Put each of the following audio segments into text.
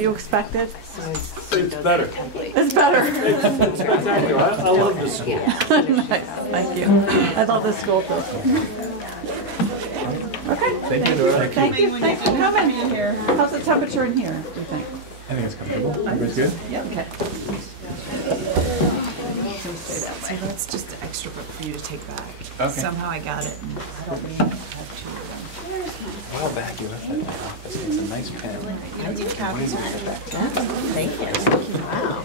You expected? It's better. It's better. It's spectacular. I love this school. Nice, thank you. I love this school too. Okay. Thank you, Dora. Thank you. Thanks for coming in here. How's the temperature in here, do you think? I think it's comfortable. Everybody's good? Yeah. Okay. So that's just an extra book for you to take back. Okay. Somehow I got it. And I don't really have two of them. A while back you left that in my office. It's a nice pen. I did copies of it. Thank you. Wow.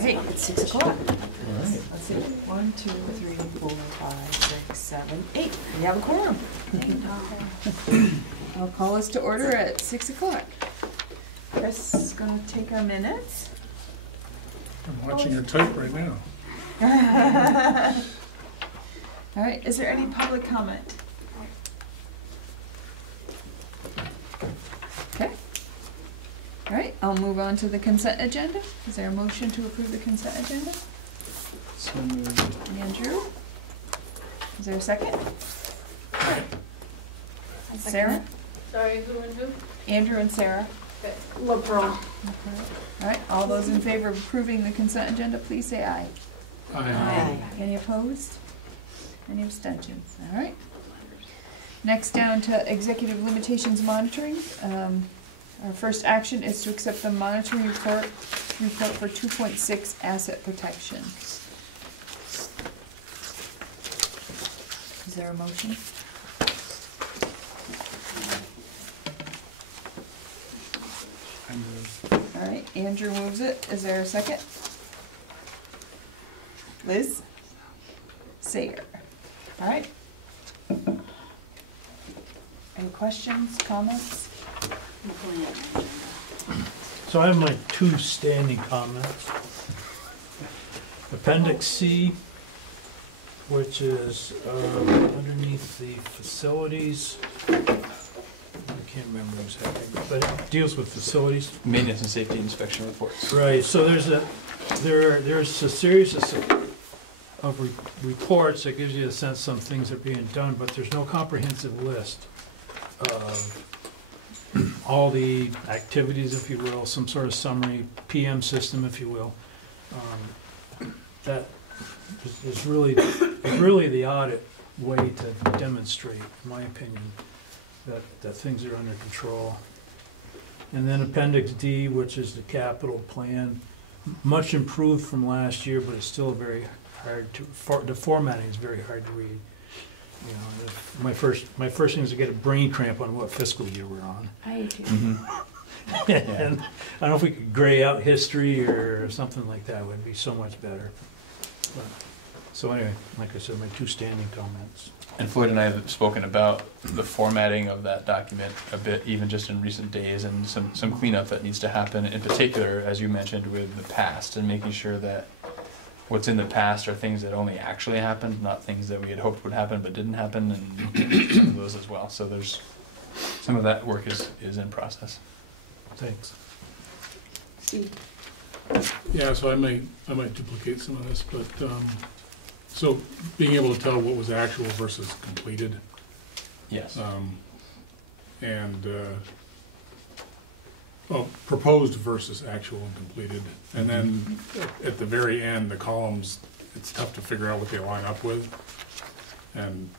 Hey, it's 6 o'clock. Alright. Let's see. 1, 2, 3, 4, 5, 6, 7, 8. We have a quorum. I'll call us to order at 6 o'clock. Chris is going to take our minutes. I'm watching her type right now. All right, is there any public comment? Okay. All right, I'll move on to the consent agenda. Is there a motion to approve the consent agenda? So moved. Andrew? Is there a second? Sarah? Sorry, who and who? Andrew and Sarah. LaPearl. All right, all those in favor of approving the consent agenda, please say aye. Any opposed? Any abstentions? All right. Next down to executive limitations monitoring. Our first action is to accept the monitoring report for 2.6 asset protection. Is there a motion? I moved. All right, Andrew moves it. Is there a second? Liz? Sayer. All right. Any questions, comments? So I have my two standing comments. Appendix C, which is underneath the facilities. I can't remember exactly, but it deals with facilities. Maintenance and safety inspection reports. Right. So there's a series of reports that gives you a sense some things are being done, but there's no comprehensive list of all the activities, if you will, some sort of summary PM system, if you will. That is really the audit way to demonstrate, in my opinion, that things are under control. And then Appendix D, which is the capital plan, much improved from last year, but it's still very hard to. The formatting is very hard to read. You know, my first thing is to get a brain cramp on what fiscal year we're on. I do. And I don't know if we could gray out history or something like that. It would be so much better. But, so anyway, like I said, my two standing comments. And Floyd and I have spoken about the formatting of that document a bit, even just in recent days, and some cleanup that needs to happen, in particular, as you mentioned, with the past, and making sure that what's in the past are things that only actually happened, not things that we had hoped would happen but didn't happen, and some of those as well. So there's some of that work is in process. Thanks. Yeah, so I might duplicate some of this, but so being able to tell what was actual versus completed, Yes. and proposed versus actual and completed, and then at the very end, the columns, it's tough to figure out what they line up with and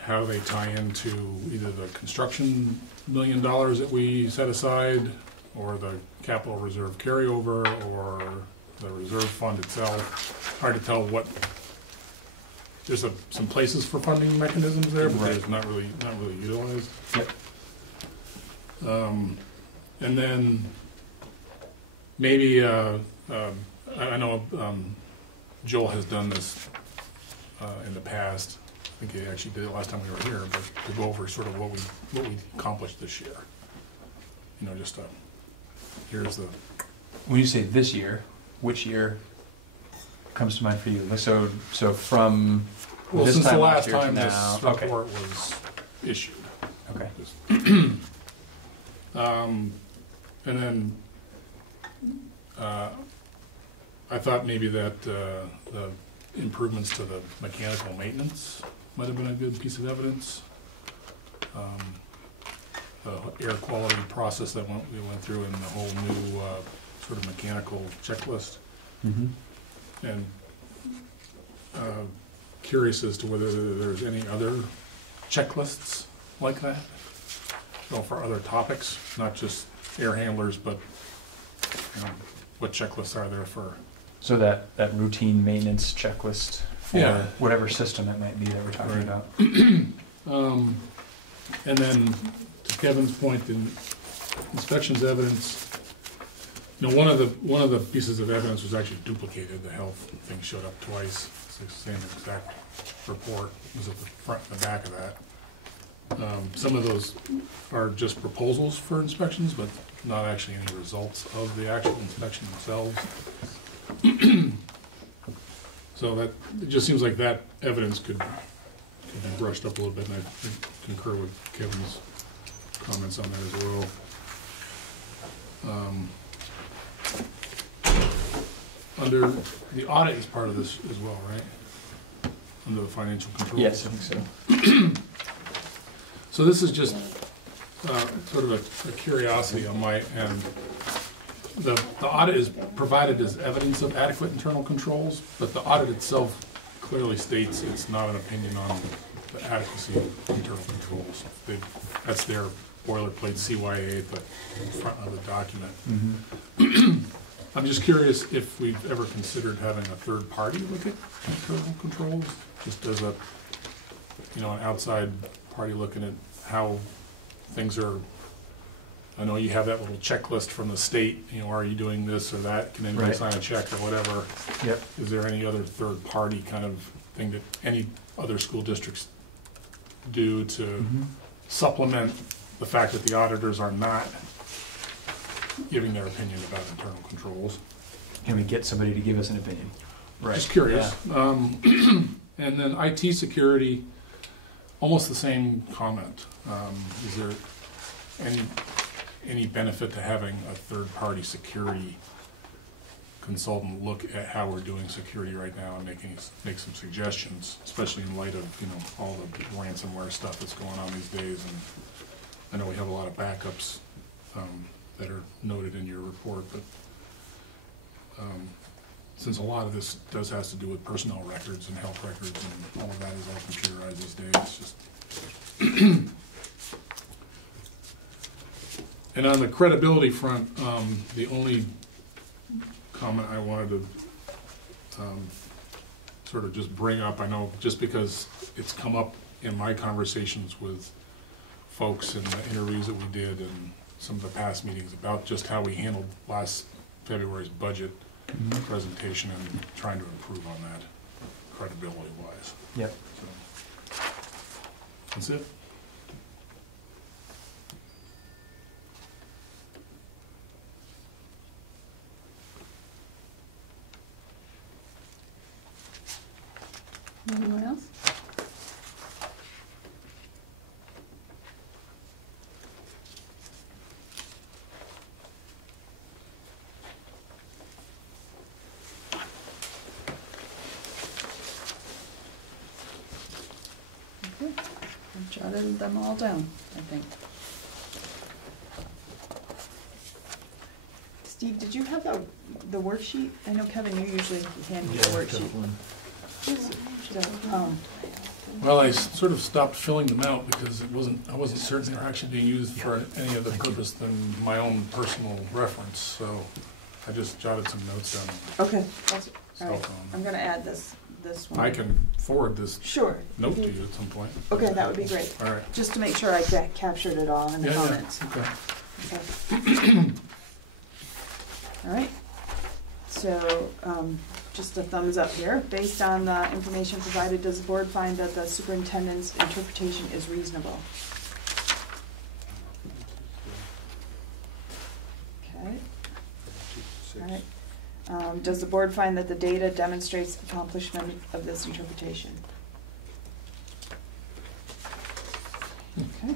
how they tie into either the construction $1 million that we set aside, or the capital reserve carryover, or the reserve fund itself. Hard to tell what. There's some places for funding mechanisms there, but there's not really utilized. Yep. And then maybe I know Joel has done this in the past. I think he actually did it last time we were here, but to go over sort of what we accomplished this year. You know, just here's the. When you say this year, which year comes to mind for you? So from this since time the last year to time this now. report was issued. Okay. And then I thought maybe that the improvements to the mechanical maintenance might have been a good piece of evidence. The air quality process that we went through and the whole new sort of mechanical checklist. Mm-hmm. And curious as to whether there's any other checklists like that, you know, for other topics, not just air handlers, but you know, what checklists are there for? So that routine maintenance checklist for Yeah. whatever system it might be that we're talking Right. about. And then to Kevin's point, in inspections evidence, you know, one of the pieces of evidence was actually duplicated. The health thing showed up twice. It's the same exact report. It was at the front and the back of that. Some of those are just proposals for inspections, but not actually any results of the actual inspection themselves. So that, it just seems like that evidence could be brushed up a little bit, and I concur with Kevin's comments on that as well. Under, the audit is part of this as well, right? Under the financial controls? Yes, I think so. So this is just sort of a curiosity on my end. The audit is provided as evidence of adequate internal controls, but the audit itself clearly states it's not an opinion on the adequacy of internal controls. That's their boilerplate CYA at the front of the document. Mm-hmm. I'm just curious if we've ever considered having a third party look at internal controls, just as a, you know, an outside party looking at how things are. I know you have that little checklist from the state, you know, are you doing this or that? Can anybody Right. sign a check or whatever? Yep. Is there any other third party kind of thing that any other school districts do to Mm-hmm. supplement the fact that the auditors are not giving their opinion about internal controls? Can we get somebody to give us an opinion? Right. Just curious. And then IT security, almost the same comment. Is there any benefit to having a third-party security consultant look at how we're doing security right now and make some suggestions, especially in light of, you know, all the ransomware stuff that's going on these days? And I know we have a lot of backups that are noted in your report, but since a lot of this has to do with personnel records and health records and all of that is all computerized these days, it's just and on the credibility front, the only comment I wanted to sort of just bring up, I know just because it's come up in my conversations with folks in the interviews that we did and some of the past meetings about just how we handled last February's budget presentation and trying to improve on that credibility-wise. Yep. So, that's it. Anyone else? Okay, I've jotted them all down, I think. Steve, did you have the worksheet? I know, Kevin, you usually hand me the worksheet. Well, I sort of stopped filling them out because I wasn't certain they were actually being used for any other purpose than my own personal reference, so I just jotted some notes down. Okay, all Cell right, phone. I'm gonna add this one. I can forward this Sure. note to you at some point. Okay, that would be great, All right. just to make sure I captured it all in the Yeah, comments. okay. Okay. All right, so, just a thumbs up here. Based on the information provided, does the board find that the superintendent's interpretation is reasonable? Okay. All right. Does the board find that the data demonstrates accomplishment of this interpretation? Okay.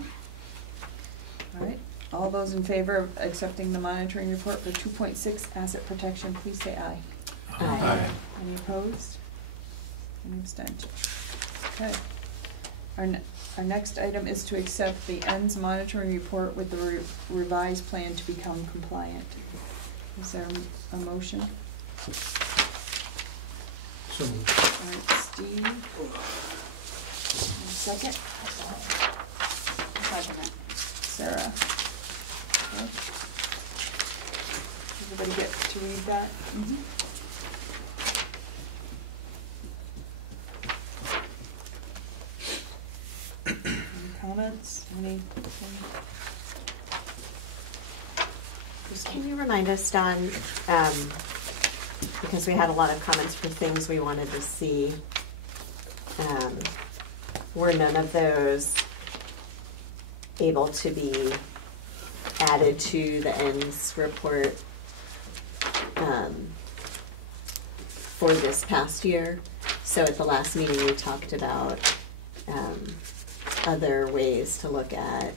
All right. All those in favor of accepting the monitoring report for 2.6 asset protection, please say aye. opposed? Any abstentions? Okay. Our next item is to accept the ENDS monitoring report with the revised plan to become compliant. Is there a motion? So moved. All right, Steve. Second? Second. Sarah. Okay. Everybody get to read that? Any comments? Anything? Can you remind us, Don, because we had a lot of comments for things we wanted to see, were none of those able to be added to the ENDS report for this past year? So at the last meeting, we talked about other ways to look at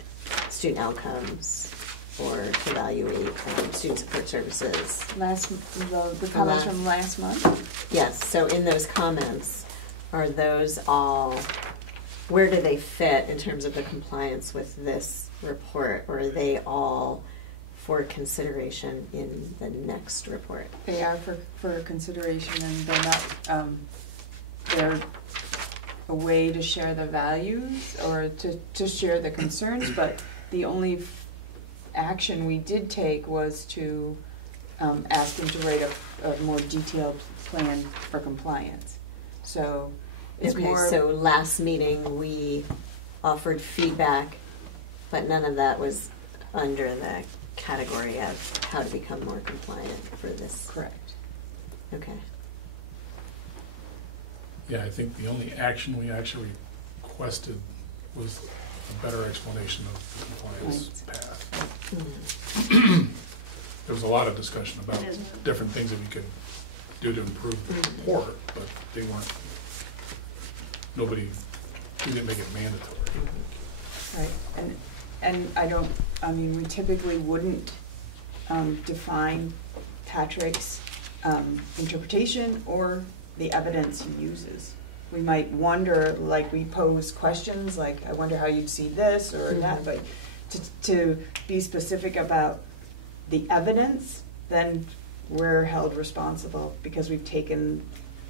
student outcomes or to evaluate student support services. The comments from last month? Yes, so in those comments, are those all, where do they fit in terms of the compliance with this report? Or are they all for consideration in the next report? They are for consideration, and they're not, they're a way to share the values or to share the concerns, but the only action we did take was to ask them to write a more detailed plan for compliance. So it's Okay, more. so last meeting, we offered feedback, but none of that was under the category of how to become more compliant for this. Correct. Okay. Yeah, I think the only action we actually requested was a better explanation of the compliance path. Mhm. There was a lot of discussion about different things that we could do to improve the report, but they weren't, we didn't make it mandatory. Right, and we typically wouldn't define Patrick's interpretation or the evidence he uses. We might wonder, like we pose questions, like I wonder how you'd see this or that, but to be specific about the evidence, then we're held responsible because we've taken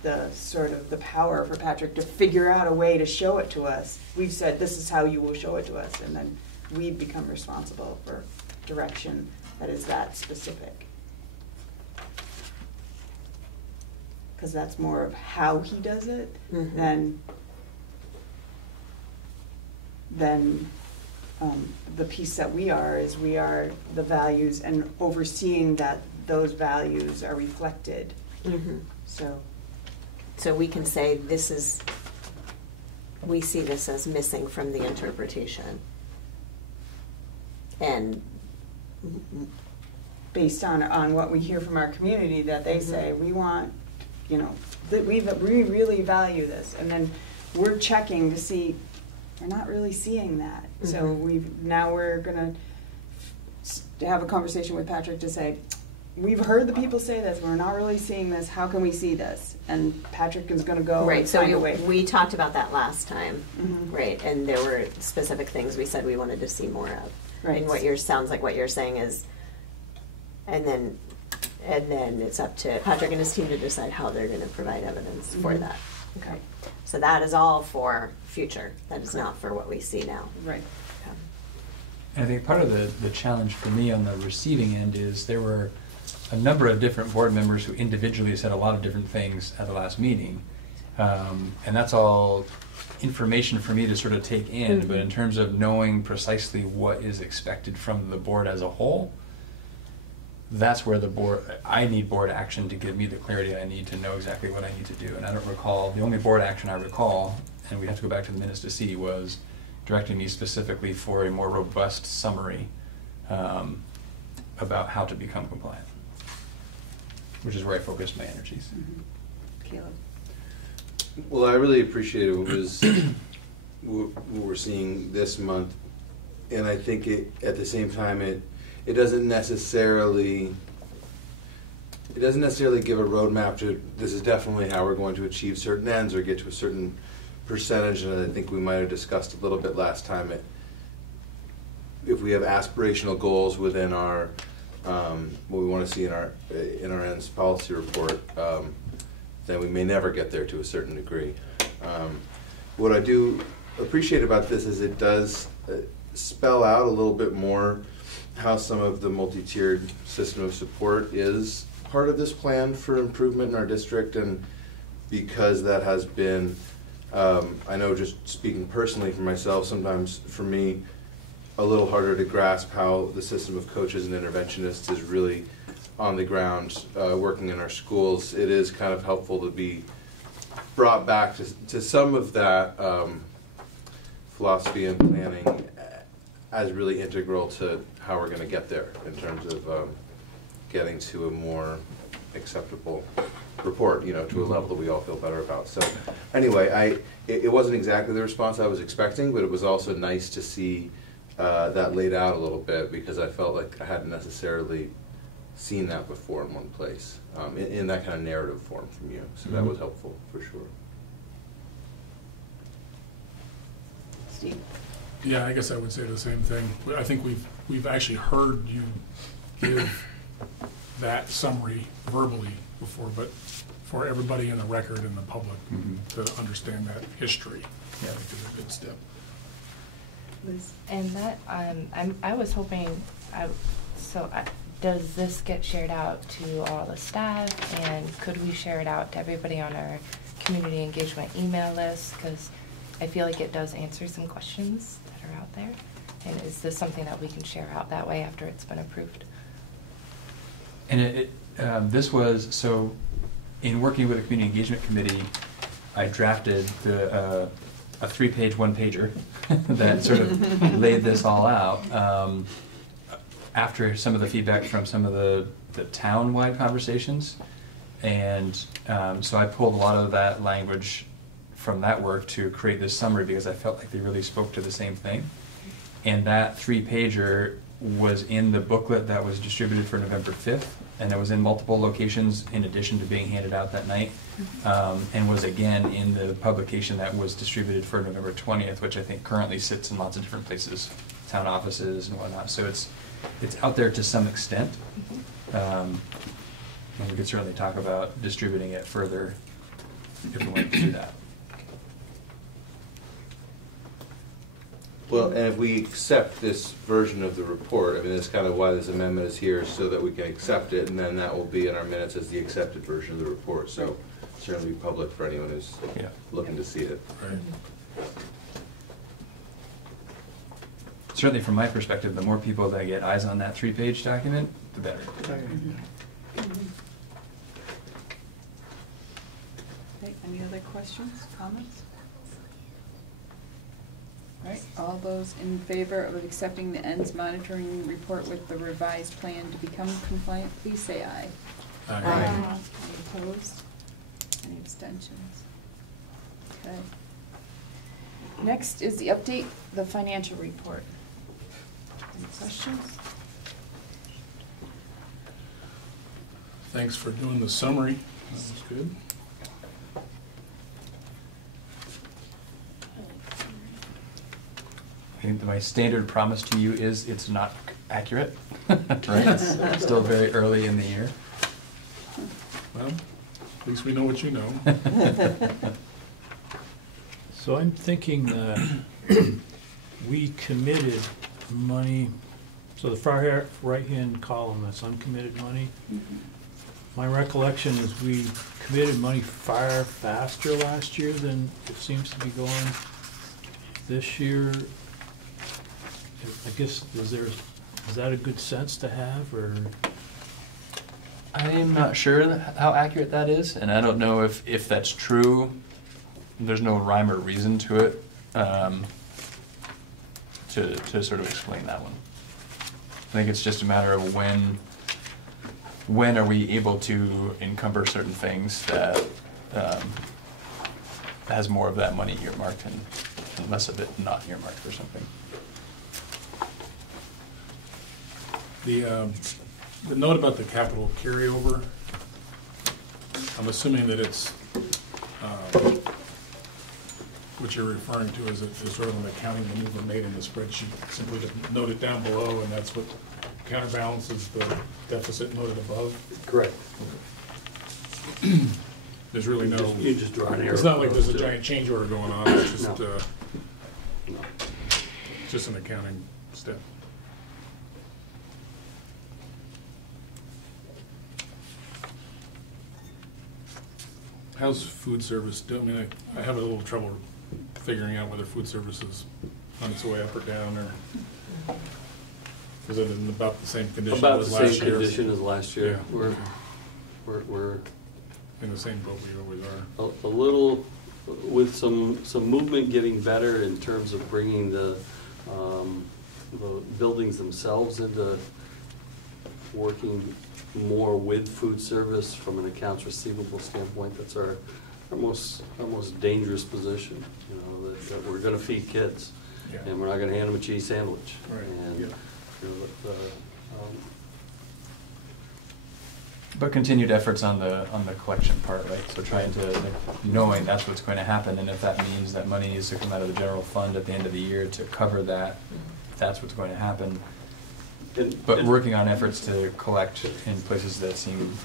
the sort of the power for Patrick to figure out a way to show it to us. We've said, this is how you will show it to us, and then we become responsible for direction that is that specific. Because that's more of how he does it than the piece that we are the values and overseeing that those values are reflected. So we can say we see this as missing from the interpretation. And based on what we hear from our community, that they say, we want, that we really value this. And then we're checking to see, we're not really seeing that. So we're gonna have a conversation with Patrick to say, we've heard the people say this, we're not really seeing this, how can we see this? And Patrick is gonna go right, and so find a way. we talked about that last time, right? And there were specific things we said we wanted to see more of. Right. And sounds like what you're saying is, and then it's up to Patrick and his team to decide how they're going to provide evidence for that. Okay. So that is all for future. That is not for what we see now. Right. Okay. And I think part of the challenge for me on the receiving end is there were a number of different board members who individually said a lot of different things at the last meeting. And that's all information for me to sort of take in, but in terms of knowing precisely what is expected from the board as a whole, that's where I need board action to give me the clarity I need to know exactly what I need to do. And I don't recall, the only board action I recall, and we have to go back to the minutes to see, was directing me specifically for a more robust summary about how to become compliant, which is where I focused my energies. Caleb. Well, I really appreciated what we're seeing this month, and I think at the same time it doesn't necessarily it doesn't necessarily give a roadmap to, this is definitely how we're going to achieve certain ends or get to a certain percentage, and I think we might have discussed a little bit last time, if we have aspirational goals within our, what we want to see in our ends policy report, then we may never get there to a certain degree. What I do appreciate about this is it does spell out a little bit more how some of the multi-tiered system of support is part of this plan for improvement in our district, and because that has been, I know just speaking personally for myself, sometimes for me, a little harder to grasp how the system of coaches and interventionists is really on the ground working in our schools. It is kind of helpful to be brought back to some of that philosophy and planning as really integral to how we're going to get there in terms of getting to a more acceptable report, you know, to a level that we all feel better about. So anyway, it wasn't exactly the response I was expecting, but it was also nice to see that laid out a little bit, because I felt like I hadn't necessarily seen that before in one place, in that kind of narrative form from you. So that was helpful for sure. Steve? Yeah, I guess I would say the same thing. I think we've actually heard you give that summary verbally before, but for everybody in the record and the public to understand that history, I think is a good step. And that I was hoping, does this get shared out to all the staff, and could we share it out to everybody on our community engagement email list? Because I feel like it does answer some questions that are out there. And is this something that we can share out that way after it's been approved? And this was, so in working with the community engagement committee, I drafted a 3-page one-pager that sort of laid this all out after some of the feedback from some of the town-wide conversations. And so I pulled a lot of that language from that work to create this summary, because I felt like they really spoke to the same thing. And that 3-pager was in the booklet that was distributed for November 5th, and it was in multiple locations in addition to being handed out that night, and was again in the publication that was distributed for November 20th, which I think currently sits in lots of different places, town offices and whatnot. So it's out there to some extent, and we could certainly talk about distributing it further if we wanted to do that. Well, and if we accept this version of the report, I mean, that's kind of why this amendment is here, so that we can accept it, and then that will be in our minutes as the accepted version of the report. So certainly be public for anyone who's looking to see it. Right. Certainly from my perspective, the more people that get eyes on that 3-page document, the better. Okay, any other questions, comments? All right, all those in favor of accepting the ends monitoring report with the revised plan to become compliant, please say aye. Aye. Any opposed? Any abstentions? Okay. Next is the update, the financial report. Any questions? Thanks for doing the summary. That was good. I think my standard promise to you is it's not accurate, right? It's still very early in the year. Well, at least we know what you know. So I'm thinking that we committed money, so the far right-hand column, that's uncommitted money. My recollection is we committed money far faster last year than it seems to be going this year. I guess, is that a good sense to have, or? I'm not sure how accurate that is, and I don't know if that's true. There's no rhyme or reason to it to sort of explain that one. I think it's just a matter of when are we able to encumber certain things that has more of that money earmarked and less of it not earmarked for something. The note about the capital carryover, I'm assuming that it's, what you're referring to is sort of an accounting maneuver made in the spreadsheet, simply to note it down below, and that's what counterbalances the deficit noted above. Correct. There's really no, You just draw an arrow. it's not like there's a across giant change order going on, it's just, No. No. just an accounting step. How's food service doing? I mean, I have a little trouble figuring out whether food service is on its way up or down, or is it in about the same condition About as the last same year? condition as last year. Yeah. We're In the same boat we always are. a little, with some movement getting better in terms of bringing the buildings themselves into working more with food service from an accounts receivable standpoint. That's our most dangerous position, you know, that we're gonna feed kids. Yeah. And we're not gonna hand them a cheese sandwich. Right. And, Yeah. you know, But continued efforts on the collection part, right? So trying to, like, knowing that's what's going to happen, and if that means that money is to come out of the general fund at the end of the year to cover that, if that's what's going to happen. But working on efforts to collect in places that seem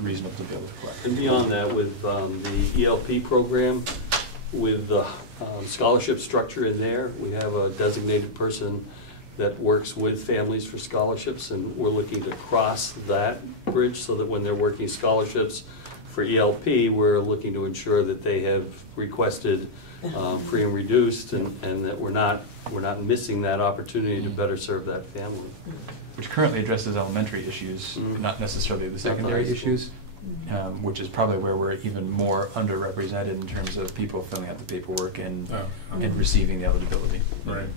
reasonable to be able to collect. And beyond that, with the ELP program, with the scholarship structure in there, we have a designated person that works with families for scholarships, and we're looking to cross that bridge so that when they're working scholarships for ELP, we're looking to ensure that they have requested free and reduced, and that we're not missing that opportunity to better serve that family. Which currently addresses elementary issues, not necessarily the secondary issues, which is probably where we're even more underrepresented in terms of people filling out the paperwork and receiving the eligibility. Right.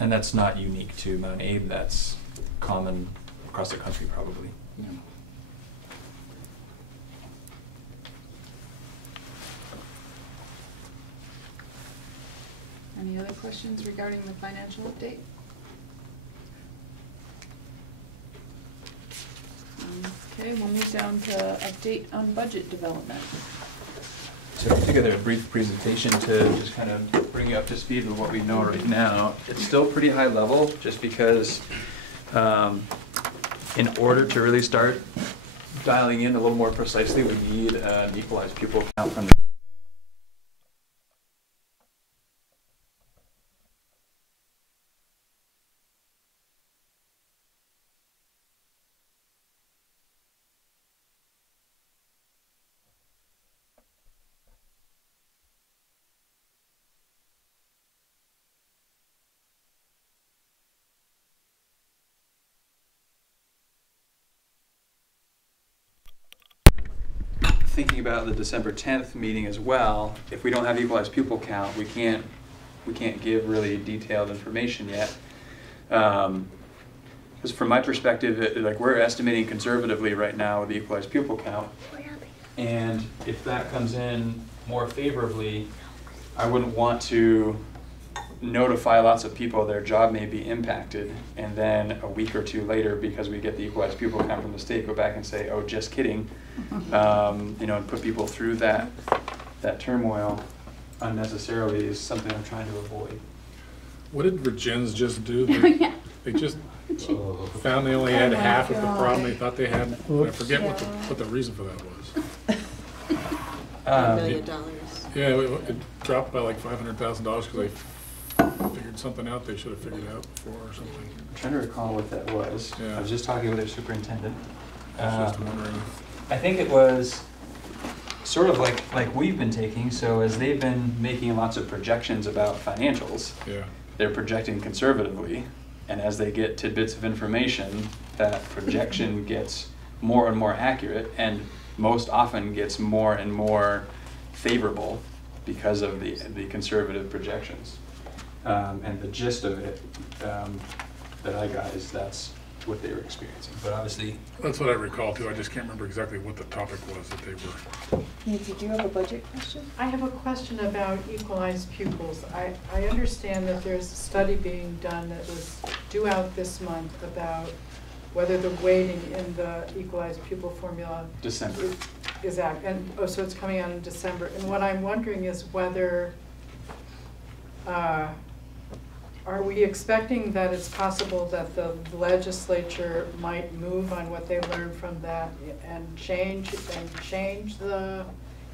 And that's not unique to Mount Abe, that's common across the country probably. Yeah. Any other questions regarding the financial update? Okay, we'll move down to update on budget development. So I put together a brief presentation to just kind of bring you up to speed with what we know right now. It's still pretty high level, just because in order to really start dialing in a little more precisely, we need an equalized pupil count from the thinking about the December 10th meeting as well. If we don't have equalized pupil count, we can't give really detailed information yet. Because from my perspective, like, we're estimating conservatively right now with the equalized pupil count. And if that comes in more favorably, I wouldn't want to notify lots of people their job may be impacted, and then a week or two later, because we get the equalized pupil count from the state, go back and say, oh, just kidding, you know, and put people through that turmoil unnecessarily is something I'm trying to avoid. What did Virgins just do? They just found they only had half of the problem they thought they had. I forget what the reason for that was. $1 million. Yeah, it dropped by like $500,000 because they figured something out they should have figured out before or something. I'm trying to recall what that was. Yeah. I was just talking with their superintendent. I was just wondering. I think it was sort of like we've been taking, so as they've been making lots of projections about financials, Yeah. they're projecting conservatively, and as they get tidbits of information, that projection gets more and more accurate, and most often gets more and more favorable because of the conservative projections. And the gist of it that I got is that's what they were experiencing. But obviously, That's what I recall too. I just can't remember exactly what the topic was that they were. Nancy, do you have a budget question? I have a question about equalized pupils. I understand that there's a study being done that was due out this month about whether the weighting in the equalized pupil formula December. Exactly, and, oh, so it's coming out in December, and what I'm wondering is whether, are we expecting that it's possible that the legislature might move on what they learned from that and change the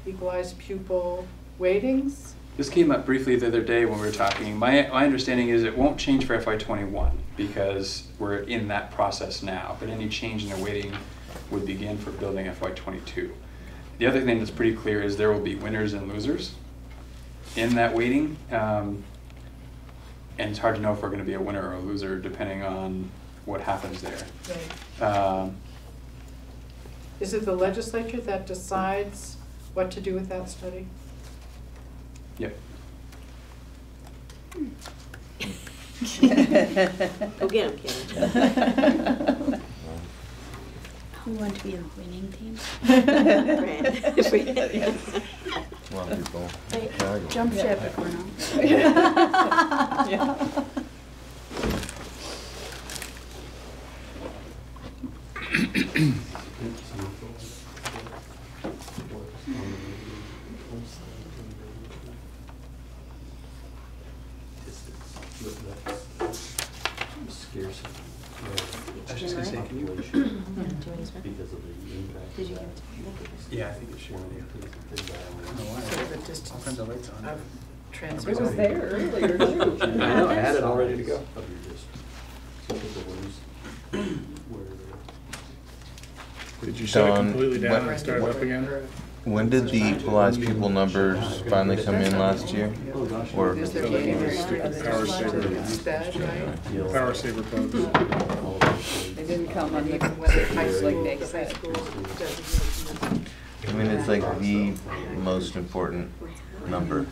equalized pupil weightings? This came up briefly the other day when we were talking. My understanding is it won't change for FY21 because we're in that process now, but any change in the weighting would begin for building FY22. The other thing that's pretty clear is there will be winners and losers in that weighting. And it's hard to know if we're going to be a winner or a loser depending on what happens there. Right. Is it the legislature that decides what to do with that study? Yep. Go get him, Kim. Who want to be on the winning team? A lot of people. Right. Jump ship if we're not. Yeah. Scarcity. I was just going to say, can you? Because of the impact. Did you give it to me? Yeah, I think it should. Sort of a distance of It transfer. was there earlier too. I know, I had it all ready to go. Of your district. Some people lose where they're. Did you shut it Dawn, completely down what- and start it up again? When did the equalized pupil numbers finally come in last year? Or Is there Power saver. sped, right? Power saver codes. They didn't come on the Even whether high like school, they high said. school designation. I mean, it's like the most important number,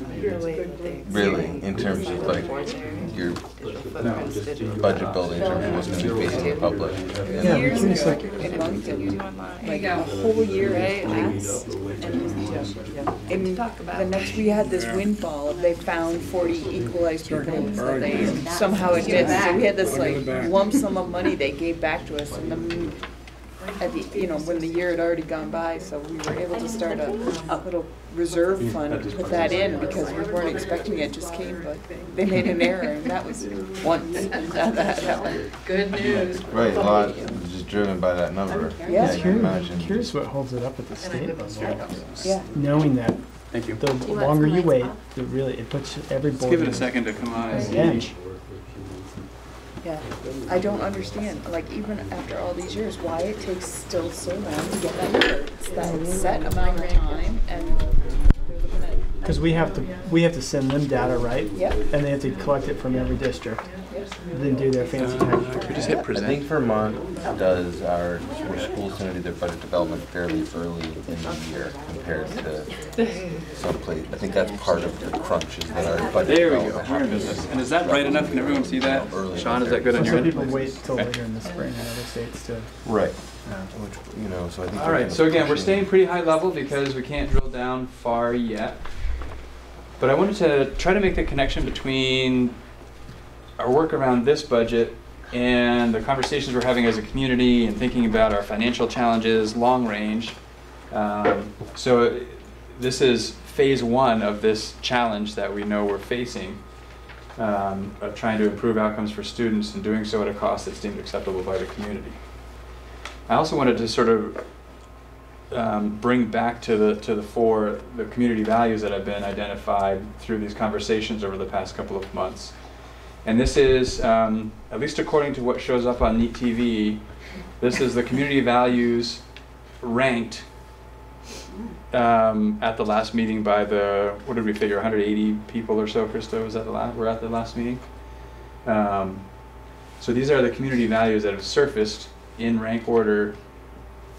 really, in terms of like your budget building, in terms of what's going to be facing the public. Yeah, Years it's ago, like- in Moncton, like a whole year in class. And the next, we had this windfall, they found 40 equalized pupils that they somehow it did. So we had this like lump sum of money they gave back to us, and then at the, when the year had already gone by, so we were able to start a little reserve fund, put that in, because we weren't expecting it, just came, but they made an error, and that was once. That one. Good news. Right, a lot just driven by that number. Yeah. You can imagine. Curious what holds it up at the And I state live in level. Yeah. Knowing that Thank you. the want longer some you lights wait, off? it puts every Let's board. give it a second to come on. Again. Yeah, I don't understand, like, even after all these years, why it takes still so long to get that number. It's that set amount of time, and they're looking at. Because we have to send them data, right? Yep. And they have to collect it from every district, then do their fancy Could we just hit I present? think Vermont does where schools tend to do their budget development fairly early in the year compared to some place. I think that's part of the crunch is that our budget There we go. development We're in happens. business. And is that bright enough? Can everyone see that? Early. Sean, is that good on your Some end? people wait till later in the spring in other states to. Right. Which, so I think. All they're right, kind so of again, we're pushing- staying pretty high level because we can't drill down far yet. But I wanted to try to make the connection between our work around this budget and the conversations we're having as a community and thinking about our financial challenges, long range. So this is phase one of this challenge that we know we're facing, of trying to improve outcomes for students and doing so at a cost that's deemed acceptable by the community. I also wanted to sort of bring back to the fore the community values that have been identified through these conversations over the past couple of months. And this is, at least according to what shows up on NEAT TV, this is the community values ranked at the last meeting by what did we figure, 180 people or so, Krista, was that we're at the last meeting? So these are the community values that have surfaced in rank order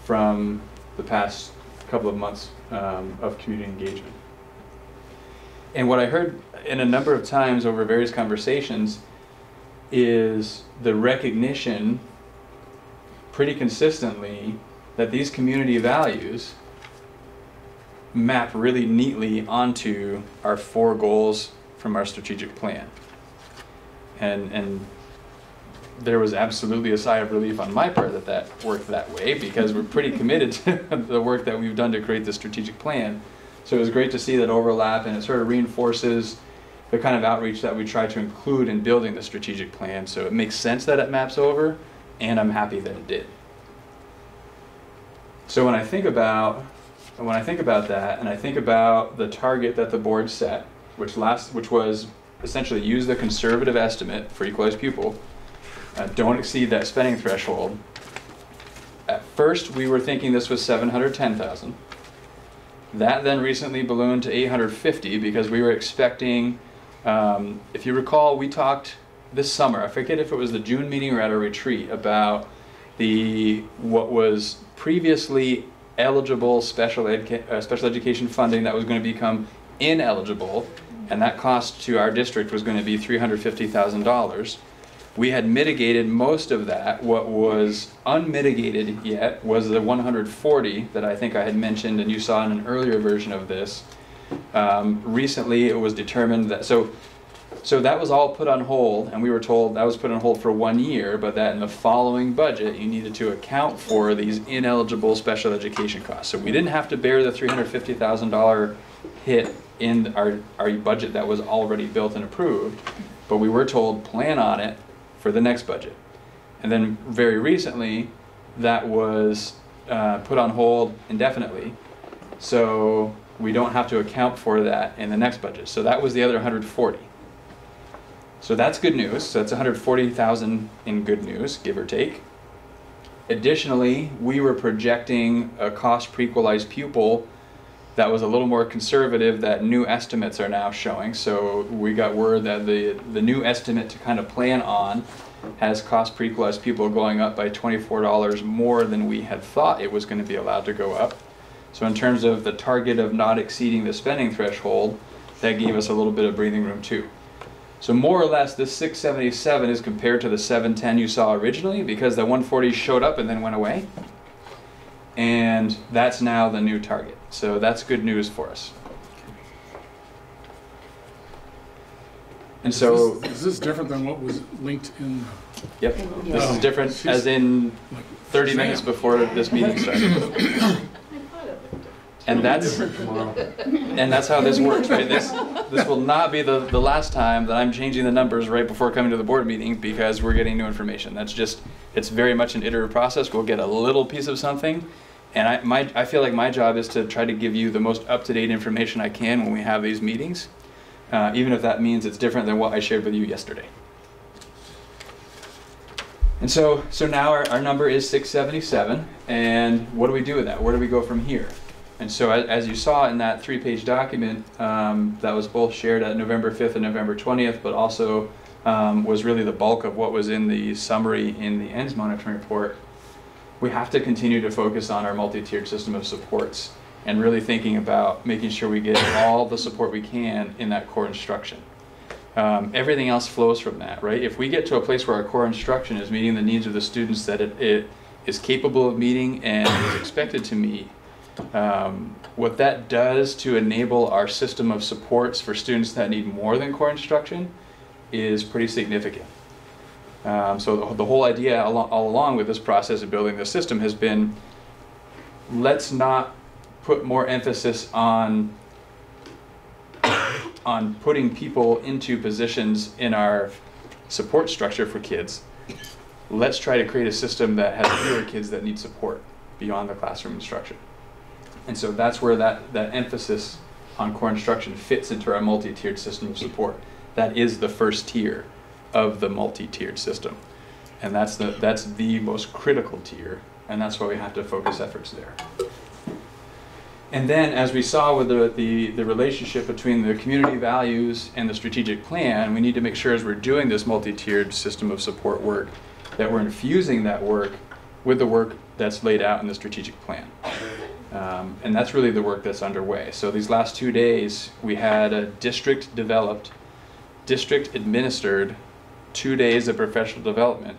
from the past couple of months of community engagement. And what I heard in a number of times over various conversations is the recognition pretty consistently that these community values map really neatly onto our 4 goals from our strategic plan. And there was absolutely a sigh of relief on my part that that worked that way, because we're pretty committed to the work that we've done to create the strategic plan. So it was great to see that overlap, and it sort of reinforces the kind of outreach that we try to include in building the strategic plan. So it makes sense that it maps over, and I'm happy that it did. So when I think about that, and I think about the target that the board set, which was essentially use the conservative estimate for equalized pupil, don't exceed that spending threshold. At first, we were thinking this was 710,000. That then recently ballooned to 850 because we were expecting, if you recall, we talked this summer, I forget if it was the June meeting or at a retreat, about what was previously eligible special education funding that was going to become ineligible, and that cost to our district was going to be $350,000. We had mitigated most of that. What was unmitigated yet was the 140 that I think I had mentioned, and you saw in an earlier version of this. Recently, it was determined that so that was all put on hold, and we were told that was put on hold for 1 year, but that in the following budget you needed to account for these ineligible special education costs. So we didn't have to bear the $350,000 hit in our budget that was already built and approved, but we were told plan on it for the next budget. And then very recently, that was put on hold indefinitely, so we don't have to account for that in the next budget. So that was the other 140. So that's good news. So that's 140,000 in good news, give or take. Additionally, we were projecting a cost per equalized pupil that was a little more conservative that new estimates are now showing. So we got word that the new estimate to kind of plan on has cost per equalized pupil going up by $24 more than we had thought it was going to be allowed to go up. So in terms of the target of not exceeding the spending threshold, that gave us a little bit of breathing room too. So more or less, this 677 is compared to the 710 you saw originally, because the 140 showed up and then went away. And that's now the new target. So that's good news for us. And so... Is this different than what was linked in... Yep. This is different as in 30 minutes before this meeting started. And that's how this works, right? This will not be the last time that I'm changing the numbers right before coming to the board meeting, because we're getting new information. That's just, it's very much an iterative process. We'll get a little piece of something, and I feel like my job is to try to give you the most up-to-date information I can when we have these meetings, even if that means it's different than what I shared with you yesterday. And so now our number is 677, and what do we do with that? Where do we go from here? And so as you saw in that 3-page document that was both shared at November 5th and November 20th, but also was really the bulk of what was in the summary in the ends monitoring report, we have to continue to focus on our multi-tiered system of supports and really thinking about making sure we get all the support we can in that core instruction. Everything else flows from that, right? If we get to a place where our core instruction is meeting the needs of the students that it is capable of meeting and is expected to meet, what that does to enable our system of supports for students that need more than core instruction is pretty significant. So the whole idea all along with this process of building the system has been, let's not put more emphasis on putting people into positions in our support structure for kids. Let's try to create a system that has fewer kids that need support beyond the classroom instruction. And so that's where that emphasis on core instruction fits into our multi-tiered system of support. That is the first tier of the multi-tiered system. And that's the most critical tier, and that's why we have to focus efforts there. And then, as we saw with the relationship between the community values and the strategic plan, we need to make sure as we're doing this multi-tiered system of support work that we're infusing that work with the work that's laid out in the strategic plan. And that's really the work that's underway. So these last 2 days, we had a district-developed, district-administered 2 days of professional development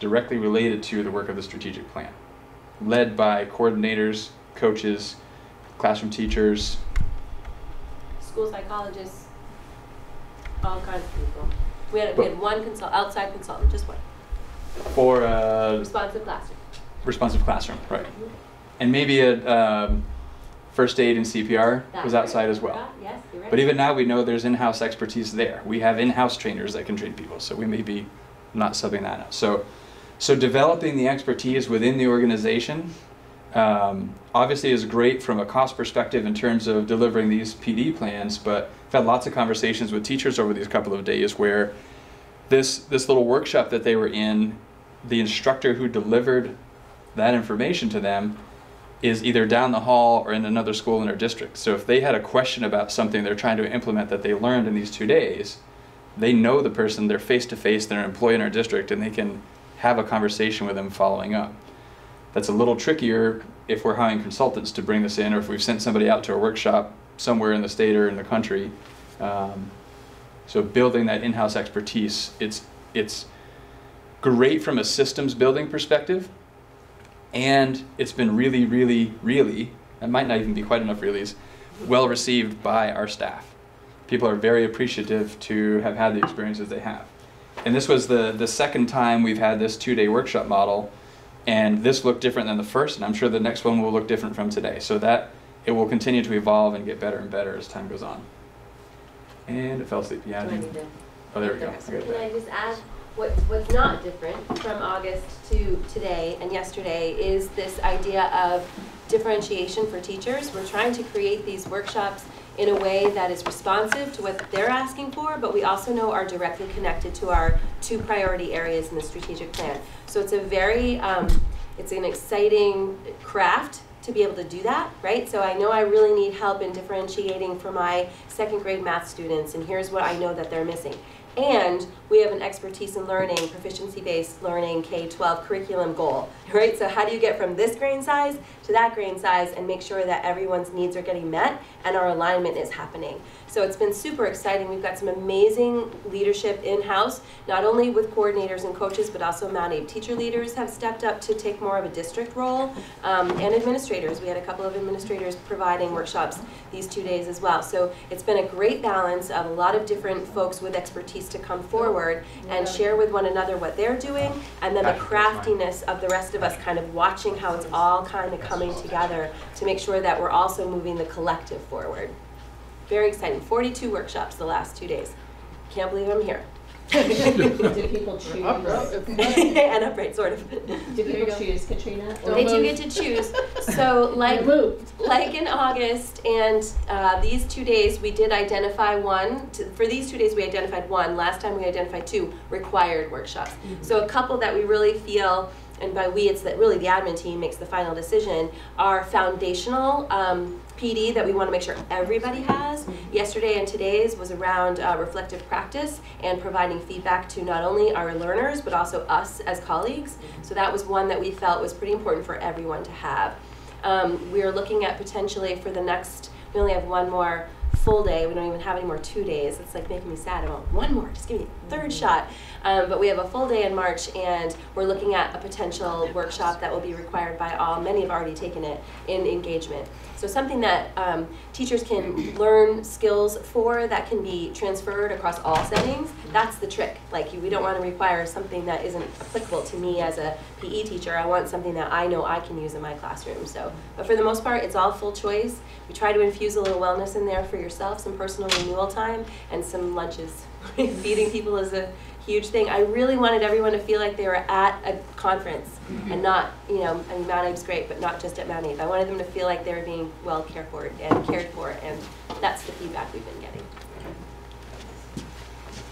directly related to the work of the strategic plan, led by coordinators, coaches, classroom teachers, school psychologists, all kinds of people. We had one outside consultant, just one. For Responsive classroom. responsive classroom, right? And maybe a first aid and CPR was outside as well. Yes, you're right. But even now we know there's in-house expertise there. We have in-house trainers that can train people, so we may be not subbing that out. So developing the expertise within the organization obviously is great from a cost perspective in terms of delivering these PD plans, but I've had lots of conversations with teachers over these couple of days where this little workshop that they were in, the instructor who delivered that information to them is either down the hall or in another school in their district. So if they had a question about something they're trying to implement that they learned in these 2 days, they know the person, they're face-to-face, they're an employee in our district, and they can have a conversation with them following up. That's a little trickier if we're hiring consultants to bring this in, or if we've sent somebody out to a workshop somewhere in the state or in the country. So building that in-house expertise, it's great from a systems building perspective, and it's been really, really, really, it might not even be quite enough reallys, well received by our staff. People are very appreciative to have had the experiences they have. And this was the second time we've had this 2-day workshop model, and this looked different than the first, and I'm sure the next one will look different from today. So that it will continue to evolve and get better and better as time goes on. And it fell asleep. Yeah. Do I need to- Oh, there we go. Can I just add, what's not different from August to today and yesterday is this idea of differentiation for teachers. We're trying to create these workshops in a way that is responsive to what they're asking for, but we also know are directly connected to our 2 priority areas in the strategic plan. So it's a very, it's an exciting craft to be able to do that, right? So I know I really need help in differentiating for my 2nd grade math students, and here's what I know that they're missing. And we have an expertise in learning, proficiency-based learning, K-12 curriculum goal, right? So how do you get from this grain size to that grain size and make sure that everyone's needs are getting met and our alignment is happening? So it's been super exciting. We've got some amazing leadership in-house, not only with coordinators and coaches, but also Mount Abe teacher leaders have stepped up to take more of a district role, and administrators. We had a couple of administrators providing workshops these 2 days as well. So it's been a great balance of a lot of different folks with expertise to come forward and share with one another what they're doing, and then the craftiness of the rest of us kind of watching how it's all kind of coming together to make sure that we're also moving the collective forward. Very exciting. 42 workshops the last 2 days. Can't believe I'm here. Did people choose? And upright, sort of. Did people choose, Katrina? They do get to choose. So like in August and these 2 days, we did identify one. For these 2 days, we identified one. Last time we identified 2 required workshops. So a couple that we really feel, and by we, it's that really the admin team makes the final decision, are foundational PD that we want to make sure everybody has. Yesterday and today's was around reflective practice and providing feedback to not only our learners, but also us as colleagues. So that was one that we felt was pretty important for everyone to have. We are looking at potentially for the next, we only have one more full day. We don't even have any more 2 days. It's like making me sad. I want one more. Just give me a 3rd shot. But we have a full day in March, and we're looking at a potential workshop that will be required by all. Many have already taken it in engagement. So something that teachers can learn skills for that can be transferred across all settings. That's the trick. Like we don't want to require something that isn't applicable to me as a PE teacher. I want something that I know I can use in my classroom. So, but for the most part, it's all full choice. We try to infuse a little wellness in there for yourself, some personal renewal time, and some lunches. Feeding people is a huge thing. I really wanted everyone to feel like they were at a conference and not, you know, I mean, Mount Abe's great, but not just at Mount Abe. I wanted them to feel like they were being well cared for, and that's the feedback we've been getting.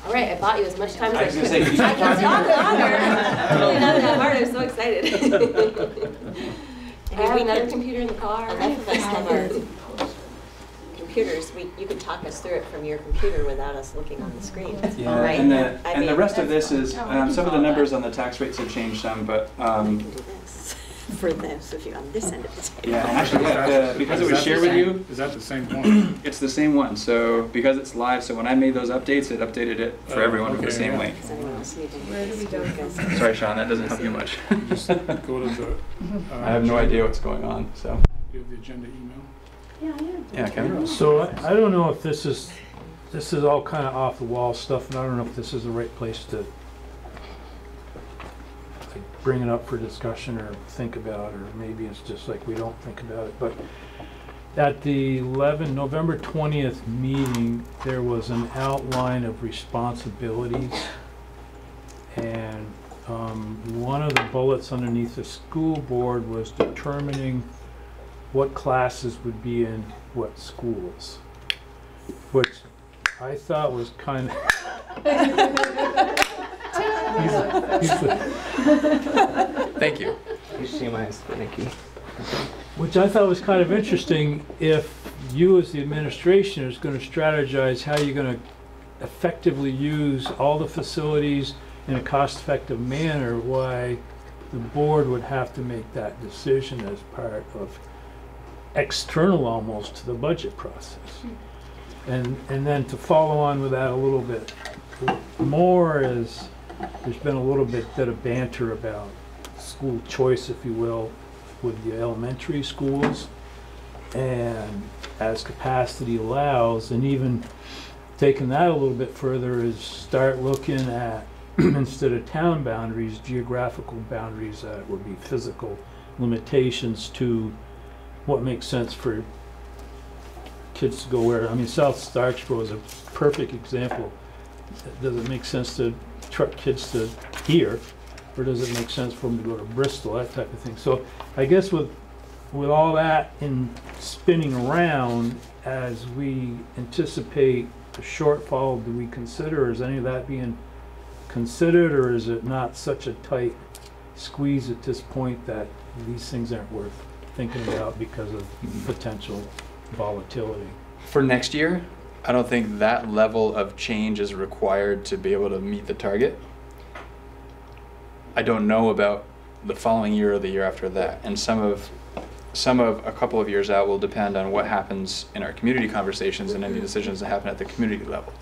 All right, I bought you as much time as I could. I can talk longer. It's really not that hard. I'm so excited. I have another computer in the car. Enough of us have our computers. You could talk us through it from your computer without us looking on the screen. Yeah, right? and the rest of this is, some of the numbers on the tax rates have changed some, but You can do this for this if you're on this end of the table. yeah, and actually, because it was shared with you, Is that the same one? it's the same one. So because it's live, so when I made those updates, it updated it for everyone with the okay, same yeah. link. Does anyone else need to Where do we go? Sorry, Sean, that doesn't help you much. Just go to the. I have no idea what's going on, so. Do you have the agenda email? Yeah, Kevin? So I don't know if this is all kind of off the wall stuff, and I don't know if this is the right place to bring it up for discussion or think about, or maybe it's just like we don't think about it. But at the November 20th meeting, there was an outline of responsibilities, and one of the bullets underneath the school board was determining what classes would be in what schools, which I thought was kind of Thank you. You see my finicky. which I thought was kind of interesting. If you as the administration is going to strategize how you're going to effectively use all the facilities in a cost-effective manner, why the board would have to make that decision as part of external almost to the budget process. And then to follow on with that a little bit more is, there's been a little bit of banter about school choice, if you will, with the elementary schools, and as capacity allows, and even taking that a little bit further is start looking at instead of town boundaries, geographical boundaries that would be physical limitations to what makes sense for kids to go where. I mean, South Starkborough is a perfect example. Does it make sense to truck kids to here, or does it make sense for them to go to Bristol, that type of thing? So I guess with all that in spinning around, as we anticipate a shortfall, do we consider, is any of that being considered, or is it not such a tight squeeze at this point that these things aren't worth thinking about because of potential volatility? For next year, I don't think that level of change is required to be able to meet the target. I don't know about the following year or the year after that, and some of a couple of years out will depend on what happens in our community conversations and any decisions that happen at the community level.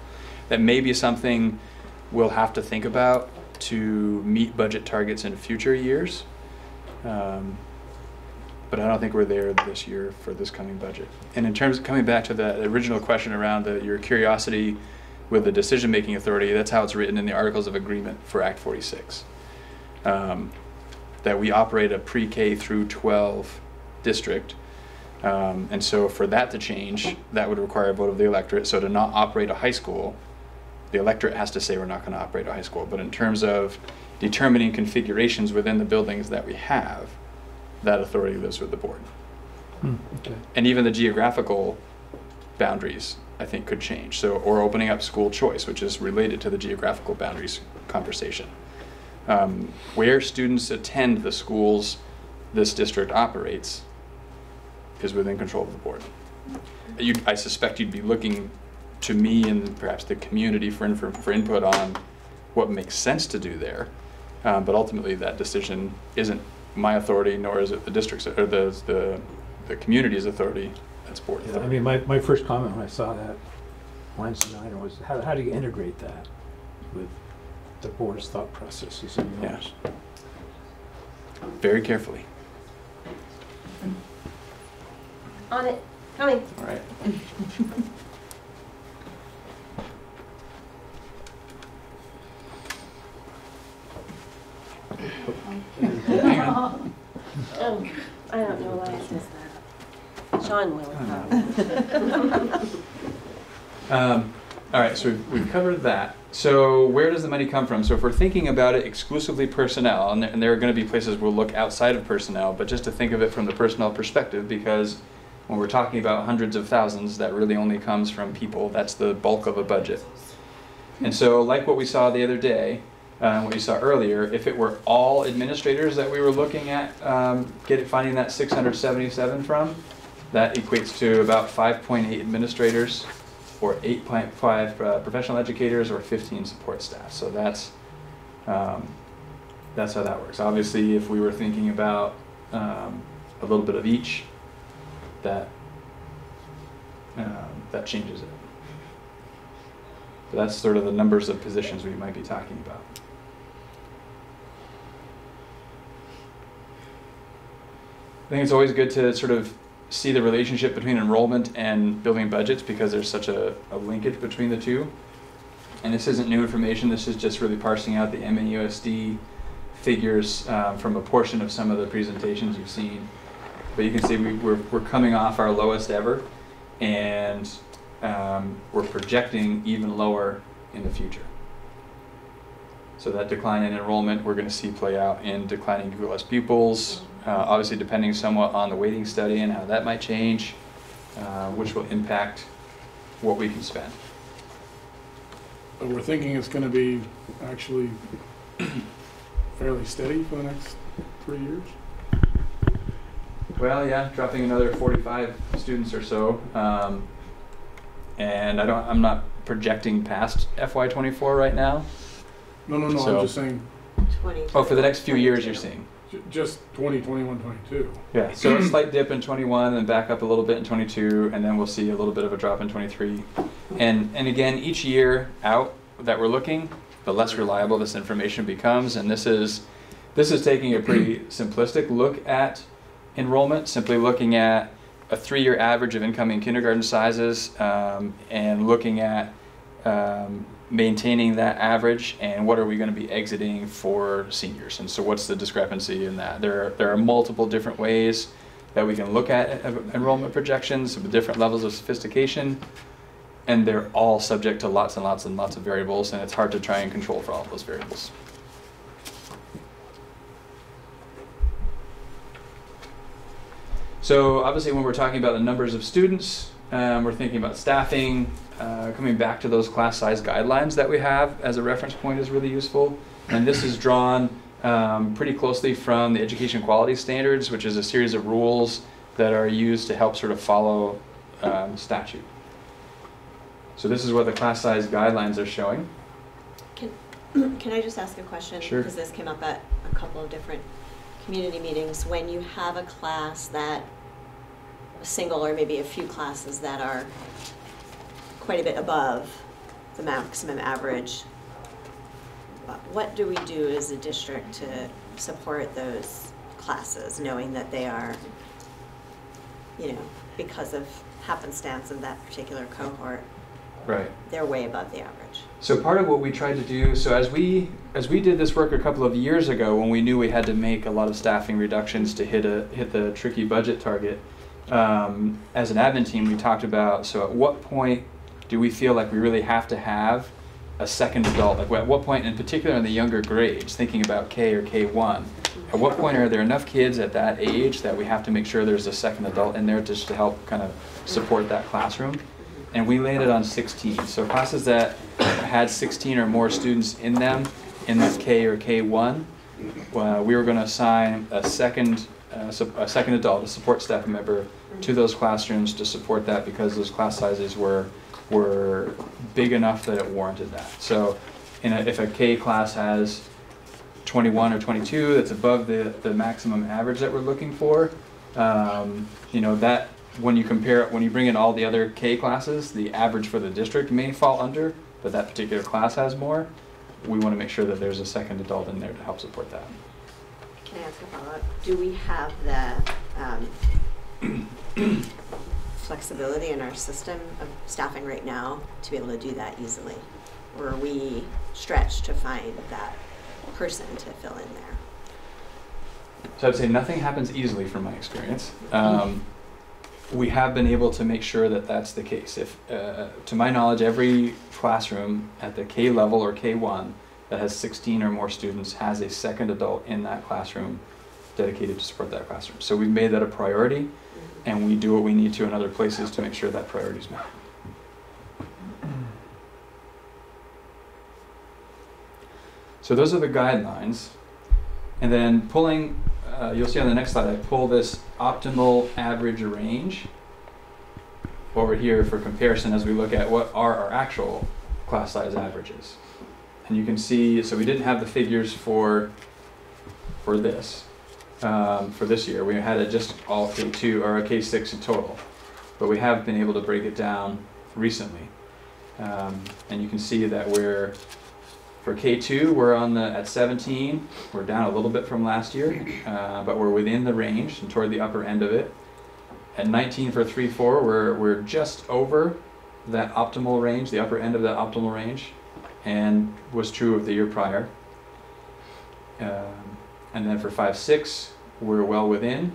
That may be something we'll have to think about to meet budget targets in future years, but I don't think we're there this year for this coming budget. And in terms of coming back to the original question around your curiosity with the decision-making authority, that's how it's written in the Articles of Agreement for Act 46. That we operate a pre-K through 12 district, and so for that to change, that would require a vote of the electorate. So to not operate a high school, the electorate has to say we're not going to operate a high school. But in terms of determining configurations within the buildings that we have, that authority lives with the board. Okay. And even the geographical boundaries, I think, could change. So, or opening up school choice, which is related to the geographical boundaries conversation. Where students attend the schools this district operates is within control of the board. I suspect you'd be looking to me and perhaps the community for input on what makes sense to do there, but ultimately that decision isn't my authority, nor is it the district's or the community's authority. That's board authority. I mean, my first comment when I saw that Wednesday night was, how do you integrate that with the board's thought processes and yours? Yeah. Very carefully. On it. Coming. All right. Oh, I don't know why it says that. Sean will. All right, so we've covered that. So where does the money come from? So if we're thinking about it exclusively personnel, and there are going to be places we'll look outside of personnel, but just to think of it from the personnel perspective, because when we're talking about hundreds of thousands, that really only comes from people. That's the bulk of a budget. And so like what we saw the other day, what you saw earlier, if it were all administrators that we were looking at finding that 677 from, that equates to about 5.8 administrators, or 8.5 professional educators, or 15 support staff. So that's how that works. Obviously, if we were thinking about a little bit of each, that changes it. So that's sort of the numbers of positions we might be talking about. I think it's always good to sort of see the relationship between enrollment and building budgets, because there's such a linkage between the two. And this isn't new information, this is just really parsing out the MAUSD figures from a portion of some of the presentations you've seen. But you can see we're coming off our lowest ever, and we're projecting even lower in the future. So that decline in enrollment we're going to see play out in declining ULS pupils, obviously depending somewhat on the weighting study and how that might change, which will impact what we can spend. But we're thinking it's going to be actually fairly steady for the next 3 years. Well, yeah, dropping another 45 students or so, and I'm not projecting past FY24 right now. No, So- I'm just saying 20. Oh, for the next few years you're seeing. just 20, 21, 22. Yeah, so a slight dip in 21, then back up a little bit in 22, and then we'll see a little bit of a drop in 23. And again, each year out that we're looking, the less reliable this information becomes, and this is taking a pretty simplistic look at enrollment, simply looking at a 3-year average of incoming kindergarten sizes, and looking at maintaining that average, and what are we going to be exiting for seniors, and so what's the discrepancy in that. There are multiple different ways that we can look at enrollment projections with different levels of sophistication, and they're all subject to lots and lots and lots of variables, and it's hard to try and control for all of those variables. So obviously when we're talking about the numbers of students, we're thinking about staffing. Coming back to those class size guidelines that we have as a reference point is really useful. And this is drawn pretty closely from the Education Quality Standards, which is a series of rules that are used to help sort of follow statute. So this is what the class size guidelines are showing. Can I just ask a question? Sure. Because this came up at a couple of different community meetings. When you have a class that, a single or maybe a few classes that are quite a bit above the maximum average, what do we do as a district to support those classes, knowing that they are, you know, because of happenstance of that particular cohort, Right. they're way above the average? So part of what we tried to do, so as we did this work a couple of years ago, when we knew we had to make a lot of staffing reductions to hit the tricky budget target, as an admin team, we talked about, so at what point do we feel like we really have to have a second adult? Like at what point, in particular in the younger grades, thinking about K or K1, at what point are there enough kids at that age that we have to make sure there's a second adult in there just to help kind of support that classroom? And we landed on 16. So classes that had 16 or more students in them in this K or K1, we were going to assign a second adult, a support staff member, to those classrooms to support that, because those class sizes were big enough that it warranted that. So if a K class has 21 or 22, that's above the maximum average that we're looking for, you know, that when you compare it, when you bring in all the other K classes, the average for the district may fall under, but that particular class has more. We want to make sure that there's a second adult in there to help support that. Can I ask a follow-up? Do we have the flexibility in our system of staffing right now to be able to do that easily? Or are we stretched to find that person to fill in there? So I'd say nothing happens easily from my experience. We have been able to make sure that that's the case. If, to my knowledge, every classroom at the K level or K1 that has 16 or more students has a second adult in that classroom dedicated to support that classroom. So we've made that a priority, and we do what we need to in other places to make sure that priority is met. So those are the guidelines. And then pulling, you'll see on the next slide, I pull this optimal average range over here for comparison as we look at what are our actual class size averages. And you can see, so we didn't have the figures for this year. We had it just all K2 or a K6 in total, but we have been able to break it down recently. And you can see that for K2, we're at 17. We're down a little bit from last year, but we're within the range and toward the upper end of it. At 19 for 3-4, we're just over that optimal range, the upper end of that optimal range, and was true of the year prior. And then for 5-6, we're well within.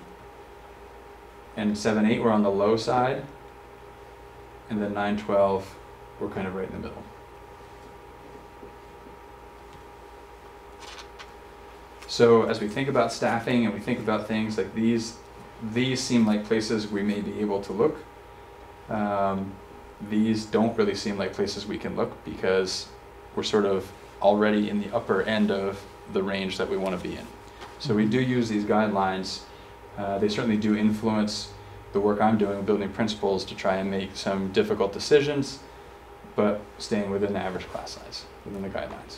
And 7-8, we're on the low side. And then 9-12, we're kind of right in the middle. So as we think about staffing and we think about things like these seem like places we may be able to look. These don't really seem like places we can look because we're sort of already in the upper end of the range that we want to be in. So we do use these guidelines. They certainly do influence the work I'm doing, building principles to try and make some difficult decisions, but staying within the average class size, within the guidelines.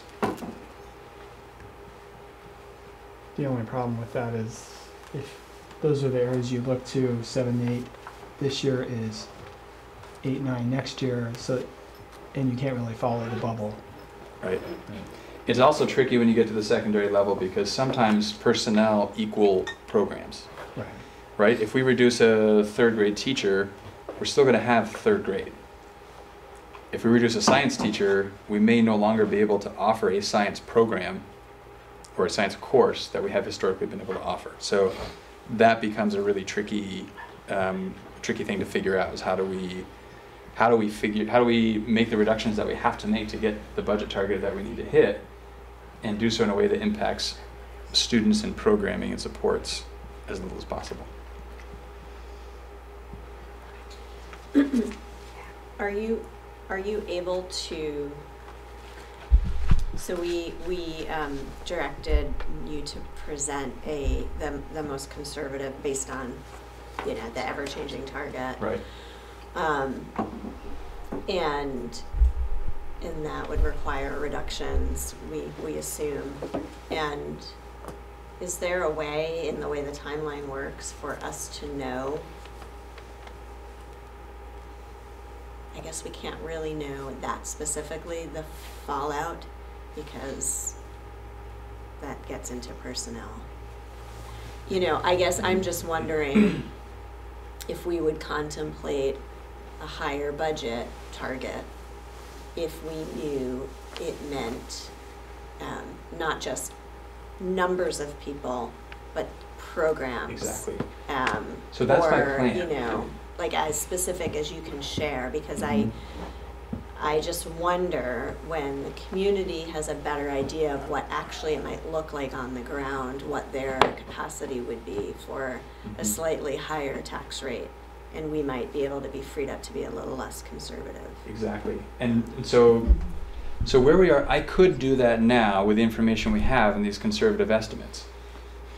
The only problem with that is if those are the areas you look to, 7-8 this year is 8-9 next year, so, and you can't really follow the bubble. Right. It's also tricky when you get to the secondary level because sometimes personnel equal programs. Right. Right? If we reduce a 3rd grade teacher, we're still going to have 3rd grade. If we reduce a science teacher, we may no longer be able to offer a science program or a science course that we have historically been able to offer. So that becomes a really tricky thing to figure out is how do we make the reductions that we have to make to get the budget target that we need to hit and do so in a way that impacts students and programming and supports as little as possible. Are you able to, so we directed you to present the most conservative based on, you know, the ever-changing target. Right. And that would require reductions, we assume. And is there a way, in the way the timeline works, for us to know? I guess we can't really know that specifically, the fallout, because that gets into personnel. You know, I guess I'm just wondering if we would contemplate a higher budget target if we knew it meant not just numbers of people, but programs. Exactly. So that's or, my plan. You know, like as specific as you can share, because I just wonder when the community has a better idea of what actually it might look like on the ground, what their capacity would be for a slightly higher tax rate. And we might be able to be freed up to be a little less conservative. Exactly. And so where we are, I could do that now with the information we have in these conservative estimates.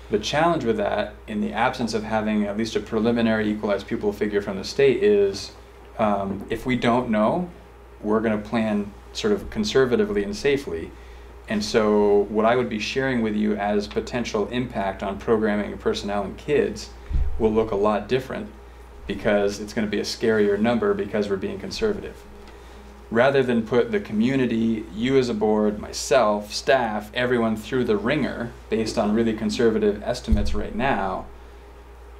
The challenge with that, in the absence of having at least a preliminary equalized pupil figure from the state, is if we don't know, we're going to plan sort of conservatively and safely. And so what I would be sharing with you as potential impact on programming and personnel and kids will look a lot different, because it's going to be a scarier number because we're being conservative. Rather than put the community, you as a board, myself, staff, everyone through the ringer based on really conservative estimates right now,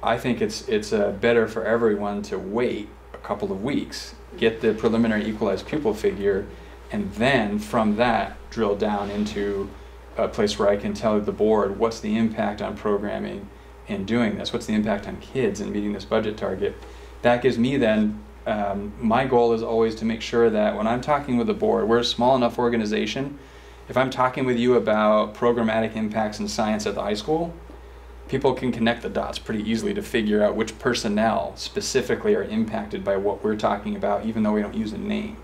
I think it's better for everyone to wait a couple of weeks, get the preliminary equalized pupil figure, and then from that drill down into a place where I can tell the board what's the impact on programming in doing this, what's the impact on kids in meeting this budget target. That gives me then, my goal is always to make sure that when I'm talking with the board, we're a small enough organization, if I'm talking with you about programmatic impacts in science at the high school, people can connect the dots pretty easily to figure out which personnel specifically are impacted by what we're talking about, even though we don't use a name.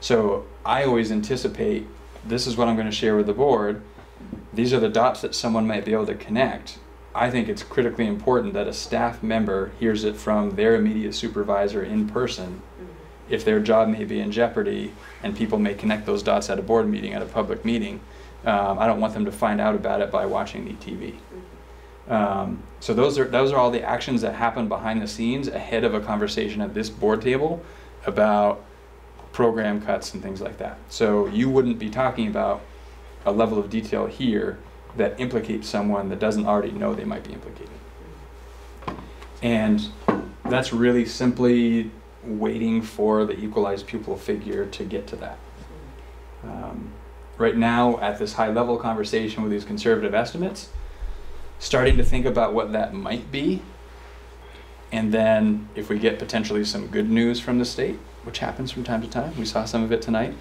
So I always anticipate, this is what I'm going to share with the board, these are the dots that someone might be able to connect. I think it's critically important that a staff member hears it from their immediate supervisor in person if their job may be in jeopardy, and people may connect those dots at a board meeting, at a public meeting. I don't want them to find out about it by watching the TV. So those are all the actions that happen behind the scenes ahead of a conversation at this board table about program cuts and things like that. So you wouldn't be talking about a level of detail here that implicates someone that doesn't already know they might be implicated. And that's really simply waiting for the equalized pupil figure to get to that. right now at this high level conversation with these conservative estimates, starting to think about what that might be. And then if we get potentially some good news from the state, which happens from time to time, we saw some of it tonight,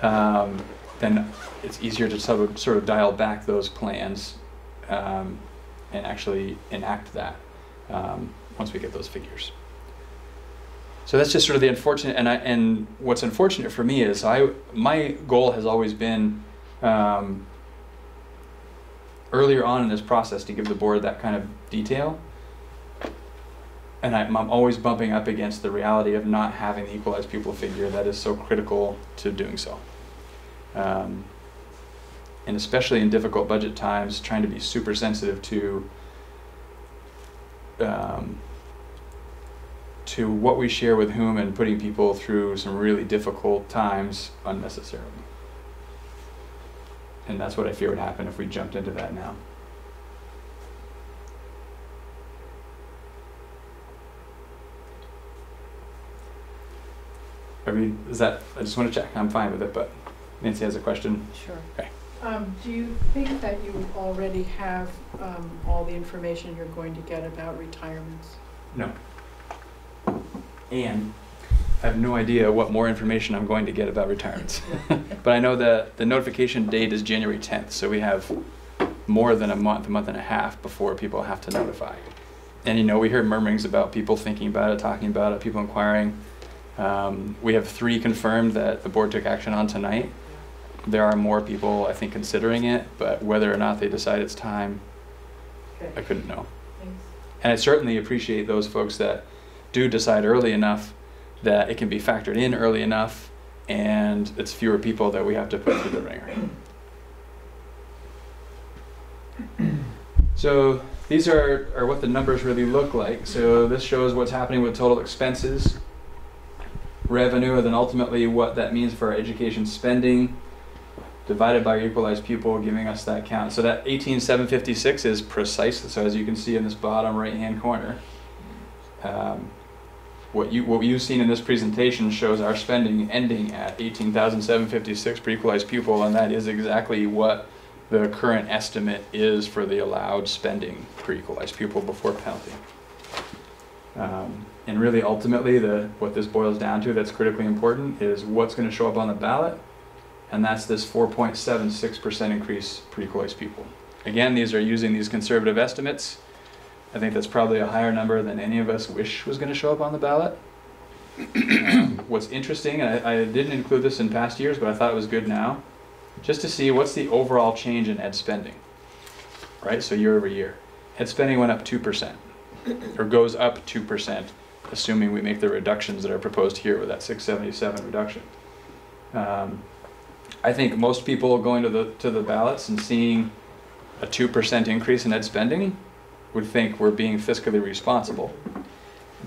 then it's easier to sort of dial back those plans and actually enact that once we get those figures. So that's just sort of the unfortunate, and what's unfortunate for me is my goal has always been earlier on in this process to give the board that kind of detail, and I'm always bumping up against the reality of not having the equalized pupil figure that is so critical to doing so. And especially in difficult budget times, trying to be super sensitive to what we share with whom and putting people through some really difficult times unnecessarily. And that's what I fear would happen if we jumped into that now. I mean, I just want to check. I'm fine with it, but Nancy has a question. Sure. Okay. Do you think that you already have all the information you're going to get about retirements? No. And I have no idea what more information I'm going to get about retirements. But I know that the notification date is January 10th, so we have more than a month and a half before people have to notify. And you know, we hear murmurings about people thinking about it, talking about it, people inquiring. We have 3 confirmed that the board took action on tonight. There are more people, I think, considering it, but whether or not they decide it's time, I couldn't know. Thanks. And I certainly appreciate those folks that do decide early enough that it can be factored in early enough, and it's fewer people that we have to put through the ringer. So these are what the numbers really look like. So this shows what's happening with total expenses, revenue, and then ultimately what that means for our education spending, divided by our equalized pupil, giving us that count. So that 18,756 is precise. So as you can see in this bottom right-hand corner, what you've seen in this presentation shows our spending ending at 18,756 per equalized pupil, and that is exactly what the current estimate is for the allowed spending per equalized pupil before penalty. And really, ultimately, what this boils down to that's critically important is what's going to show up on the ballot, and that's this 4.76% increase per equalized pupil. Again, these are using these conservative estimates. I think that's probably a higher number than any of us wish was going to show up on the ballot. What's interesting, and I didn't include this in past years, but I thought it was good now, just to see what's the overall change in ed spending, right? So year over year. Ed spending went up 2%, or goes up 2%, assuming we make the reductions that are proposed here with that 677 reduction. I think most people going to the ballots and seeing a 2% increase in ed spending would think we're being fiscally responsible.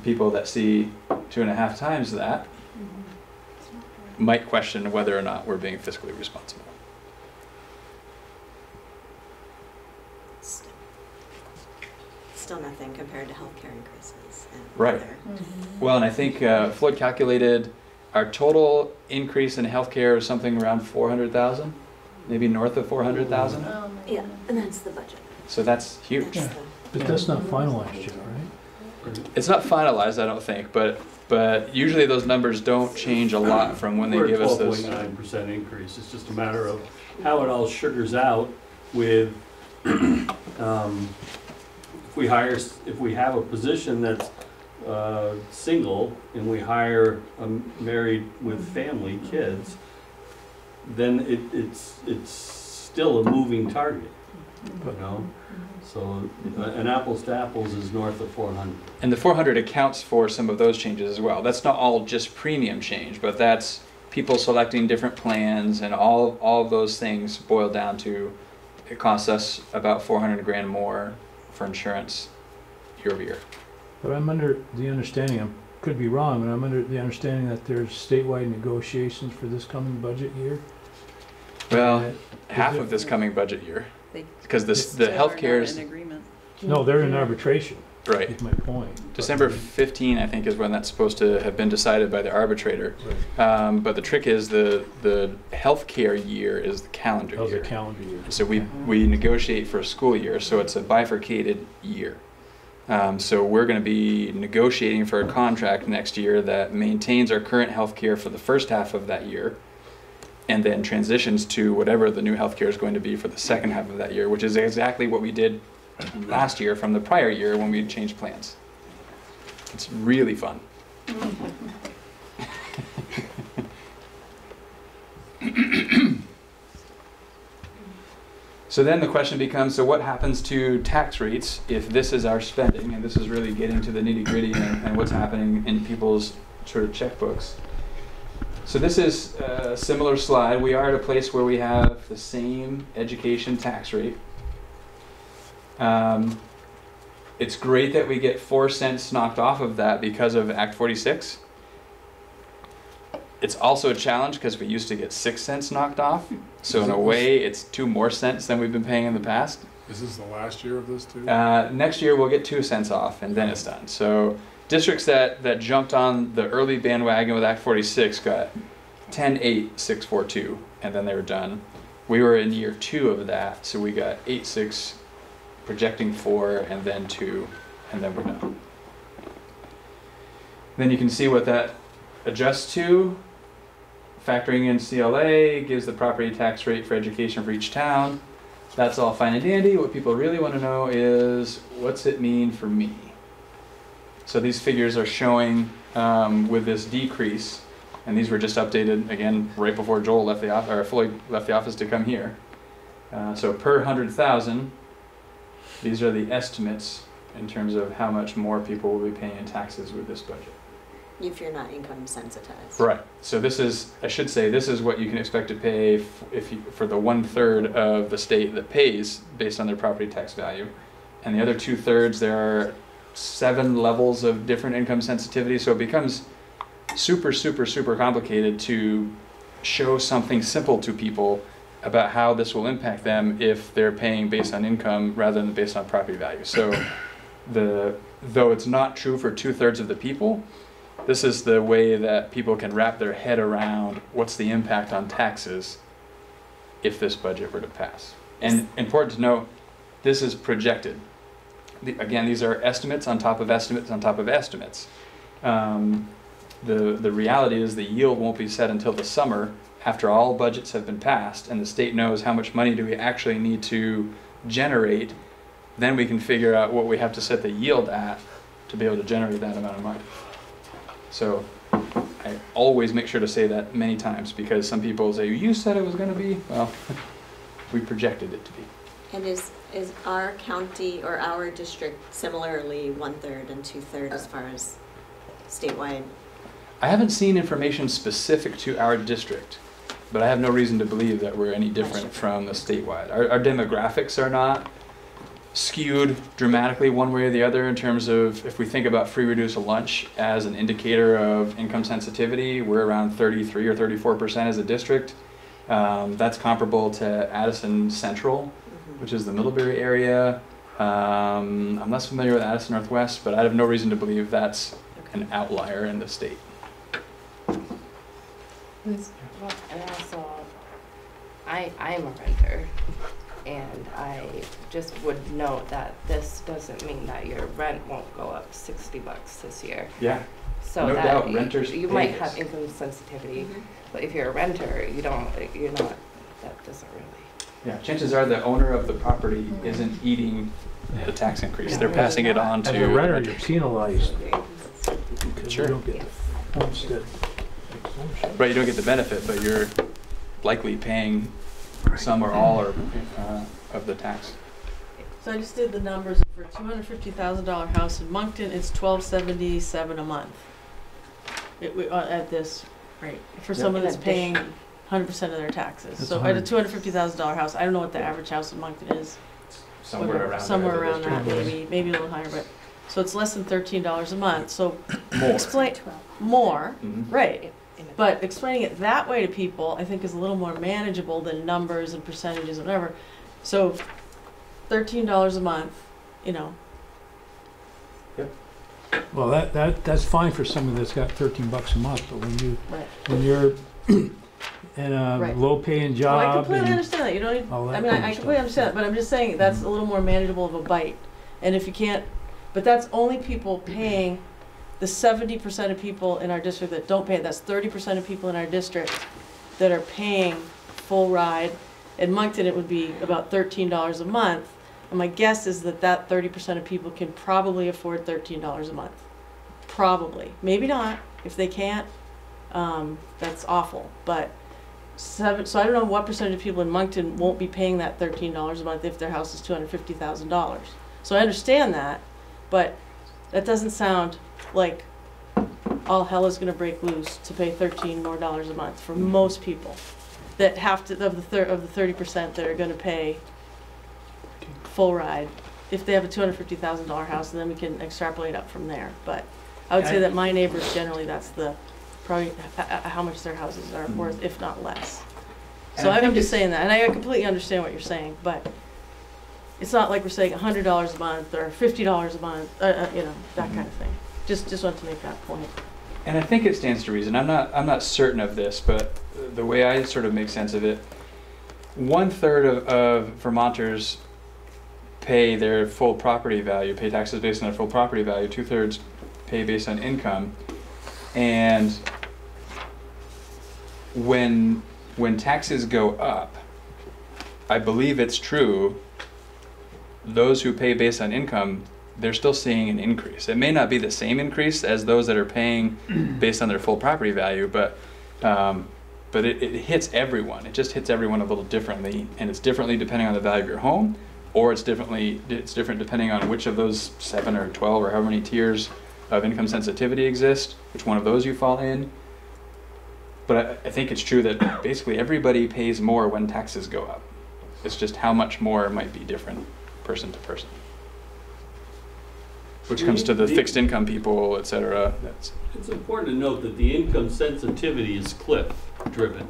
People that see 2.5 times that might question whether or not we're being fiscally responsible. Still nothing compared to healthcare increases. And right. Well, and I think Floyd calculated our total increase in healthcare is something around 400,000, maybe north of 400,000. Yeah, and that's the budget. So that's huge. Yeah. But that's not finalized yet, right? It's not finalized, I don't think, but usually those numbers don't change a lot from when they give us those. 12.9% increase. It's just a matter of how it all sugars out with if we have a position that's single and we hire married with family kids, then it's still a moving target, you know. So an apples to apples is north of 400. And the 400 accounts for some of those changes as well. That's not all just premium change, but that's people selecting different plans, and all of those things boil down to it costs us about 400 grand more for insurance year over year. But I'm under the understanding, I could be wrong, but I'm under the understanding that there's statewide negotiations for this coming budget year. Well, half of this coming budget year, because the healthcare is. No, they're in arbitration. Right. is my point. December 15, I think, is when that's supposed to have been decided by the arbitrator. Right. But the trick is the healthcare year is the calendar That was a year. calendar year. So we negotiate for a school year, so it's a bifurcated year. So we're going to be negotiating for a contract next year that maintains our current healthcare for the first half of that year, and then transitions to whatever the new healthcare is going to be for the second half of that year, which is exactly what we did last year from the prior year when we changed plans. It's really fun. So then the question becomes, so what happens to tax rates if this is our spending, and this is really getting to the nitty-gritty and what's happening in people's sort of checkbooks. So this is a similar slide. We are at a place where we have the same education tax rate. It's great that we get 4 cents knocked off of that because of Act 46. It's also a challenge because we used to get 6 cents knocked off. So in a way, it's 2 more cents than we've been paying in the past. This is the last year of this too? Next year we'll get 2 cents off, and then it's done. So districts that jumped on the early bandwagon with Act 46 got 10-8-6-4-2, and then they were done. We were in year 2 of that, so we got 8-6, projecting 4, and then 2, and then we're done. Then you can see what that adjusts to. Factoring in CLA gives the property tax rate for education for each town. That's all fine and dandy. What people really want to know is, what's it mean for me? So these figures are showing with this decrease, and these were just updated again right before Joel left the office, or Floyd left the office to come here. So per 100,000, these are the estimates in terms of how much more people will be paying in taxes with this budget. If you're not income sensitized. Right. So this is, I should say, this is what you can expect to pay for the 1/3 of the state that pays based on their property tax value. And the other 2/3, there are 7 levels of different income sensitivity. So it becomes super, super, super complicated to show something simple to people about how this will impact them if they're paying based on income rather than based on property value. So though it's not true for 2/3 of the people, this is the way that people can wrap their head around what's the impact on taxes if this budget were to pass. And important to note, this is projected. Again, these are estimates on top of estimates on top of estimates. The reality is the yield won't be set until the summer after all budgets have been passed and the state knows how much money do we actually need to generate. Then we can figure out what we have to set the yield at to be able to generate that amount of money. So I always make sure to say that many times because some people say, you said it was going to be, well, we projected it to be. And is our county or our district similarly 1/3 and 2/3 as far as statewide? I haven't seen information specific to our district, but I have no reason to believe that we're any different from the statewide. Our demographics are not skewed dramatically one way or the other in terms of if we think about free reduced lunch as an indicator of income sensitivity, we're around 33 or 34% as a district. That's comparable to Addison Central, which is the Middlebury area. I'm less familiar with Addison Northwest, but I have no reason to believe that's an outlier in the state. And also, I'm a renter, and I just would note that this doesn't mean that your rent won't go up $60 this year. Yeah. So no that doubt, renters you pay might this. have income sensitivity, but if you're a renter, you're not. That doesn't really. Yeah, chances are the owner of the property isn't eating the tax increase. They're passing it on to. As a renter, you're penalized because Sure. you don't get the homestead. Right, you don't get the benefit, but you're likely paying some or all of the tax. So I just did the numbers for a $250,000 house in Moncton. It's $1,277 a month. At this rate for someone that's paying 100% of their taxes. That's so at a $250,000 house, I don't know what the average house in Moncton is. Somewhere around that, maybe a little higher, but so it's less than $13 a month. So More. explain more, Mhm. right? But explaining it that way to people, I think, is a little more manageable than numbers and percentages and whatever. So $13 a month, Well, that's fine for someone that's got $13 a month, but Right. when you're in a Right. low-paying Well, job. I completely and understand that. You don't need, all that I mean, kind I of completely stuff. understand that, but I'm just saying that's a little more manageable of a bite. And if you can't, but that's only people paying the 70% of people in our district that don't pay it. That's 30% of people in our district that are paying full ride. In Moncton, it would be about $13 a month. And my guess is that that 30% of people can probably afford $13 a month. Probably. Maybe not. If they can't, that's awful. But so I don't know what percentage of people in Moncton won't be paying that $13 a month if their house is $250,000. So I understand that, but that doesn't sound like all hell is going to break loose to pay $13 more a month for most people that have to of the 30% that are going to pay full ride if they have a $250,000 house, and then we can extrapolate up from there. But I would say that my neighbors generally that's probably how much their houses are worth, if not less. So I'm just saying that, and I completely understand what you're saying, but it's not like we're saying $100 a month or $50 a month, you know, that kind of thing. Just want to make that point. And I think it stands to reason. I'm not certain of this, but the way I sort of make sense of it, 1/3 of Vermonters pay their full property value, pay taxes based on their full property value. 2/3 pay based on income, and when taxes go up, I believe it's true. Those who pay based on income, they're still seeing an increase. It may not be the same increase as those that are paying based on their full property value, but it hits everyone. It just hits everyone a little differently, and it's differently depending on the value of your home, or it's different depending on which of those 7 or 12 or however many tiers of income sensitivity exist, which one of those you fall in. But I think it's true that basically everybody pays more when taxes go up. It's just how much more might be different person to person. Which comes to the fixed income people, et cetera. It's important to note that the income sensitivity is cliff driven.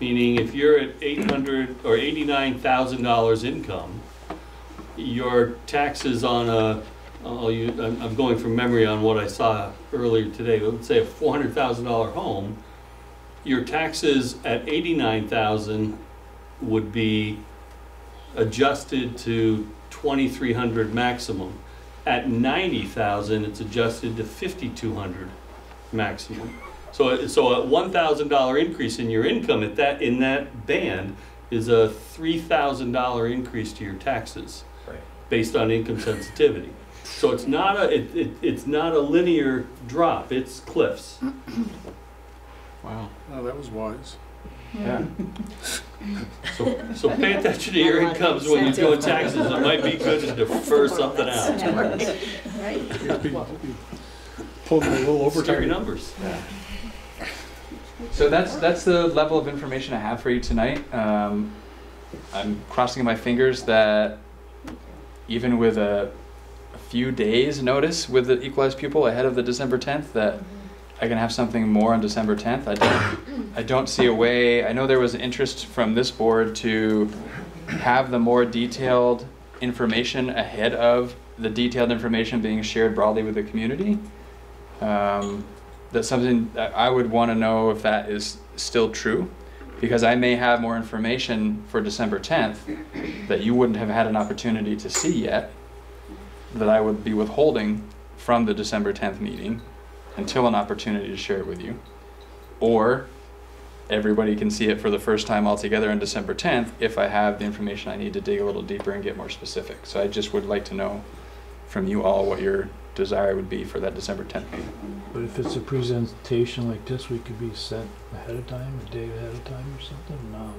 Meaning if you're at $800 or $89,000 income, your taxes on I'm going from memory on what I saw earlier today, let's say a $400,000 home, your taxes at $89,000 would be adjusted to $2,300 maximum. At $90,000, it's adjusted to $5,200 maximum. So a $1,000 increase in your income in that band is a $3,000 increase to your taxes, right, based on income sensitivity. So it's not a linear drop. It's cliffs. Wow. Oh, that was wise. Yeah. So pay attention to your incomes when you're doing taxes. It might be good to defer something out. Pulling a little over your numbers. Yeah. So that's the level of information I have for you tonight. I'm crossing my fingers that even with a few days notice with the equalized pupil ahead of the December 10th that I can have something more on December 10th. I don't see a way. I know there was interest from this board to have the more detailed information ahead of the detailed information being shared broadly with the community. That's something that I would want to know if that is still true, because I may have more information for December 10th that you wouldn't have had an opportunity to see yet, that I would be withholding from the December 10th meeting until an opportunity to share it with you. Or everybody can see it for the first time altogether on December 10th if I have the information I need to dig a little deeper and get more specific. So I just would like to know from you all what your desire would be for that December 10th meeting. But if it's a presentation like this, we could be sent ahead of time, a day ahead of time or something? No.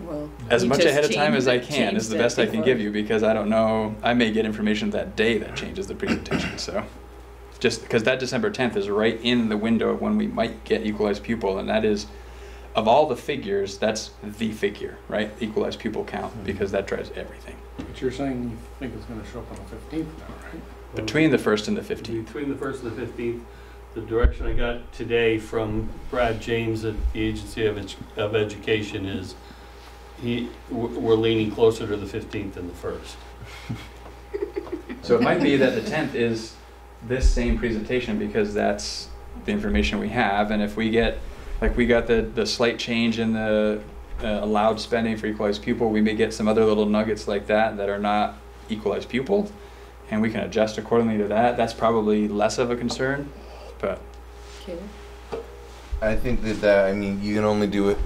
Well, As much ahead of time as I can is the best I can give you, because I don't know, I may get information that day that changes the presentation. So just because that December 10th is right in the window of when we might get equalized pupil, and that is, of all the figures, that's the figure, right? Equalized pupil count, because that drives everything. But you're saying you think it's going to show up on the 15th now, right? Between the 1st and the 15th. Between the 1st and the 15th, the direction I got today from Brad James at the Agency of Education is we're leaning closer to the 15th than the 1st. So it might be that the 10th is this same presentation because that's the information we have. And if we get, like we got the slight change in the allowed spending for equalized pupil, we may get some other little nuggets like that that are not equalized pupil, and we can adjust accordingly to that. That's probably less of a concern, but. I think that I mean, you can only do it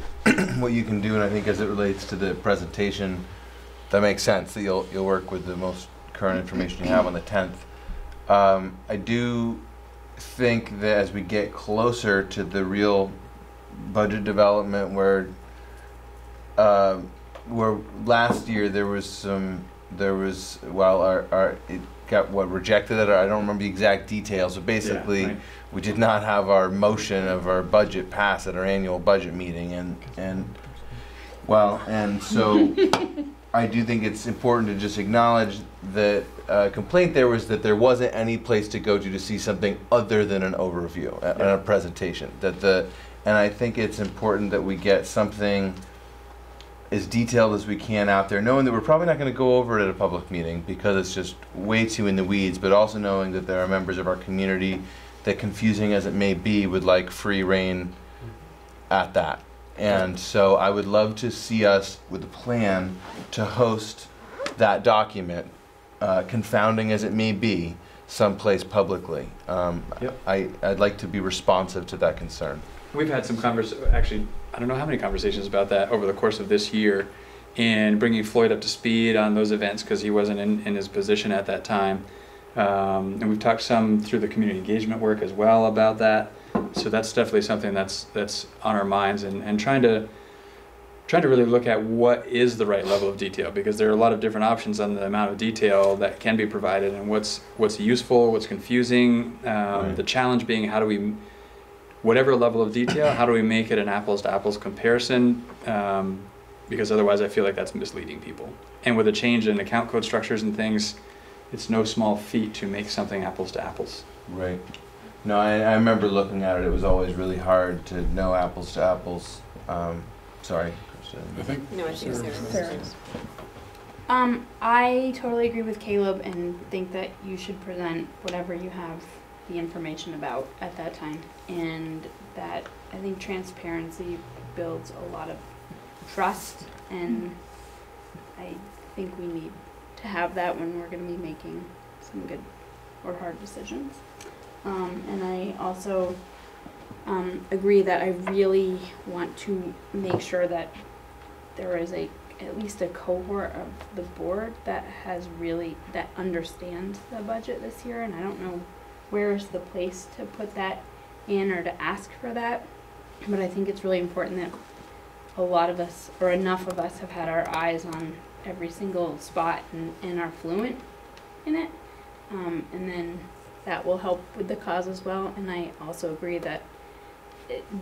what you can do, and I think as it relates to the presentation, that makes sense, that you'll work with the most current information you have on the 10th. I do think that as we get closer to the real budget development, where last year there was it got rejected, I don't remember the exact details, but basically, yeah, right, we did not have our motion of our budget pass at our annual budget meeting, and so I do think it's important to just acknowledge that complaint there was that there wasn't any place to go to see something other than an overview and a presentation. And I think it's important that we get something as detailed as we can out there, knowing that we're probably not going to go over it at a public meeting because it's just way too in the weeds, but also knowing that there are members of our community that, confusing as it may be, would like free reign at that. And so I would love to see us with a plan to host that document, confounding as it may be, someplace publicly. I'd like to be responsive to that concern. We've had some actually, I don't know how many conversations about that over the course of this year, and bringing Floyd up to speed on those events because he wasn't in his position at that time. And we've talked some through the community engagement work as well about that. So that's definitely something that's on our minds, and trying to really look at what is the right level of detail, because there are a lot of different options on the amount of detail that can be provided, and what's useful, what's confusing. Right. The challenge being, how do we, whatever level of detail, how do we make it an apples to apples comparison? Because otherwise I feel like that's misleading people. And with a change in account code structures and things, it's no small feat to make something apples to apples. Right. No, I remember looking at it. It was always really hard to know apples to apples. Sorry, Kristen. I think. No, it's Sarah. I totally agree with Caleb and think that you should present whatever you have the information about at that time, and that I think transparency builds a lot of trust, and I think we need to have that when we're going to be making some good or hard decisions. And I also agree that I really want to make sure that there is at least a cohort of the board that understands the budget this year, and I don't know where is the place to put that in or to ask for that, but I think it's really important that a lot of us, or enough of us, have had our eyes on every single spot and are fluent in it, and then that will help with the cause as well. And I also agree that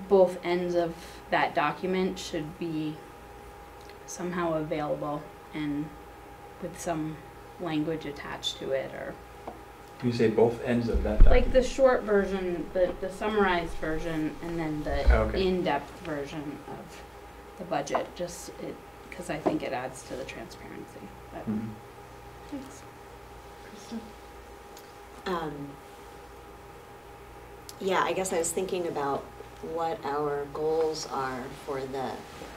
both ends of that document should be somehow available and with some language attached to it. Or can you say both ends of that document? Like the short version, the summarized version, and then the in-depth version of the budget, just because I think it adds to the transparency. But thanks. Kristen? Yeah, I guess I was thinking about what our goals are for the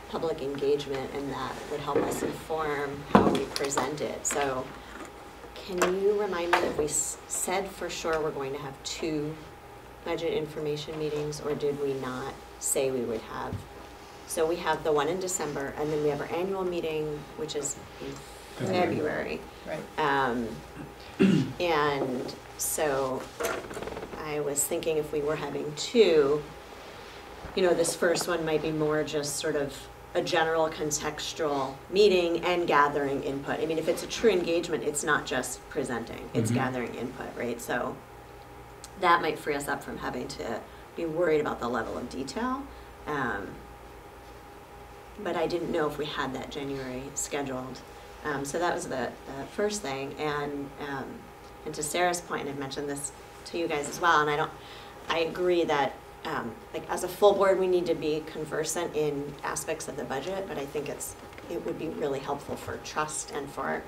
public engagement, and that would help us inform how we present it. So can you remind me if we said for sure we're going to have 2 budget information meetings, or did we not say we would have? So we have the one in December, and then we have our annual meeting, which is in February. Right. And so I was thinking if we were having 2, this first one might be more just sort of a general contextual meeting and gathering input. I mean, if it's a true engagement, it's not just presenting, it's gathering input, right? So that might free us up from having to be worried about the level of detail. But I didn't know if we had that January scheduled. So that was the first thing. And to Sarah's point, and I've mentioned this to you guys as well, and I agree that as a full board, we need to be conversant in aspects of the budget, but I think it would be really helpful for trust and for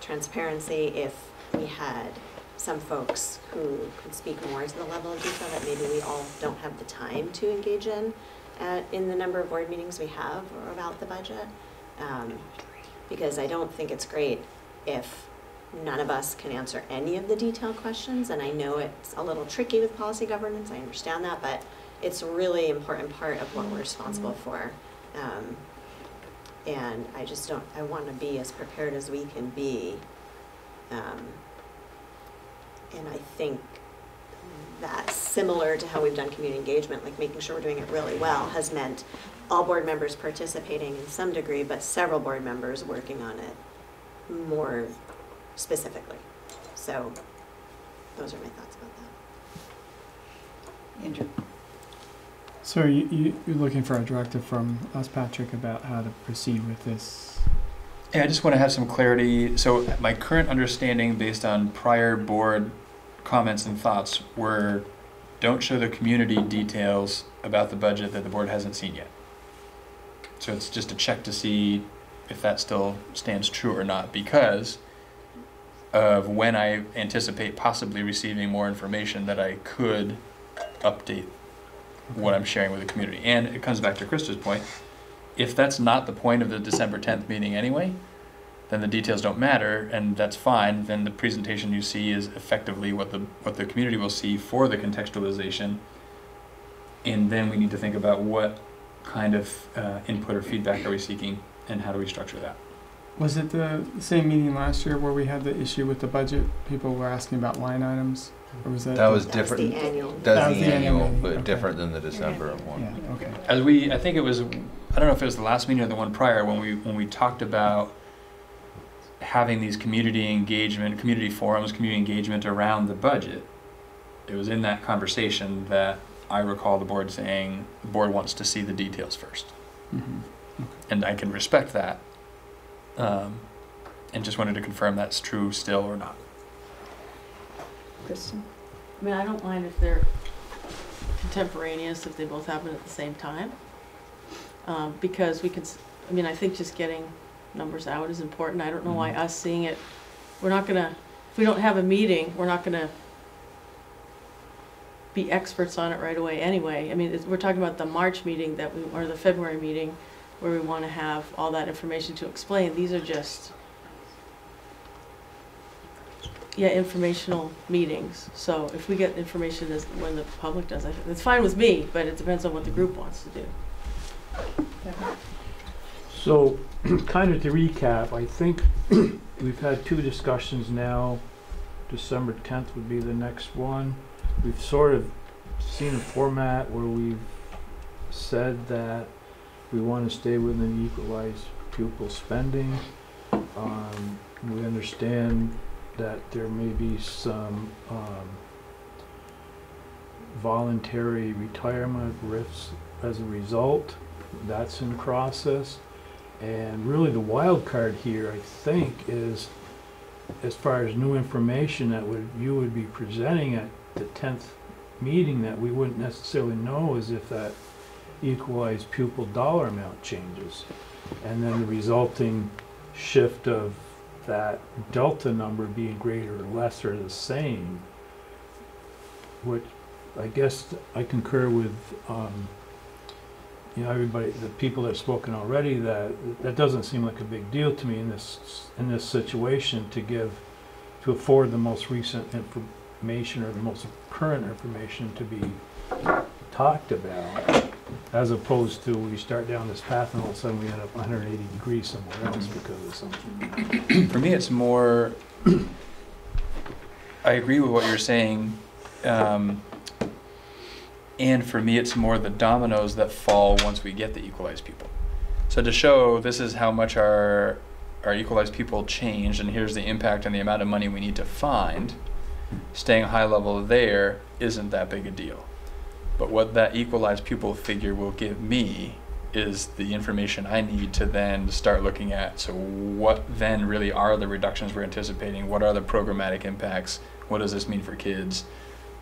transparency if we had some folks who could speak more to the level of detail that maybe we all don't have the time to engage in the number of board meetings we have about the budget. Because I don't think it's great if none of us can answer any of the detailed questions, and I know it's a little tricky with policy governance, I understand that, but it's a really important part of what we're responsible for. And I just don't, I want to be as prepared as we can be. And I think that, similar to how we've done community engagement, like making sure we're doing it really well, has meant all board members participating in some degree, but several board members working on it more specifically. So those are my thoughts about that. Andrew. So you're looking for a directive from us, Patrick, about how to proceed with this? Yeah, I just want to have some clarity. So my current understanding based on prior board comments and thoughts were, don't show the community details about the budget that the board hasn't seen yet. So it's just a check to see if that still stands true or not, because of when I anticipate possibly receiving more information that I could update what I'm sharing with the community. And it comes back to Krista's point. If that's not the point of the December 10th meeting anyway, then the details don't matter, and that's fine. Then the presentation you see is effectively what the community will see for the contextualization. And then we need to think about what kind of input or feedback are we seeking, and how do we structure that. Was it the same meeting last year where we had the issue with the budget? People were asking about line items? Or was that? That was different. That was the annual. That was the annual, meeting. but Okay. different than the December one. Yeah, okay. I think it was, I don't know if it was the last meeting or the one prior, when we talked about having these community engagement, community forums, community engagement around the budget. It was in that conversation that I recall the board saying the board wants to see the details first. Mm-hmm. Okay. And I can respect that. And just wanted to confirm that's true still or not. Kristen? I mean, I don't mind if they're contemporaneous, if they both happen at the same time. Because we could, I mean, I think just getting numbers out is important. I don't know why us seeing it, we're not gonna, if we don't have a meeting, we're not gonna be experts on it right away anyway. I mean, we're talking about the March meeting or the February meeting where we want to have all that information to explain. These are just, informational meetings. So if we get information when the public does, it's fine with me, but it depends on what the group wants to do. So, kind of to recap, I think we've had 2 discussions now. December 10th would be the next one. We've sort of seen a format where we've said that we want to stay within equalized pupil spending. We understand that there may be some voluntary retirement risks as a result. That's in process. And really the wild card here, I think, is as far as new information that you would be presenting at the 10th meeting that we wouldn't necessarily know is if that equalized pupil dollar amount changes. And then the resulting shift of that delta number being greater or less or the same, which I guess I concur with everybody, the people that have spoken already, that doesn't seem like a big deal to me in this situation to afford the most recent information or the most current information to be talked about, as opposed to we start down this path and all of a sudden we end up 180 degrees somewhere else because of something. For me, it's more, I agree with what you're saying, and for me, it's more the dominoes that fall once we get the equalized pupil. So to show this is how much our equalized pupil changed, and here's the impact and the amount of money we need to find, staying high level there isn't that big a deal. But what that equalized pupil figure will give me is the information I need to then start looking at. So what then really are the reductions we're anticipating? What are the programmatic impacts? What does this mean for kids?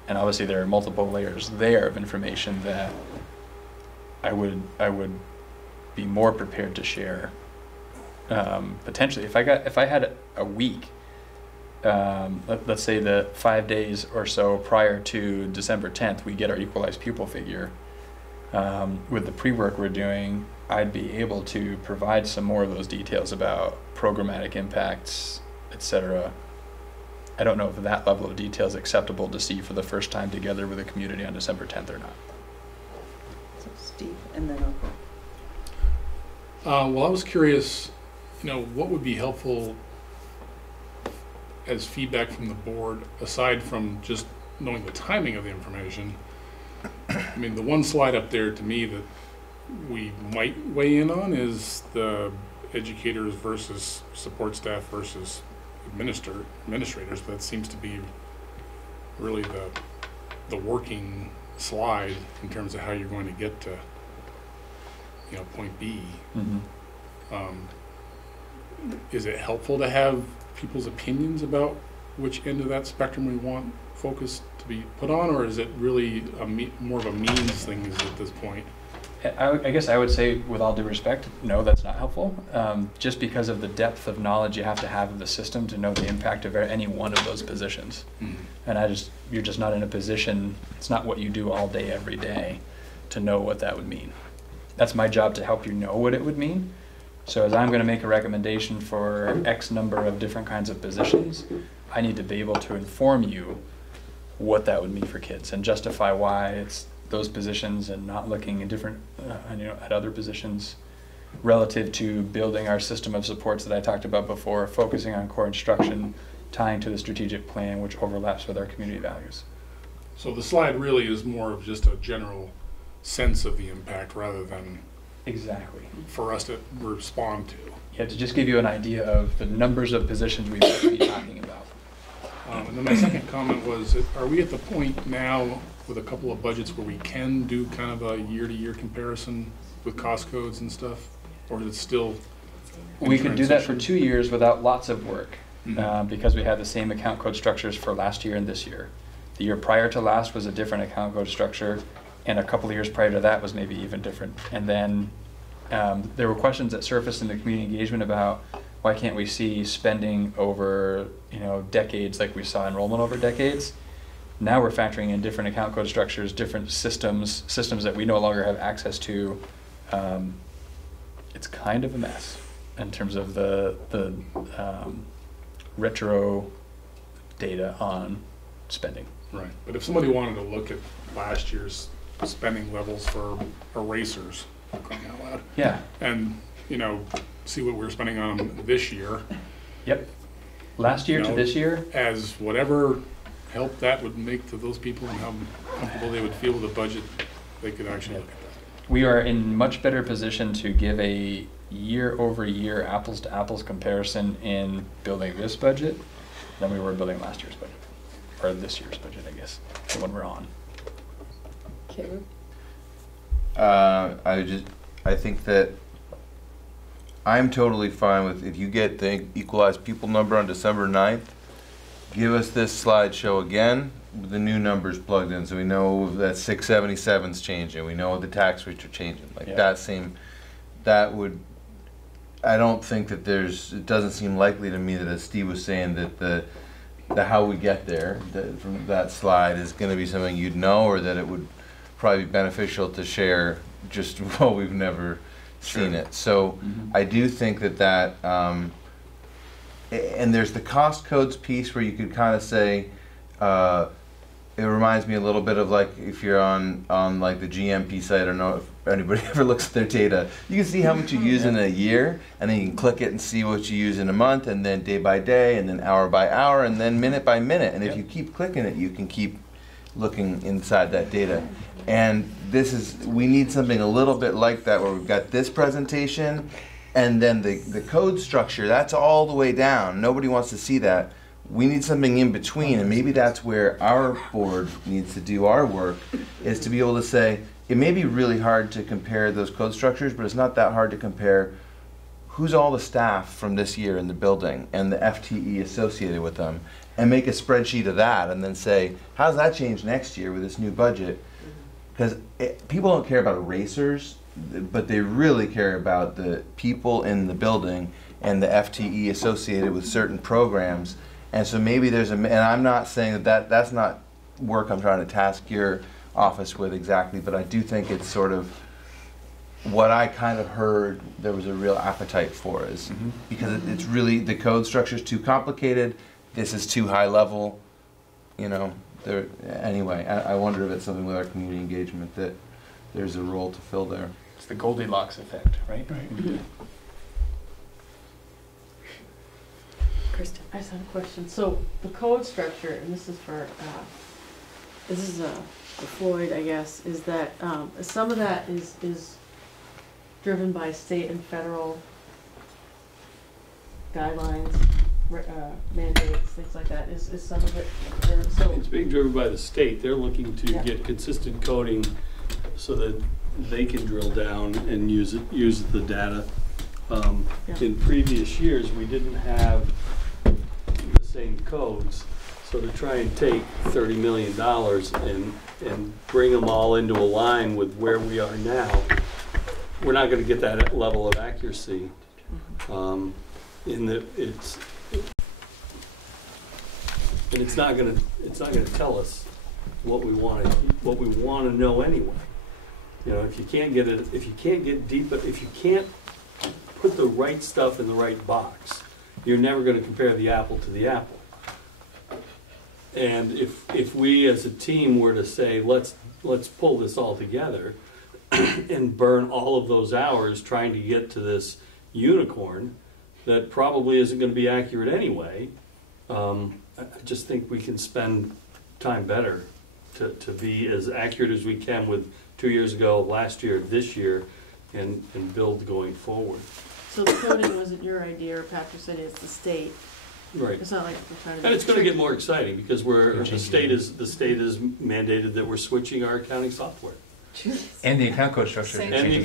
And obviously there are multiple layers there of information that I would be more prepared to share potentially. If I had a week let's say the 5 days or so prior to December 10th, we get our equalized pupil figure. With the pre-work we're doing, I'd be able to provide some more of those details about programmatic impacts, etc. I don't know if that level of detail is acceptable to see for the first time together with the community on December 10th or not. So Steve, and then I'll go. Well, I was curious, what would be helpful as feedback from the board, aside from just knowing the timing of the information. I mean, the one slide up there to me that we might weigh in on is the educators versus support staff versus administrators. That seems to be really the working slide in terms of how you're going to get to point B. Is it helpful to have people's opinions about which end of that spectrum we want focus to be put on, or is it really more of a means thing at this point? I guess I would say, with all due respect, no, that's not helpful. Just because of the depth of knowledge you have to have of the system to know the impact of any one of those positions. And you're just not in a position, it's not what you do all day, every day, to know what that would mean. That's my job, to help you know what it would mean. So as I'm going to make a recommendation for X number of different kinds of positions, I need to be able to inform you what that would mean for kids and justify why it's those positions and not looking in different, at other positions relative to building our system of supports that I talked about before, focusing on core instruction, tying to the strategic plan, which overlaps with our community values. So the slide really is more of just a general sense of the impact rather than exactly for us to respond to. Yeah, to just give you an idea of the numbers of positions we might be talking about. And then my second comment was, are we at the point now with a couple of budgets where we can do kind of a year-to-year comparison with cost codes and stuff? Or is it still We could do that for 2 years without lots of work, because we have the same account code structures for last year and this year. The year prior to last was a different account code structure, and a couple of years prior to that was maybe even different. And then there were questions that surfaced in the community engagement about why can't we see spending over decades like we saw enrollment over decades. Now we're factoring in different account code structures, different systems that we no longer have access to. It's kind of a mess in terms of the retro data on spending. Right, but if somebody wanted to look at last year's spending levels for erasers, crying out loud, yeah, and see what we're spending on them this year. Yep. Last year to this year, as whatever help that would make to those people and how comfortable they would feel with the budget, they could actually look at that. We are in much better position to give a year-over-year apples-to-apples comparison in building this budget than we were building last year's budget, or this year's budget, I guess, the one we're on. Caleb? I think that I'm totally fine with, if you get the equalized pupil number on December 9th, give us this slideshow again with the new numbers plugged in, so we know that 677 is changing, we know the tax rates are changing. Like that would, I don't think that it doesn't seem likely to me that, as Steve was saying, that the how we get there from that slide is going to be something you'd know, or that it would probably be beneficial to share just while we've never seen it. So I do think that and there's the cost codes piece where you could kind of say, it reminds me a little bit of like if you're on like the GMP site. I don't know if anybody ever looks at their data. You can see how much you use in a year, and then you can click it and see what you use in a month, and then day by day, and then hour by hour, and then minute by minute. And if you keep clicking it, you can keep looking inside that data. And we need something a little bit like that, where we've got this presentation, and then the code structure, that's all the way down. Nobody wants to see that. We need something in between, and maybe that's where our board needs to do our work, is to be able to say, it may be really hard to compare those code structures, but it's not that hard to compare who's all the staff from this year in the building and the FTE associated with them, and make a spreadsheet of that, and then say, how's that change next year with this new budget? Because people don't care about erasers, but they really care about the people in the building and the FTE associated with certain programs. And so maybe there's and I'm not saying that's not work I'm trying to task your office with exactly, but I do think it's sort of what I kind of heard there was a real appetite for is because it's really, the code structure is too complicated, this is too high level, you know. Anyway, I wonder if it's something with our community engagement that there's a role to fill there. It's the Goldilocks effect, right? Mm-hmm. Kristen, I just had a question. So the code structure, and this is for Floyd, I guess, is that some of that is driven by state and federal guidelines, mandates, things like that. Is some of it? So it's being driven by the state. They're looking to get consistent coding so that they can drill down and use the data. In previous years, we didn't have the same codes, so to try and take $30 million and bring them all into a line with where we are now, we're not going to get that level of accuracy. It's not going to tell us what we want to know anyway. You know, if you can't get deep, if you can't put the right stuff in the right box, you're never going to compare the apple to the apple. And if we as a team were to say, let's pull this all together and burn all of those hours trying to get to this unicorn that probably isn't going to be accurate anyway, I just think we can spend time better to be as accurate as we can with 2 years ago, last year, this year, and build going forward. So the coding wasn't your idea, or Patrick said it's the state. Right. It's not like we're trying to. And it's going to get more exciting because the state is mandated that we're switching our accounting software. And the account code structure. And the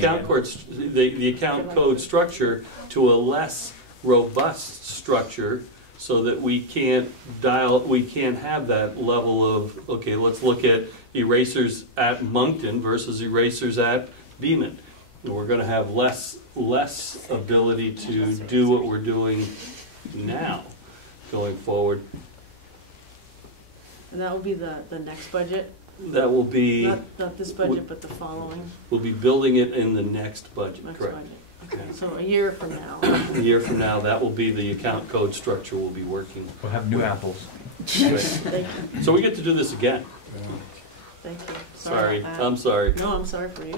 account code structure to a less robust structure, so that we can't have that level of, okay, let's look at erasers at Moncton versus erasers at Beeman. We're going to have less ability to do what we're doing now going forward. And that will be the next budget? That will be... Not this budget, but the following? We'll be building it in the next budget, correct. Budget. Okay, so a year from now. A year from now, that will be the account code structure we'll be working. We'll have new apples. Thank you. So we get to do this again. Thank you. Sorry, I'm sorry. No, I'm sorry for you.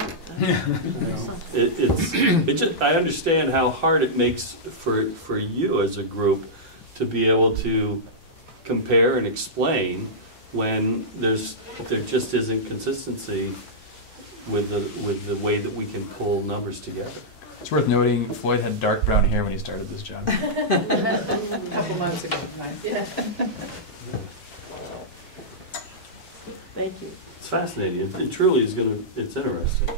I understand how hard it makes for you as a group to be able to compare and explain when there just isn't consistency with the way that we can pull numbers together. It's worth noting Floyd had dark brown hair when he started this job. A couple months ago. Yeah. Thank you. It's fascinating. It truly is it's interesting.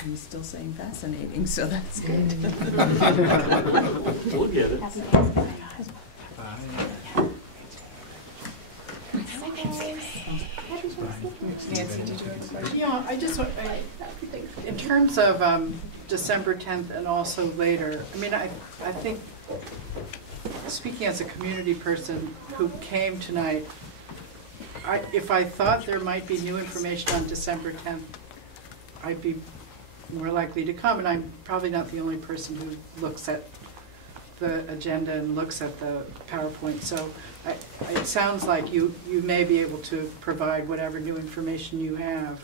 I'm still saying fascinating, so that's good. We'll get it. Yeah, in terms of December 10th and also later, I mean, I think, speaking as a community person who came tonight, if I thought there might be new information on December 10th, I'd be more likely to come, and I'm probably not the only person who looks at the agenda and looks at the PowerPoint, so it sounds like you may be able to provide whatever new information you have.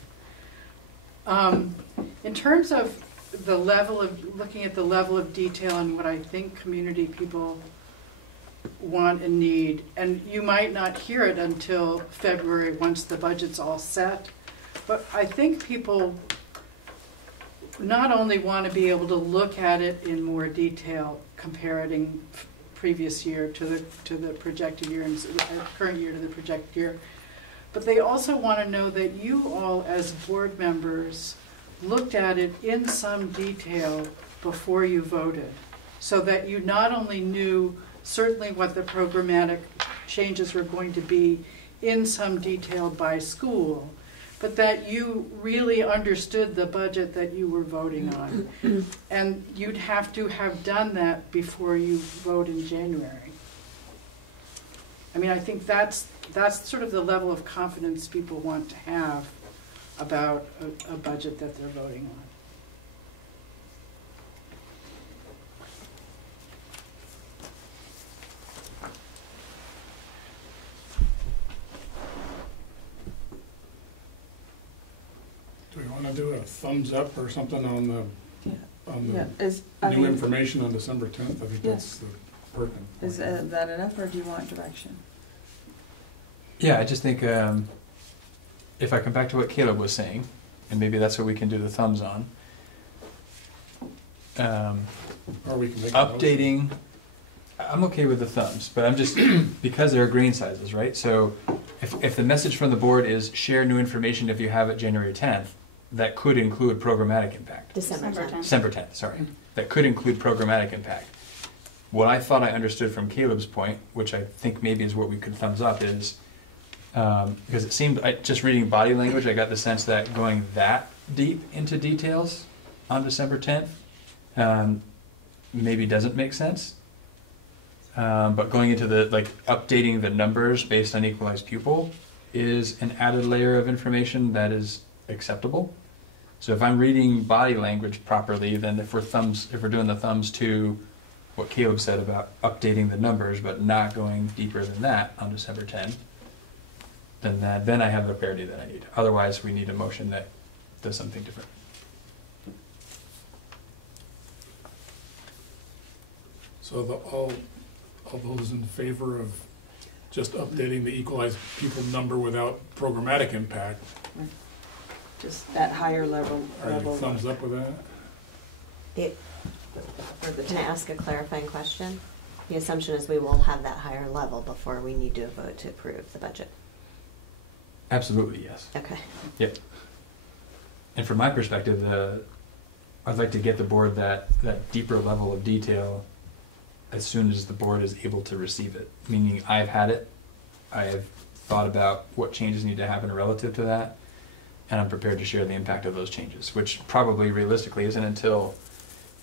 In terms of looking at the level of detail and what I think community people want and need, and you might not hear it until February once the budget's all set, but I think people not only want to be able to look at it in more detail, comparing previous year to the projected year and current year to the projected year, but they also want to know that you all as board members looked at it in some detail before you voted, so that you not only knew certainly what the programmatic changes were going to be in some detail by school, but that you really understood the budget that you were voting on. And you'd have to have done that before you vote in January. I mean, I think that's sort of the level of confidence people want to have about a budget that they're voting on. Do we want to do a thumbs up or something on the, Yeah, I new mean, information on December 10th? I think that's the pertinent. Is that enough, or do you want direction? Yeah, I just think if I come back to what Caleb was saying, and maybe that's what we can do the thumbs on. Or we can make a Updating, I'm okay with the thumbs, but I'm just, because there are grain sizes, right? So if the message from the board is share new information if you have it January 10th, that could include programmatic impact. December 10th. December 10th, sorry. That could include programmatic impact. What I thought I understood from Caleb's point, which I think maybe is what we could thumbs up, is because it seemed, just reading body language, I got the sense that going that deep into details on December 10th maybe doesn't make sense. But going into the, like, updating the numbers based on equalized pupil is an added layer of information that is acceptable. So if I'm reading body language properly, then if we're doing the thumbs to what Caleb said about updating the numbers but not going deeper than that on December 10th, then I have the clarity that I need. Otherwise, we need a motion that does something different. So all those in favor of just updating the equalized pupil number without programmatic impact, Just that higher level. are you thumbs up with that? Can I ask a clarifying question? The assumption is we will have that higher level before we need to vote to approve the budget. Absolutely, yes. Okay. Yep. And from my perspective, I'd like to get the board that deeper level of detail as soon as the board is able to receive it. Meaning I've had it, I have thought about what changes need to happen relative to that, and I'm prepared to share the impact of those changes, which probably realistically isn't until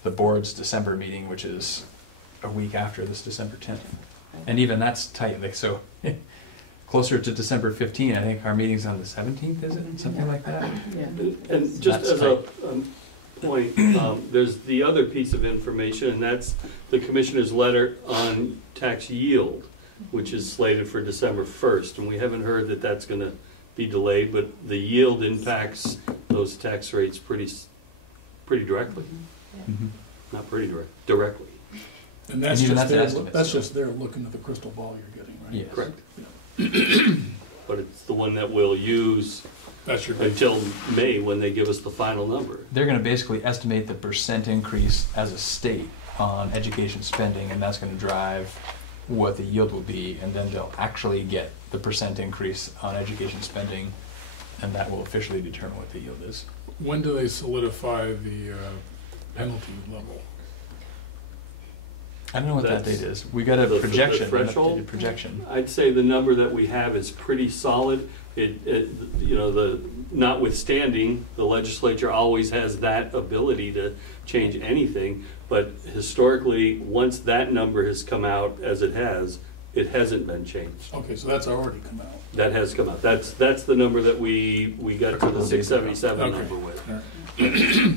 the board's December meeting, which is a week after this December 10th. And even that's tight, like, so closer to December 15, I think our meeting's on the 17th, is it? Something like that? Yeah. And just That's as a point, there's the other piece of information, and that's the commissioner's letter on tax yield, which is slated for December 1st. And we haven't heard that that's going to be delayed, but the yield impacts those tax rates pretty directly. Mm-hmm. Not pretty directly. And that's And even just that's an their, estimate, that's so. just their looking at the crystal ball you're getting, right? Yes. Correct. But it's the one that we'll use That's your until May when they give us the final number. They're going to basically estimate the percent increase as a state on education spending, and that's going to drive what the yield will be, and then they'll actually get the percent increase on education spending, and that will officially determine what the yield is. When do they solidify the penalty level? I don't know what that That's date is. We got a the projection, an threshold? updated projection. I'd say the number that we have is pretty solid. Notwithstanding, the legislature always has that ability to change anything. But historically, once that number has come out as it hasn't been changed. Okay, so that's already come out. That has come out. That's the number that we got to the 677 Okay. number with. All right.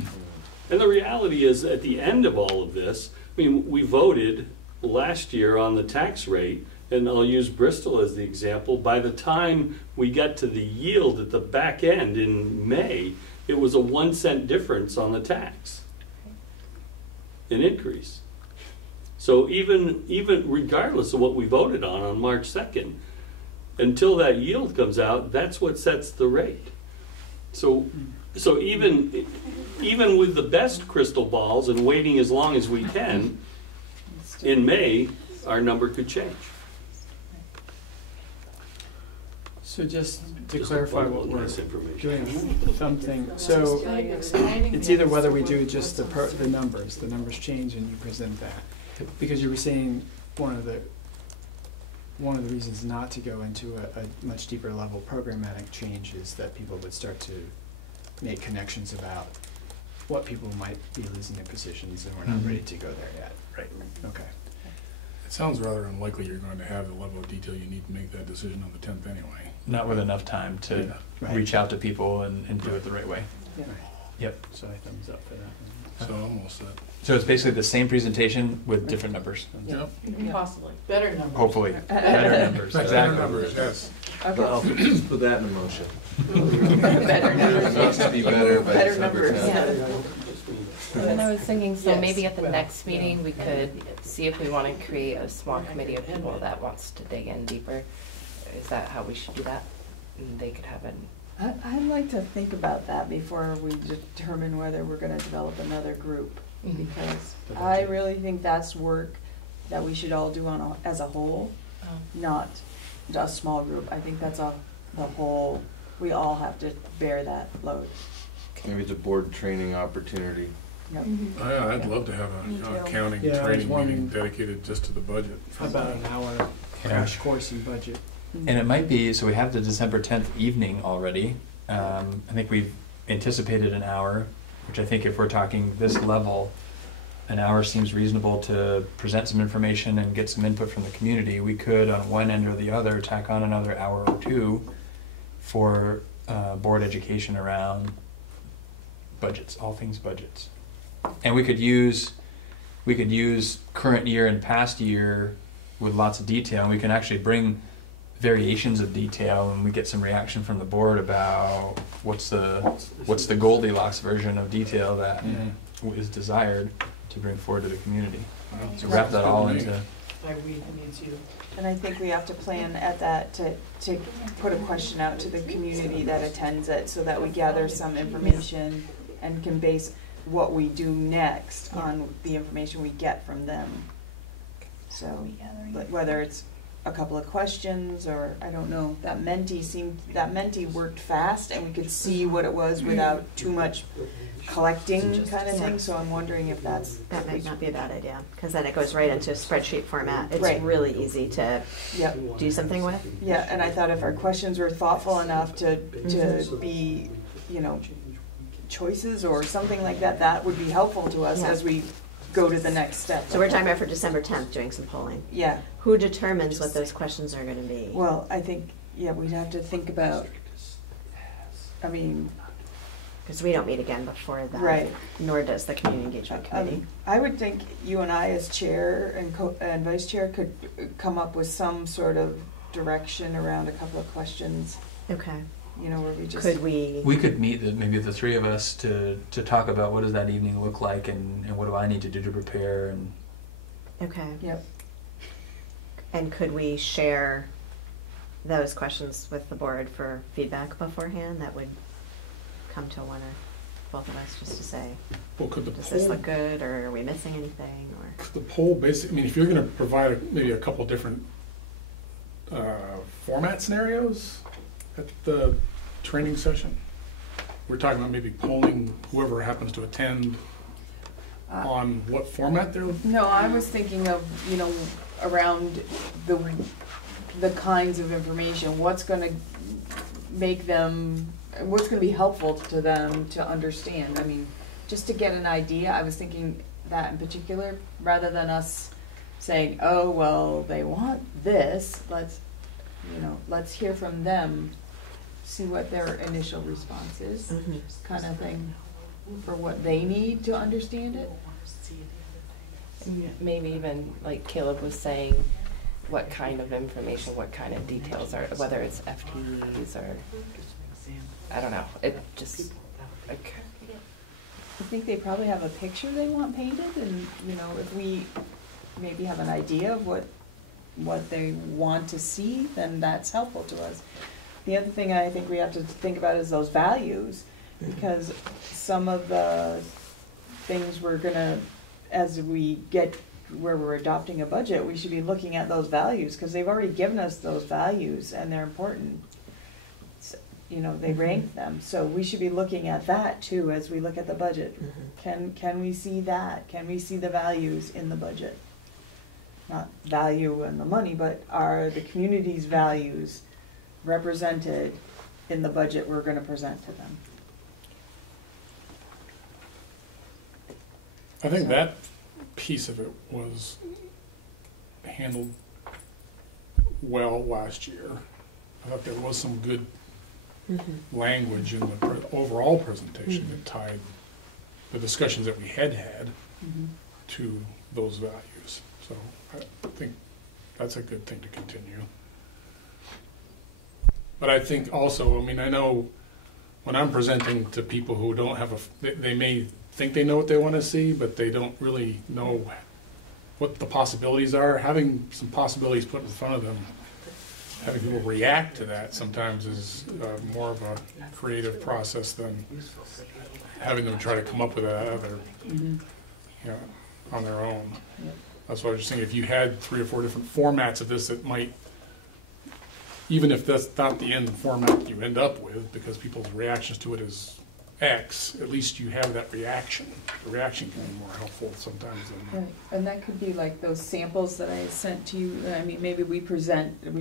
And the reality is, at the end of all of this, I mean, we voted last year on the tax rate, and I'll use Bristol as the example. By the time we got to the yield at the back end in May, it was a 1 cent difference on the tax, an increase. So even regardless of what we voted on March 2nd, until that yield comes out, that's what sets the rate. So even with the best crystal balls and waiting as long as we can, in May, our number could change. So just to clarify what we're Nice information. doing something, so it's either whether we do just the numbers change and you present that. Because you were saying one of the reasons not to go into a much deeper level programmatic change is that people would start to make connections about what people might be losing their positions, and we're not ready to go there yet. Right. Okay. It sounds rather unlikely you're going to have the level of detail you need to make that decision on the 10th anyway. Not with enough time to reach out to people and do it the right way. Yeah. Yep. So I thumbs up for that. So almost that. So it's basically the same presentation with different numbers. Yep. Possibly. Better numbers. Hopefully. Better numbers. Better Exactly. numbers, yes. Well, just put that in a motion. Better It must be better by Better December numbers. 10th. And I was thinking, so Yes. maybe at the next meeting, we could see if we want to create a small committee of people that wants to dig in deeper. Is that how we should do that? And they could have an, I'd like to think about that before we determine whether we're gonna develop another group, because I really think that's work that we should all do as a whole, not a small group. I think that's the whole, we all have to bear that load. Maybe it's a board training opportunity. Yep. I'd love to have Me a too. accounting Yeah, I was training meeting wondering- dedicated just to the budget. About an hour crash course in budget. And it might be, so we have the December 10th evening already. I think we've anticipated an hour, which I think if we're talking this level, an hour seems reasonable to present some information and get some input from the community. We could, on one end or the other, tack on another hour or two for board education around budgets, all things budgets. And we could use current year and past year with lots of detail, and we can actually bring variations of detail, and we get some reaction from the board about what's the Goldilocks version of detail that is desired to bring forward to the community. So wrap that all into. By we, it means you. And I think we have to plan at that to put a question out to the community that attends it, so that we gather some information and can base what we do next on the information we get from them. So, like, whether it's a couple of questions, or I don't know, that Menti worked fast, and we could see what it was without too much collecting kind of thing, so I'm wondering if that might not be a bad idea, because then it goes right into spreadsheet format. It's Right. really easy to Yep. do something with. Yeah, and I thought if our questions were thoughtful enough to be, choices or something like that, that would be helpful to us Yeah. as we go to the next step. So we're talking about for December 10th, doing some polling. Yeah, Who determines what those questions are going to be? well, I think, we'd have to think about, Because we don't meet again before that. Right. Nor does the community engagement committee. I would think you and I as chair and vice chair could come up with some sort of direction around a couple of questions, Okay. where we just. Could we? We could meet maybe the three of us to talk about what does that evening look like, and what do I need to do to prepare, and Okay. Yep. And could we share those questions with the board for feedback beforehand? That would come to one or both of us, just to say, Well, could the does this poll, look good, or are we missing anything? Or could the poll basically, if you're going to provide maybe a couple different format scenarios at the training session, we're talking about maybe polling whoever happens to attend on what format they're. No, I was thinking of, around the kinds of information, what's gonna make them, what's gonna be helpful to them to understand. I mean, just to get an idea, I was thinking that in particular, rather than us saying, oh, well, they want this, let's hear from them, see what their initial response is, kind of thing, for what they need to understand it. maybe even like Caleb was saying, what kind of information, what kind of details are, whether it's FTEs or, I don't know, it just, like, I think they probably have a picture they want painted, and, if we maybe have an idea of what they want to see, then that's helpful to us. The other thing I think we have to think about is those values, because some of the things we're gonna, as we get where we're adopting a budget, we should be looking at those values, because they've already given us those values, and they're important. They rank them, so we should be looking at that too as we look at the budget. Can we see that? Can we see the values in the budget? Not value and the money, but are the community's values represented in the budget we're gonna present to them? I think that piece of it was handled well last year. I thought there was some good language in the overall presentation that tied the discussions that we had to those values. So I think that's a good thing to continue. But I think also, I mean, I know when I'm presenting to people who don't have they may think they know what they want to see, but they don't really know what the possibilities are. Having some possibilities put in front of them, having people react to that sometimes is more of a creative process than having them try to come up with that on their own. That's what I was just saying. If you had 3 or 4 different formats of this, it might, even if that's not the end format you end up with, because people's reactions to it is X, at least you have that reaction. The reaction can be more helpful sometimes than... Right, and that could be like those samples that I sent to you. I mean, maybe we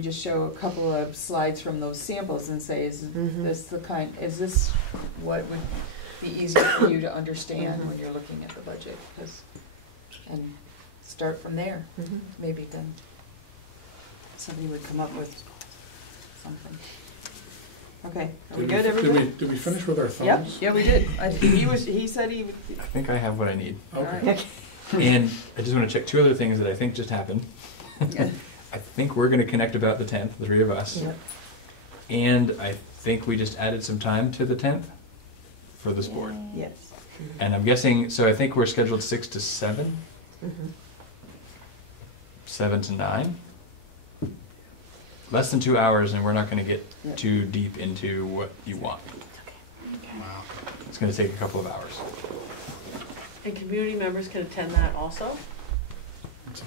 just show a couple of slides from those samples and say, is this what would be easier for you to understand when you're looking at the budget? And start from there. Maybe then somebody would come up with something. Okay, are we good, everybody? Did we finish with our thumbs? Yeah, we did. He said he would. I think I have what I need. Okay. Right. And I just want to check 2 other things that I think just happened. I think we're going to connect about the 10th, the 3 of us. Yep. And I think we just added some time to the 10th for this board. Yes. And I'm guessing, so I think we're scheduled 6 to 7, 7 to 9. Less than 2 hours, and we're not going to get too deep into what you want. Okay. Wow. It's going to take a couple of hours. And community members can attend that also?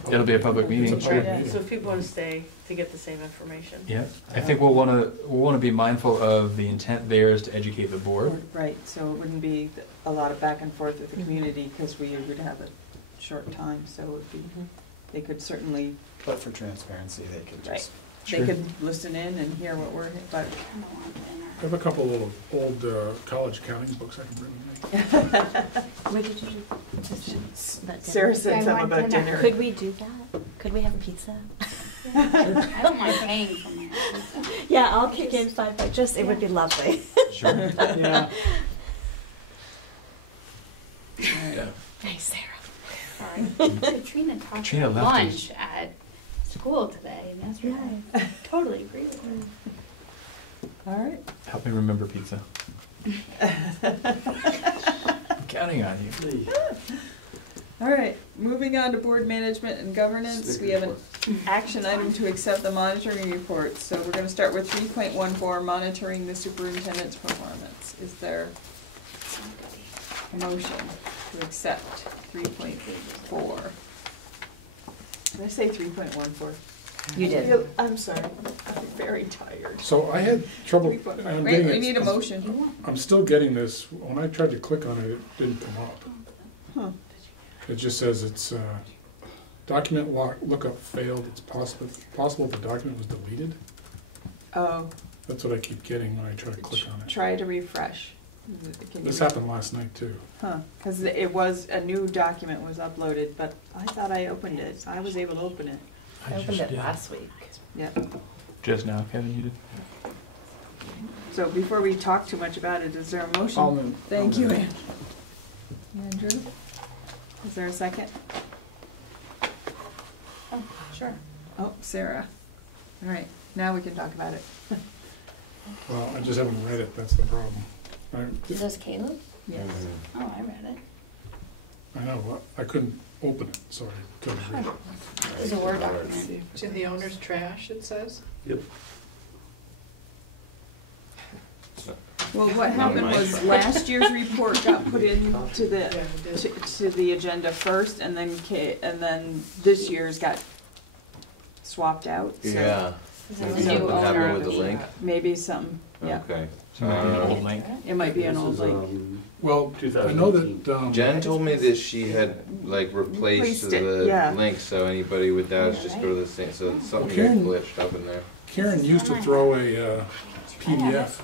It'll be a public meeting. It's a public Yeah, meeting. so if people want to stay to get the same information. Yeah, I think we'll want to be mindful of the intent there is to educate the board. Right, so it wouldn't be a lot of back and forth with the community because we would have a short time, so it would be, they could certainly, But for transparency, they could right, just. they could listen in and hear what we're, but. I have a couple of old college accounting books I can bring with me. What did you just Sarah said something about dinner. Could we do that? Could we have pizza? I don't mind paying for my pizza. Yeah, I'll kick in $5. Just it would be lovely. Sure. Yeah. Yeah. Thanks, Sarah. Sorry. Katrina talked Katrina about left lunch at school today and yesterday. I totally agree with her. All right. Help me remember pizza. I'm counting on you. All right, moving on to board management and governance, we have an action item to accept the monitoring report. So we're going to start with 3.14, monitoring the superintendent's performance. Is there a motion to accept 3.4? Did I say 3.14? You did. I'm sorry, I'm very tired. So I had trouble. 3.4. Wait, we need a motion. I'm still getting this. When I tried to click on it, it didn't come up. Huh. It just says it's document lookup failed. It's possible the document was deleted. Oh, That's what I keep getting when I try to click on it. try to refresh. Can This you- happened last night too. Huh, because it was, a new document was uploaded, but I thought I opened it. I was able to open it. I opened it last week. Yeah. Just now, Kevin, you did. So before we talk too much about it, is there a motion? Thank you, Andrew. Is there a second? Oh, sure. Oh, Sarah. All right, now we can talk about it. Well, I just haven't read it. That's the problem. Is this Caleb? Yes. Oh, I read it. I know. Well, I couldn't open it, so I couldn't read it. It's a Word document. It's in the owner's trash, it says. Yep. Well, what happened was last year's report got put into the agenda first, and then this year's got swapped out. So Yeah. Maybe something happened with the link. maybe something, yeah. Okay. So maybe an old link. It might be an This old is, link. Well, I know that Jen told me that she had like replaced Replaced it, the yeah. link, so anybody with that is just go to the same. So something got Karen- glitched up in there. Karen used to throw a PDF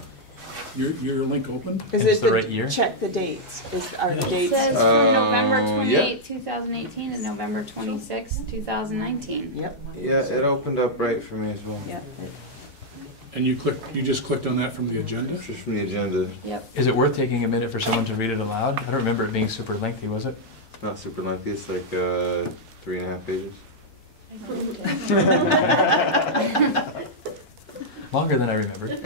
Your link open? Is it the right year? Check the dates. Are the It dates? says from November yeah. 28, 2018 to November 26, 2019. Yep. Yeah, it opened up right for me as well. Yep. And you just clicked on that from the agenda? Just from the agenda. Yep. Is it worth taking a minute for someone to read it aloud? I don't remember it being super lengthy, was it? Not super lengthy, it's like 3.5 pages. Longer than I remembered.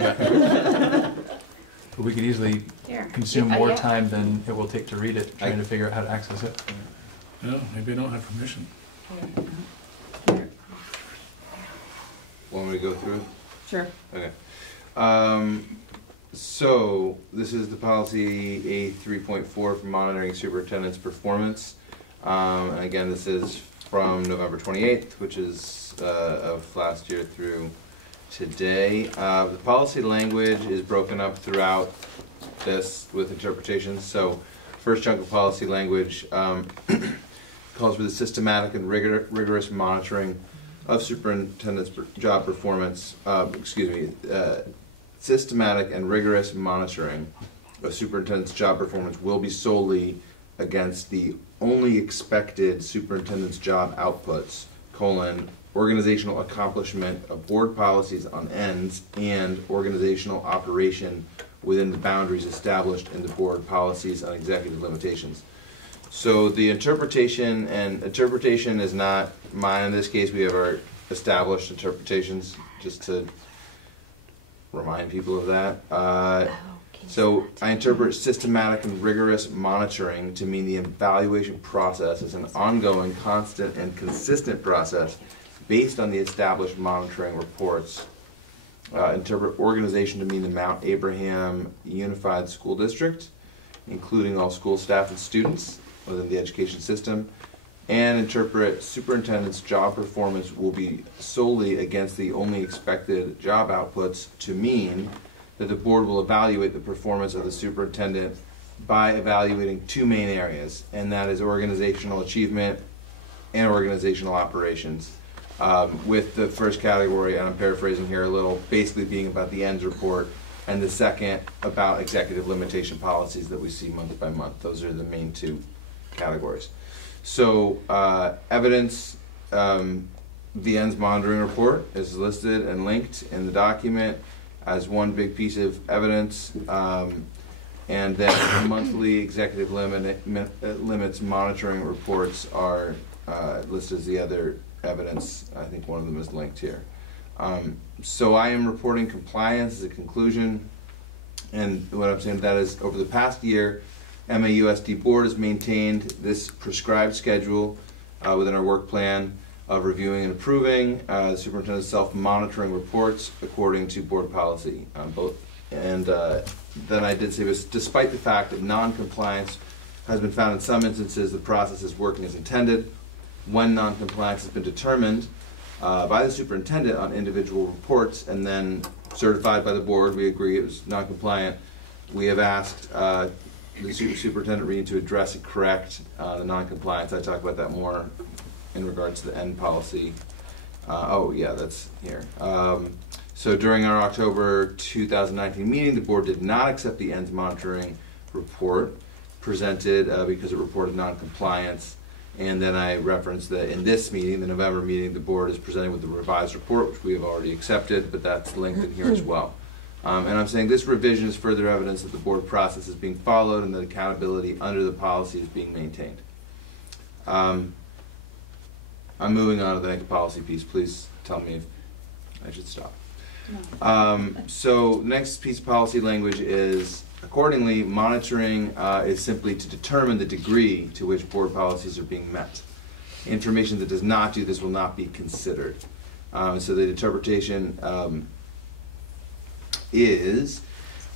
But we could easily Here. consume more Yeah. time than it will take to read it, trying to figure out how to access it. No, maybe I don't have permission. Want me to go through it? Sure. Okay. So this is the policy A3.4 for monitoring superintendent's performance. And again, this is from November 28th, which is of last year through today. The policy language is broken up throughout this with interpretations. So first chunk of policy language calls for the systematic and rigorous monitoring of superintendent's job performance, systematic and rigorous monitoring of superintendent's job performance will be solely against the only expected superintendent's job outputs, organizational accomplishment of board policies on ends and organizational operation within the boundaries established in the board policies on executive limitations. So the interpretation is not mine in this case. We have our established interpretations, just to remind people of that. So I interpret systematic and rigorous monitoring to mean the evaluation process is an ongoing, constant, and consistent process based on the established monitoring reports. Interpret organization to mean the Mount Abraham Unified School District, including all school staff and students within the education system. And interpret superintendent's job performance will be solely against the only expected job outputs to mean that the board will evaluate the performance of the superintendent by evaluating two main areas, and that is organizational achievement and organizational operations. With the first category, and I'm paraphrasing here a little, basically being about the ends report, and the second about executive limitation policies that we see month by month. Those are the main two categories. So evidence, the ends monitoring report is listed and linked in the document as one big piece of evidence, and then monthly executive limits monitoring reports are listed as the other evidence. I think one of them is linked here. So I am reporting compliance as a conclusion, and what I'm saying that is over the past year, MAUSD board has maintained this prescribed schedule within our work plan of reviewing and approving the superintendent's self-monitoring reports according to board policy. Then I did say this, despite the fact that non-compliance has been found in some instances, the process is working as intended. When non-compliance has been determined by the superintendent on individual reports and then certified by the board, we agree it was non-compliant, we have asked the superintendent Reed to address and correct the non-compliance. I talk about that more in regards to the end policy. Oh yeah, that's here. So during our October 2019 meeting, the board did not accept the ends monitoring report presented because it reported non-compliance. And then I referenced that in this meeting, the November meeting, the board is presenting with the revised report, which we have already accepted, but that's linked in here as well. And I'm saying this revision is further evidence that the board process is being followed and that accountability under the policy is being maintained. I'm moving on to the next policy piece. Please tell me if I should stop. No. So next piece of policy language is, accordingly, monitoring is simply to determine the degree to which board policies are being met. Information that does not do this will not be considered. So the interpretation is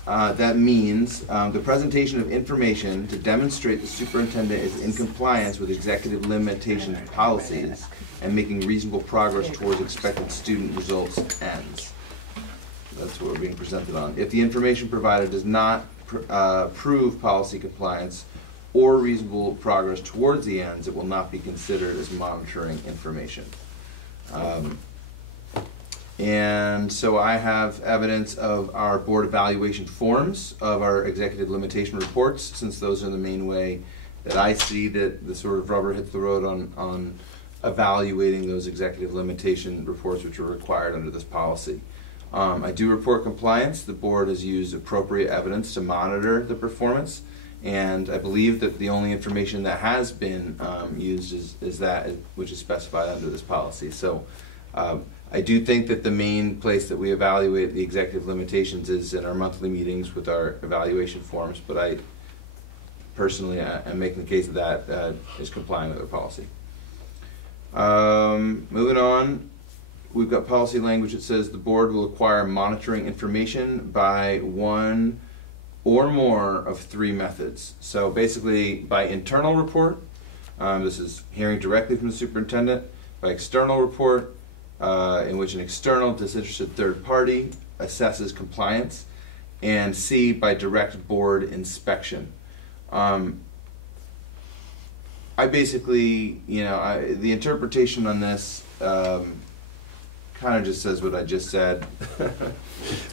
that means the presentation of information to demonstrate the superintendent is in compliance with executive limitation policies and making reasonable progress towards expected student results ends. That's what we're being presented on. If the information provided does not prove policy compliance or reasonable progress towards the ends, it will not be considered as monitoring information. And so I have evidence of our board evaluation forms, of our executive limitation reports, since those are the main way that I see that the sort of rubber hits the road on evaluating those executive limitation reports which are required under this policy. I do report compliance. The board has used appropriate evidence to monitor the performance, and I believe that the only information that has been used is that which is specified under this policy. So I do think that the main place that we evaluate the executive limitations is in our monthly meetings with our evaluation forms, but I personally am making the case that is complying with our policy. Moving on, we've got policy language that says the board will acquire monitoring information by one or more of three methods. So basically by internal report, this is hearing directly from the superintendent, by external report, in which an external disinterested third party assesses compliance, and C, by direct board inspection. I basically, the interpretation on this kind of just says what I just said.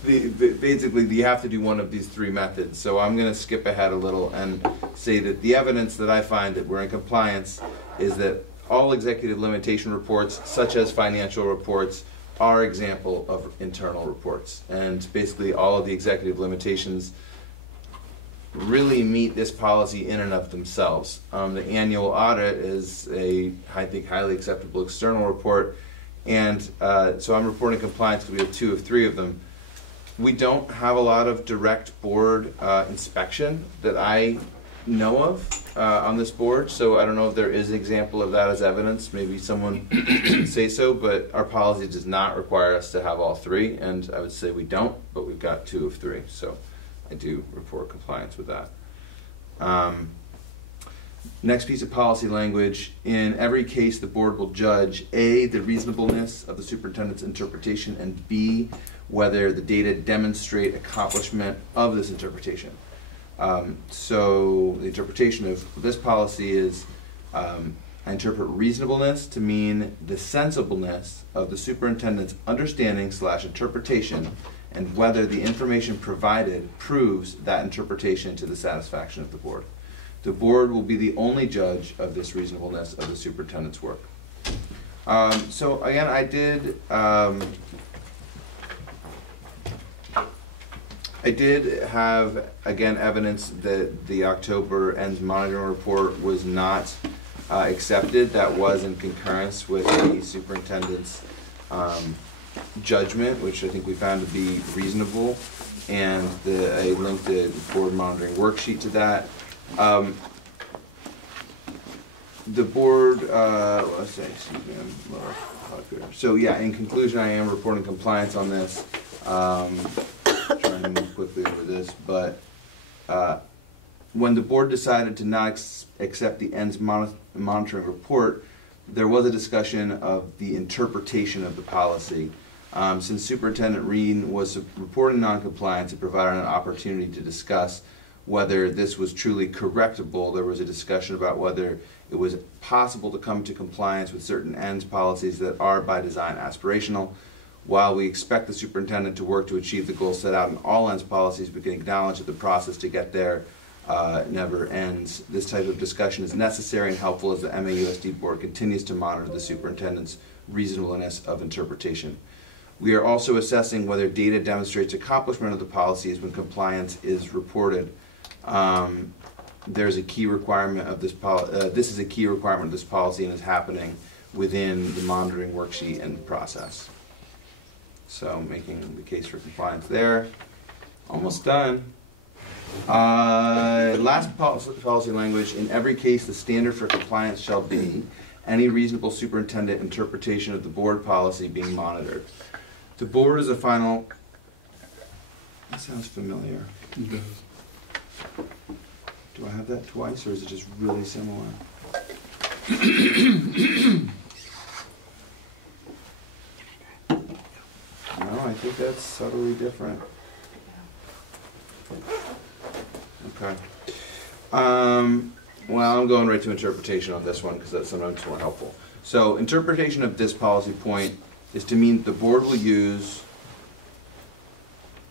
Basically, you have to do one of these three methods. So I'm going to skip ahead a little and say that the evidence that I find that we're in compliance is that all executive limitation reports, such as financial reports, are example of internal reports. And basically all of the executive limitations really meet this policy in and of themselves. The annual audit is I think, highly acceptable external report. And so I'm reporting compliance because we have two of three of them. We don't have a lot of direct board inspection that I know of on this board, so I don't know if there is an example of that as evidence. Maybe someone can say so, but our policy does not require us to have all three, and I would say we don't, but we've got two of three, so I do report compliance with that. Next piece of policy language: in every case the board will judge A, the reasonableness of the superintendent's interpretation, and B, whether the data demonstrate accomplishment of this interpretation. So the interpretation of this policy is, I interpret reasonableness to mean the sensibleness of the superintendent's understanding / interpretation, and whether the information provided proves that interpretation to the satisfaction of the board. The board will be the only judge of this reasonableness of the superintendent's work. So again, I did have, again, evidence that the October ends monitoring report was not accepted. That was in concurrence with the superintendent's judgment, which I think we found to be reasonable, and I linked the board monitoring worksheet to that. The board, let's say, excuse me, I'm a little popular. So yeah, in conclusion, I am reporting compliance on this. Trying to move quickly over this, but when the board decided to not accept the ends monitoring report, there was a discussion of the interpretation of the policy. Since Superintendent Reen was reporting noncompliance, it provided an opportunity to discuss whether this was truly correctable. There was a discussion about whether it was possible to come to compliance with certain ends policies that are by design aspirational. While we expect the superintendent to work to achieve the goals set out in all ends policies, we can acknowledge that the process to get there never ends. This type of discussion is necessary and helpful as the MAUSD board continues to monitor the superintendent's reasonableness of interpretation. We are also assessing whether data demonstrates accomplishment of the policies when compliance is reported. There's a key requirement of this this is a key requirement of this policy and is happening within the monitoring worksheet and the process. So making the case for compliance there. Almost done. Last policy language: in every case the standard for compliance shall be any reasonable superintendent interpretation of the board policy being monitored. The board is a final. That sounds familiar. It does. Do I have that twice, or is it just really similar? No, I think that's subtly different. Okay. Well, I'm going right to interpretation on this one because that's sometimes more helpful. So interpretation of this policy point is to mean the board will use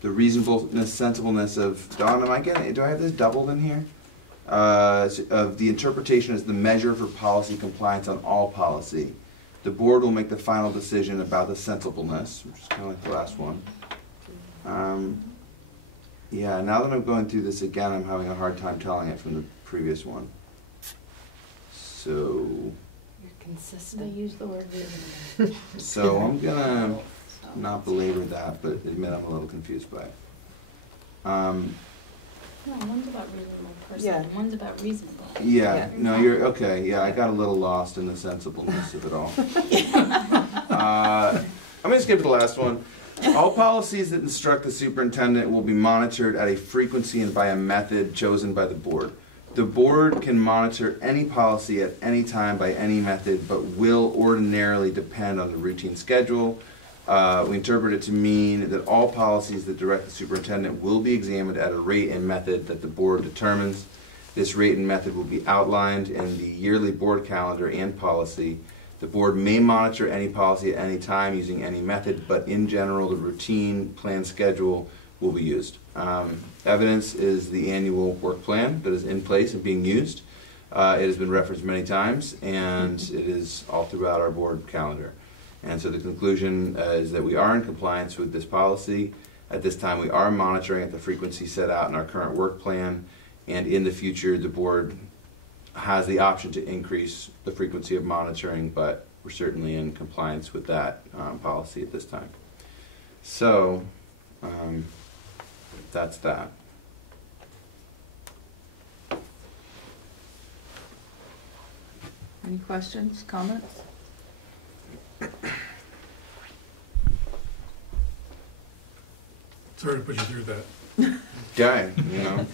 the reasonableness, sensibleness of, Dawn, am I getting, do I have this doubled in here? Of the interpretation as the measure for policy compliance on all policy. The board will make the final decision about the sensibleness, which is kind of like the last one. Yeah, now that I'm going through this again, I'm having a hard time telling it from the previous one. So, You're consistent. They use the word reasonable. so I'm gonna not belabor that, but admit I'm a little confused by it. No, one's about reasonable person, Yeah. and one's about reasonable. Yeah, no, you're, okay, yeah, I got a little lost in the sensibleness of it all. I'm gonna skip to the last one. All policies that instruct the superintendent will be monitored at a frequency and by a method chosen by the board. The board can monitor any policy at any time by any method, but will ordinarily depend on the routine schedule. We interpret it to mean that all policies that direct the superintendent will be examined at a rate and method that the board determines. This rate and method will be outlined in the yearly board calendar and policy. The board may monitor any policy at any time using any method, but in general, the routine plan schedule will be used. Evidence is the annual work plan that is in place and being used. It has been referenced many times, and it is all throughout our board calendar. And so the conclusion is that we are in compliance with this policy. At this time, we are monitoring at the frequency set out in our current work plan, and in the future, the board has the option to increase the frequency of monitoring, but we're certainly in compliance with that policy at this time. So, that's that. Any questions, comments? Sorry to put you through that. Guy, you know,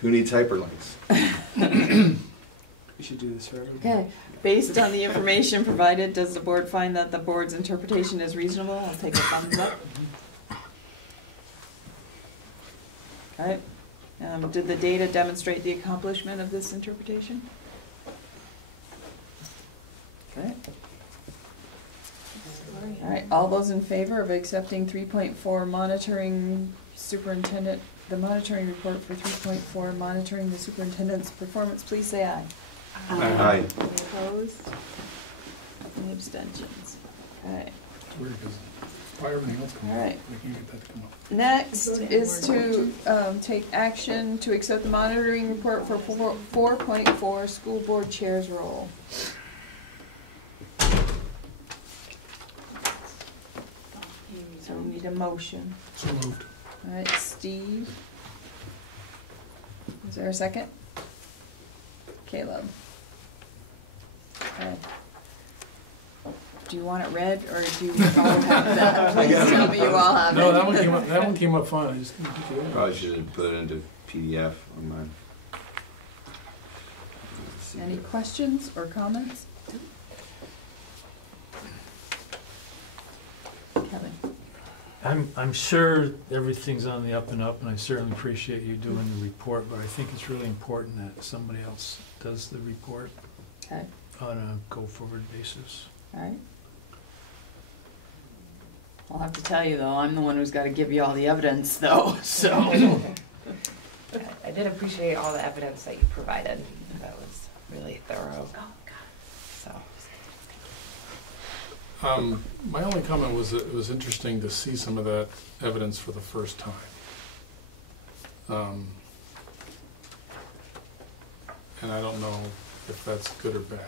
who needs hyperlinks? We should do this for everybody. Okay, based on the information provided, does the board find that the board's interpretation is reasonable? I'll take a thumbs up. Okay, did the data demonstrate the accomplishment of this interpretation? Okay. All right, all those in favor of accepting 3.4 monitoring superintendent, the monitoring report for 3.4 monitoring the superintendent's performance, please say aye. Aye. Any opposed? Any abstentions? Okay. It's weird because why everything else comes All right. up, we can't get that to come up. Next is to take action to accept the monitoring report for 4.4 school board chair's role. So we need a motion. So moved. All right, Steve. Is there a second? Caleb. Okay. Do you want it read, or do you all have that? Please tell me you all have it. No, that one came up fine. I just didn't get you there. Probably should have put it into PDF on mine. Any questions or comments? Kevin. I'm sure everything's on the up and up, and I certainly appreciate you doing the report, but I think it's really important that somebody else does the report Okay, on a go-forward basis. all right. I'll have to tell you, though, I'm the one who's got to give you all the evidence, though, so. I did appreciate all the evidence that you provided. That was really thorough. Oh, God. So. My only comment was that it was interesting to see some of that evidence for the first time. And I don't know if that's good or bad.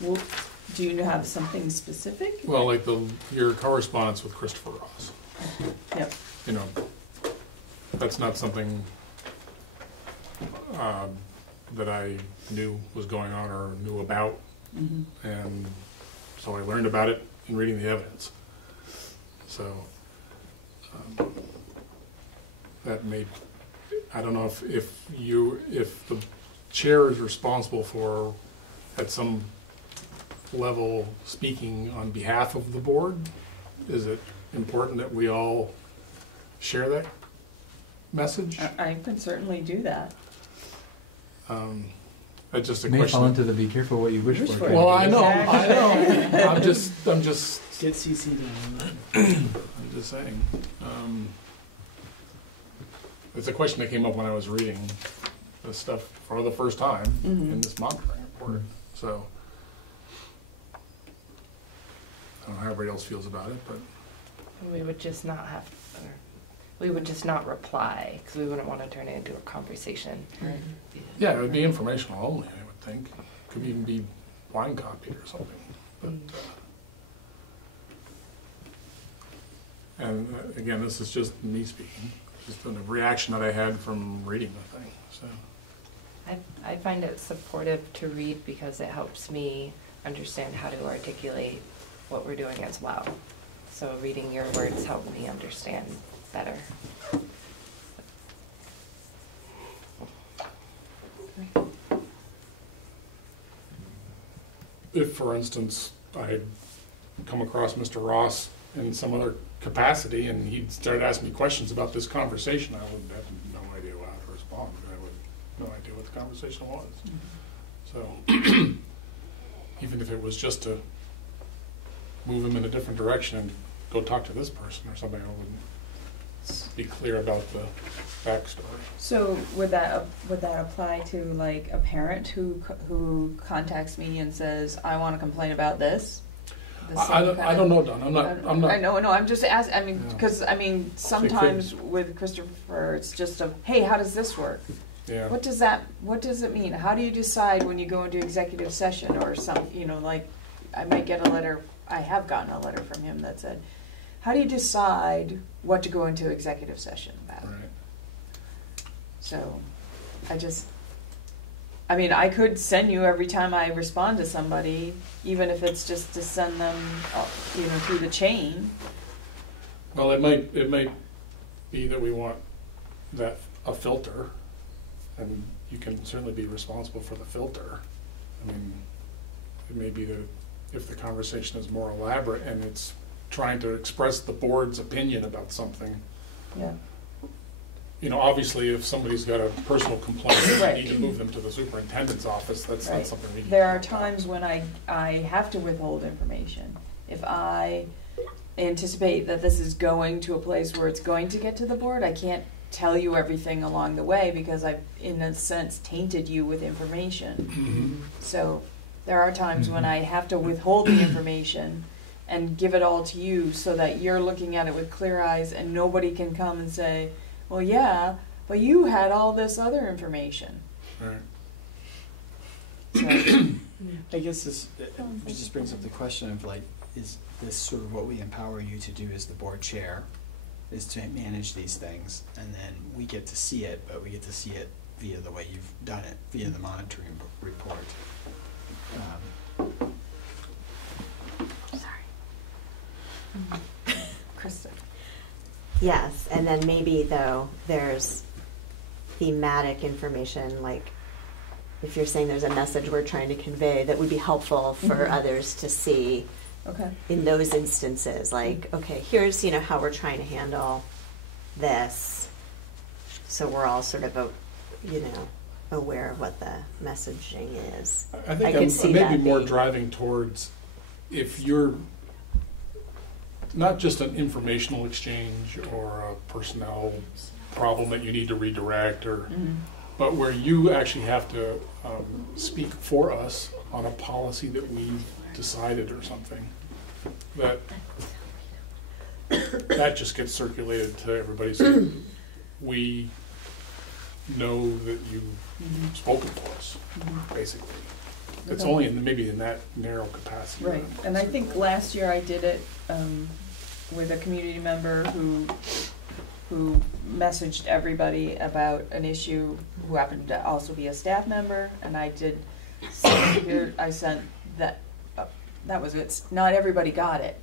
Well, do you have something specific? Well, like your correspondence with Christopher Ross. Yep. You know, that's not something that I knew was going on or knew about. Mm-hmm. And so I learned about it in reading the evidence. So that made, I don't know if the chair is responsible for, at some level, speaking on behalf of the board. Is it important that we all share that message? I can certainly do that. It's just a May fall question. into the be careful what you wish for. Well, I know. I'm just Get CC down. I'm just saying. It's a question that came up when I was reading this stuff for the first time in this monitoring report. So I don't know how everybody else feels about it, but We would just not have, or we would just not reply, because we wouldn't want to turn it into a conversation. Right. yeah, it would be informational only, I would think. Could even be blind copied or something. But, and again, this is just me speaking. Just a reaction that I had from reading the thing. So I find it supportive to read because it helps me understand how to articulate what we're doing as well. So reading your words help me understand better. if, for instance, I had come across Mr. Ross in some other capacity and he started asking me questions about this conversation, I would have no idea how to respond. I would have no idea what the conversation was. So even if it was just to move him in a different direction and go talk to this person or something, I wouldn't be clear about the backstory. So would that apply to like a parent who contacts me and says, I want to complain about this? I don't know, Don. I'm not. I know. I'm just asking. I mean, Yeah. because sometimes with Christopher, it's just a, hey, how does this work? Yeah. What does it mean? How do you decide when you go into executive session or some? Like, I might get a letter. I have gotten a letter from him that said, how do you decide what to go into executive session about? Right. So, I could send you every time I respond to somebody, even if it's just to send them, through the chain. Well, it might be that we want a filter, and you can certainly be responsible for the filter. I mean, it may be that if the conversation is more elaborate and it's trying to express the board's opinion about something. Yeah. Obviously, if somebody's got a personal complaint, Right. you need to move them to the superintendent's office. That's Right. not something we need. There are times when I have to withhold information. If I anticipate that this is going to a place where it's going to get to the board, I can't tell you everything along the way because I've, in a sense, tainted you with information. Mhm. So there are times when I have to withhold the information and give it all to you so that you're looking at it with clear eyes and nobody can come and say, well, yeah, but you had all this other information. Right. So, I guess this just brings up the question of like, is this sort of what we empower you to do as the board chair, is to manage these things, and then we get to see it, but we get to see it via the way you've done it, via the monitoring report. Krista. Yes, and then maybe though there's thematic information, like if you're saying there's a message we're trying to convey that would be helpful for others to see. Okay. In those instances, like, okay, here's how we're trying to handle this, so we're all sort of aware of what the messaging is. I think could see I may that be more being- driving towards if you're not just an informational exchange or a personnel problem that you need to redirect, but where you actually have to speak for us on a policy that we've decided or something, that just gets circulated to everybody so we know that you've spoken to us, basically. It's only maybe in that narrow capacity. Right, and I think last year I did it with a community member who messaged everybody about an issue, who happened to also be a staff member, and I did I sent that. That was it. Not everybody got it.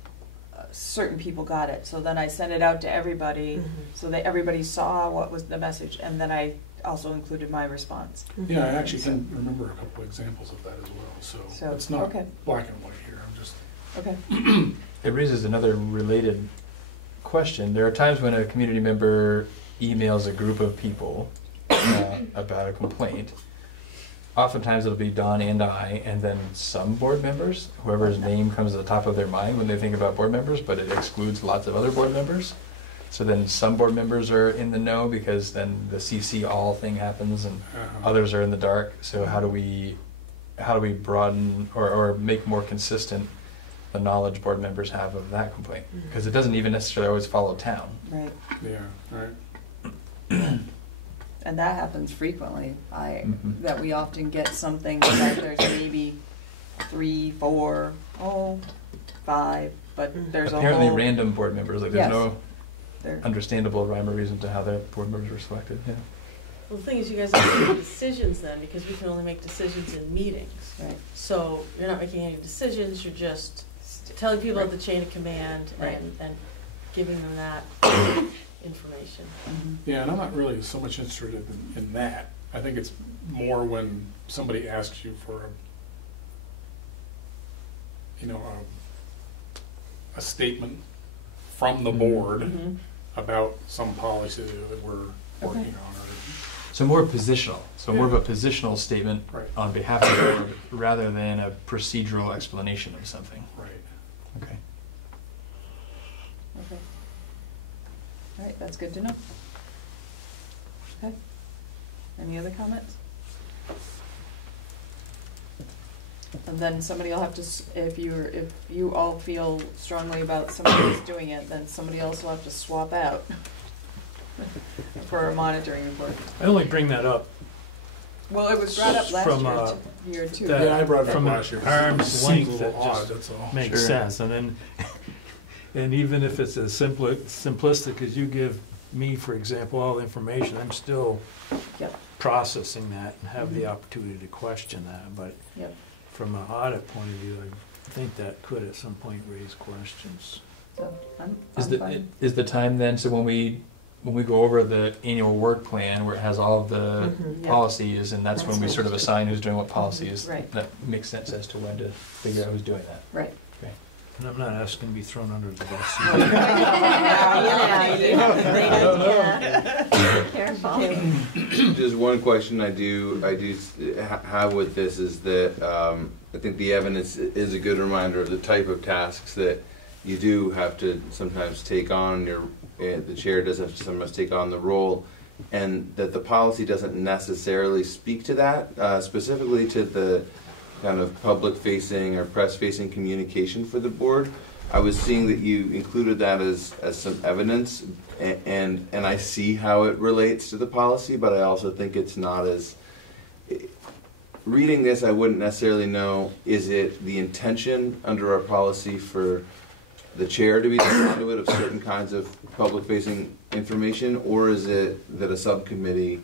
Certain people got it. So then I sent it out to everybody so that everybody saw what was the message, and then I also included my response. Yeah, I actually can remember a couple examples of that as well. So it's not black and white here. I'm just okay. It raises another related question. There are times when a community member emails a group of people about a complaint, oftentimes it'll be Don and I, and then some board members, whoever's name comes to the top of their mind when they think about board members, but it excludes lots of other board members. So then some board members are in the know because then the CC all thing happens, and others are in the dark. So how do we broaden or make more consistent the knowledge board members have of that complaint? Because it doesn't even necessarily always follow town. Right. Yeah, right. And that happens frequently. That we often get something that there's maybe 3, 4, 5, but there's apparently a whole random board members. Like there's Yes. no There. understandable rhyme or reason to how the board members were selected. Yeah. Well, the thing is, you guys are making decisions then, because we can only make decisions in meetings. Right. So you're not making any decisions, you're just telling people at the chain of command Right. and giving them that information. Yeah, and I'm not really so much interested in that. I think it's more when somebody asks you for a statement from the board about some policy that we're working on. So more positional. So more of a positional statement on behalf of the board rather than a procedural explanation of something. Right. Okay. Okay. All right, that's good to know. Okay. Any other comments? And then somebody will have to, if you all feel strongly about somebody else doing it, then somebody else will have to swap out for a monitoring report. I only bring that up. Well, it was brought up last From, year too. that Yeah, I brought it up from an last year. arm's It seems length a that little odd, just that's all. makes Sure. sense. And then, and even if it's as simplistic as you give me, for example, all the information, I'm still Yep. processing that and have the opportunity to question that. But Yep. from an audit point of view, I think that could at some point raise questions. So I'm fine. Is the time then, so when we go over the annual work plan where it has all of the Yeah. policies, and that's when we That's sort of right. assign who's doing what policies, Right. that makes sense as to when to figure out who's doing that. Right. And I'm not asking to be thrown under the bus. Careful. Just one question I do have with this is that I think the evidence is a good reminder of the type of tasks that you do have to sometimes take on. The chair does have to sometimes take on the role, and that the policy doesn't necessarily speak to that, specifically to the kind of public-facing or press-facing communication for the board. I was seeing that you included that as some evidence, and I see how it relates to the policy, but I also think it's not as... Reading this, I wouldn't necessarily know, is it the intention under our policy for the chair to be the conduit of certain kinds of public-facing information, or is it that a subcommittee,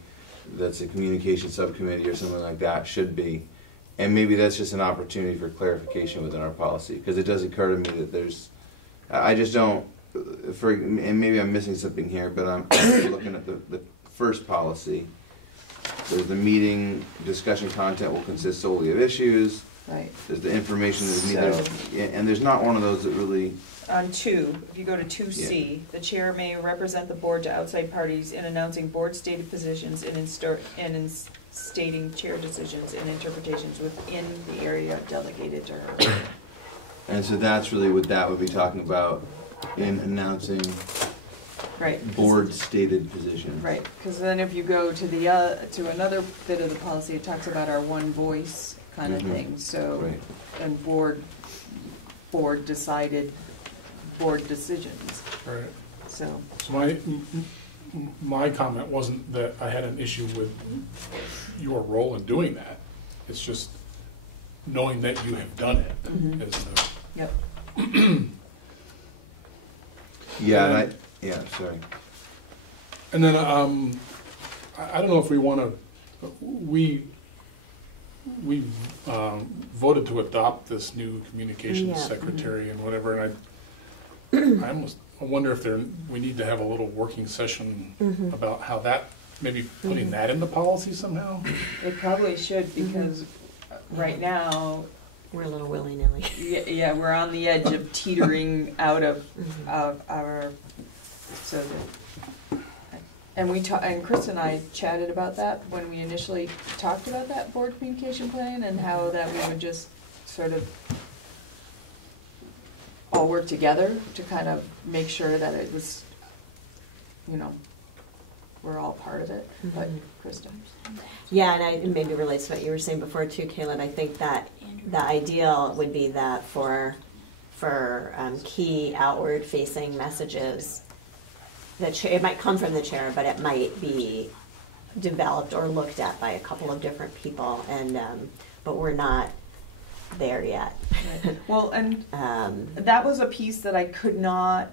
that's a communication subcommittee or something like that, should be? And maybe that's just an opportunity for clarification within our policy, because it does occur to me that there's, I just don't, and maybe I'm missing something here, but I'm looking at the first policy. There's the meeting discussion content will consist solely of issues. Right. There's the information that's neither, and there's not one of those that really. On 2, if you go to 2C, the chair may represent the board to outside parties in announcing board-stated positions and in stating chair decisions and interpretations within the area delegated to her. And so that's really what that would be talking about in announcing board-stated positions. Right, because then if you go to to another bit of the policy, it talks about our one voice kind of thing. So, and board decided board decisions. Right. So my comment wasn't that I had an issue with your role in doing that. It's just knowing that you have done it. Is the Yep. Yeah, sorry. And then I don't know if we want to. We voted to adopt this new communications secretary and whatever, and I wonder if we need to have a little working session about how that, maybe putting that in the policy somehow. It probably should, because right now we're a little willy-nilly. Yeah, we're on the edge of teetering out of our. So that And and Chris and I chatted about that when we initially talked about that board communication plan and how that we would just sort of all work together to kind of make sure that it was, you know, we're all part of it. But Krista. Yeah, and it maybe relates to what you were saying before too, Caitlin. I think that the ideal would be that for key outward-facing messages, it might come from the chair, but it might be developed or looked at by a couple of different people, and but we're not there yet. Right. Well, and that was a piece that I could not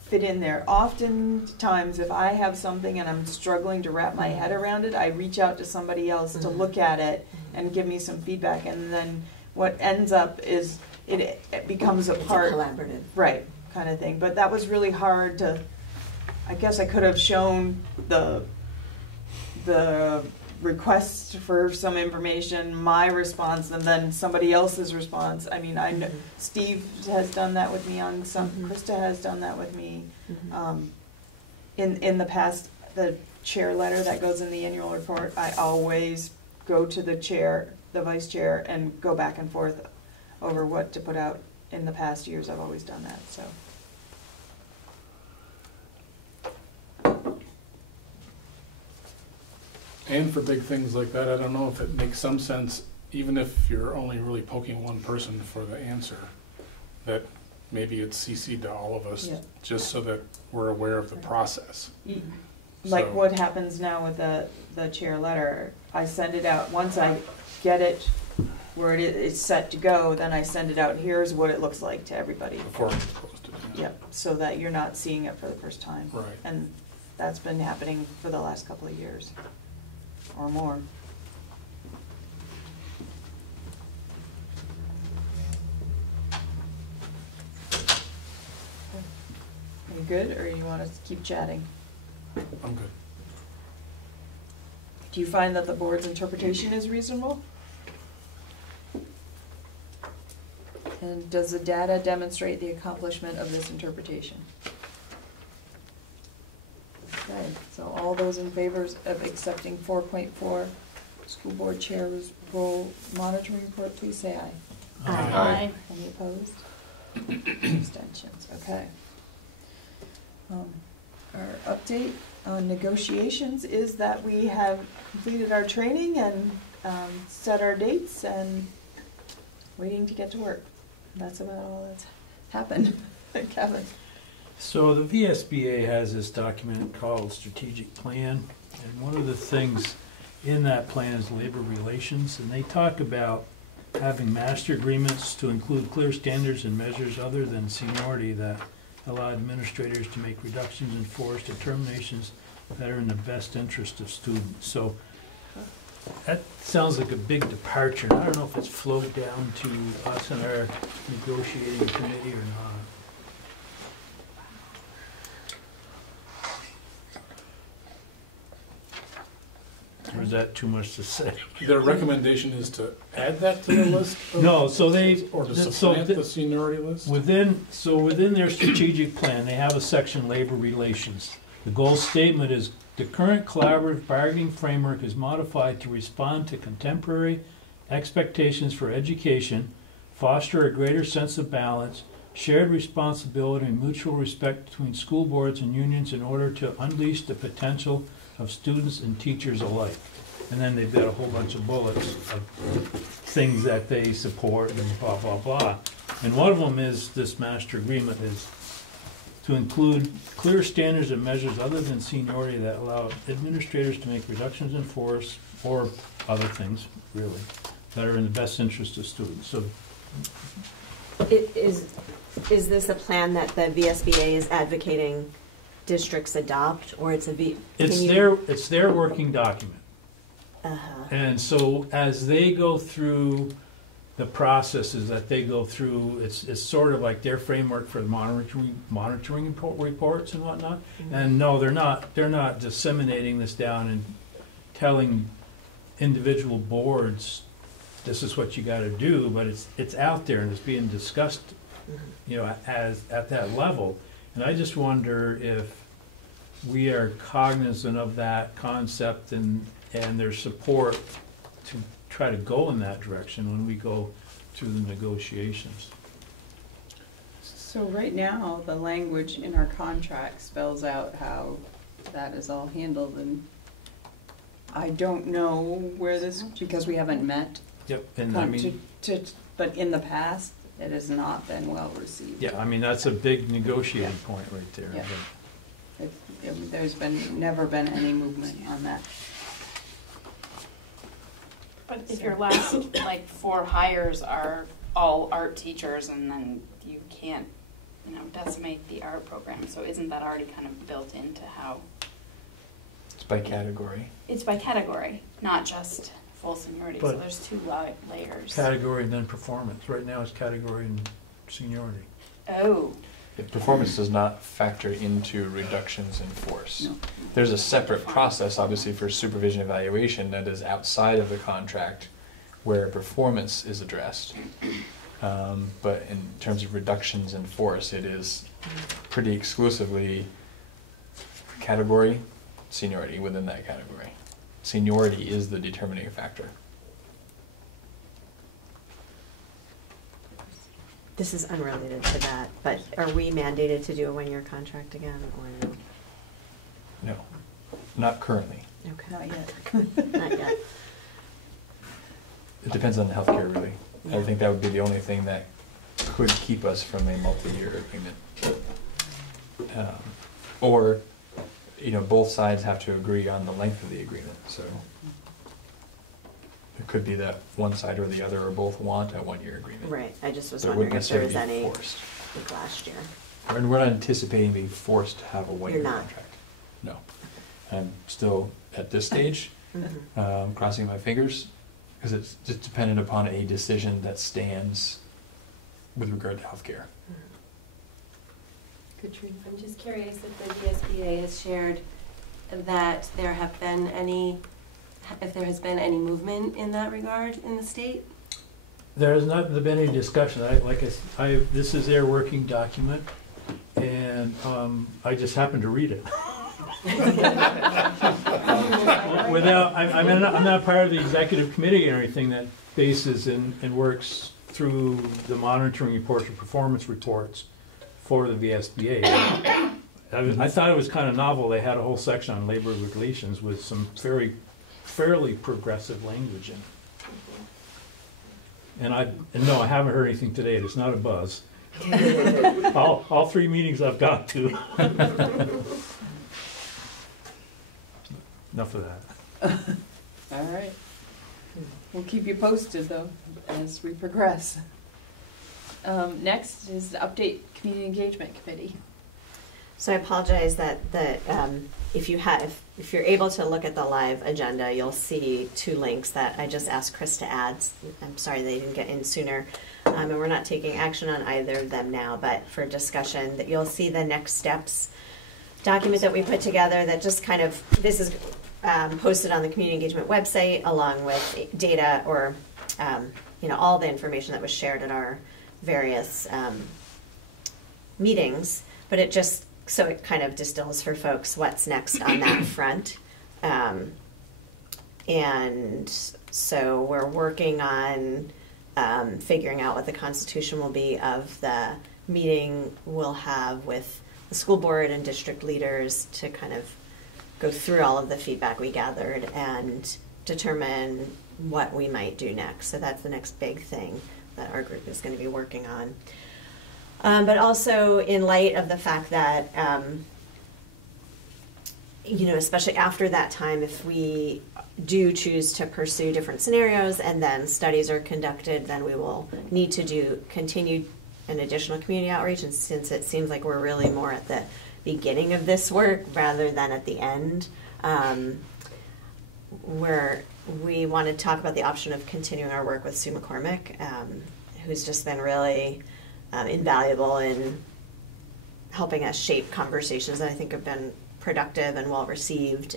fit in there. Oftentimes, if I have something and I'm struggling to wrap my head around it, I reach out to somebody else to look at it and give me some feedback, and then what ends up is it becomes a part, collaborative, right, kind of thing. But that was really hard to. I guess I could have shown the request for some information, my response, and then somebody else's response. I mean, I know Steve has done that with me on some. Krista has done that with me. In the past, the chair letter that goes in the annual report, I always go to the chair, the vice chair, and go back and forth over what to put out. In the past years, I've always done that. So. And for big things like that, I don't know if it makes some sense, even if you're only really poking one person for the answer, that maybe it's CC'd to all of us, just so that we're aware of the process. Like So- what happens now with the chair letter, I send it out, once I get it where it's set to go, then I send it out, here's what it looks like to everybody. Before it's posted. Yep, so that you're not seeing it for the first time. Right. And that's been happening for the last couple of years. Or more. You good, or you want to keep chatting? I'm good. Do you find that the board's interpretation is reasonable? And does the data demonstrate the accomplishment of this interpretation? Okay, so all those in favor of accepting 4.4 school board chair's role monitoring report, please say aye. Aye. Any opposed? Abstentions, okay. Our update on negotiations is that we have completed our training and set our dates and waiting to get to work. That's about all that's happened. Kevin. So the VSBA has this document called Strategic Plan, and one of the things in that plan is labor relations, and they talk about having master agreements to include clear standards and measures other than seniority that allow administrators to make reductions in force determinations that are in the best interest of students. So that sounds like a big departure, and I don't know if it's flowed down to us and our negotiating committee or not. Or is that too much to say? Their recommendation is to add that to the list? No, so they, Or to so supplant the seniority list? within their strategic plan, they have a section, labor relations. The goal statement is, the current collaborative bargaining framework is modified to respond to contemporary expectations for education, foster a greater sense of balance, shared responsibility and mutual respect between school boards and unions in order to unleash the potential of students and teachers alike. And then they've got a whole bunch of bullets of things that they support and blah, blah, blah. And one of them is this master agreement is to include clear standards and measures other than seniority that allow administrators to make reductions in force or other things, really, that are in the best interest of students. So, Is this a plan that the VSBA is advocating districts adopt, or it's a it's their working document. Uh-huh. And so as they go through the processes that they go through, it's sort of like their framework for the monitoring reports and whatnot. Mm-hmm. And no, they're not disseminating this down and telling individual boards this is what you got to do, but it's out there and it's being discussed, you know, as at that level. And I just wonder if we are cognizant of that concept and their support to try to go in that direction when we go through the negotiations. So right now, the language in our contract spells out how that is all handled, and I don't know where this, because we haven't met. Yep, and I mean, but in the past, it has not been well received. yeah, I mean, that's a big negotiating point right there. Yeah. There's never been any movement on that. But if your last like 4 hires are all art teachers, and then you can't, decimate the art program, so isn't that already kind of built into how? It's by category. It's by category, not just full seniority, so But there's 2 layers. category and then performance. Right now it's category and seniority. Oh. If performance does not factor into reductions in force. No. There's a separate process, obviously, for supervision evaluation that is outside of the contract where performance is addressed. But in terms of reductions in force, it is pretty exclusively category, seniority within that category. Seniority is the determining factor. This is unrelated to that, but are we mandated to do a 1-year contract again, or no? No, not currently. Okay. Not yet. Not yet. It depends on healthcare, really. Yeah. I think that would be the only thing that could keep us from a multi-year agreement. Or, both sides have to agree on the length of the agreement, so it could be that one side or the other or both want a 1-year agreement. Right, I just was So it wondering wouldn't if there was necessarily any be forced. like last year. And we're not anticipating being forced to have a 1-year You're not. contract. No. I'm still, at this stage, Mhm. crossing my fingers, because it's just dependent upon a decision that stands with regard to healthcare. Katrina, I'm just curious if the VSBA has shared that there have been if there has been any movement in that regard in the state? There has not been any discussion. This is their working document, and I just happened to read it. I'm not part of the executive committee or anything that bases and works through the monitoring reports or performance reports for the VSBA. I thought it was kind of novel. They had a whole section on labor relations with some fairly progressive language in it. And no, I haven't heard anything today. It's not a buzz. all 3 meetings I've got to. Enough of that. All right. We'll keep you posted, though, as we progress. Next is the update community engagement committee. So I apologize that if you're able to look at the live agenda, you'll see 2 links that I just asked Chris to add. I'm sorry they didn't get in sooner. And we're not taking action on either of them now, but for discussion, that you'll see the next steps document that we put together that just kind of, this is posted on the community engagement website along with data or all the information that was shared at our various meetings, but it kind of distills for folks what's next on that front. And so we're working on figuring out what the constitution will be of the meeting we'll have with the school board and district leaders to kind of go through all of the feedback we gathered and determine what we might do next. So that's the next big thing that our group is going to be working on. But also in light of the fact that, especially after that time, if we do choose to pursue different scenarios and then studies are conducted, then we will need to continue an additional community outreach. And since it seems like we're really more at the beginning of this work rather than at the end, where we want to talk about the option of continuing our work with Sue McCormick, who's just been really invaluable in helping us shape conversations that I think have been productive and well received.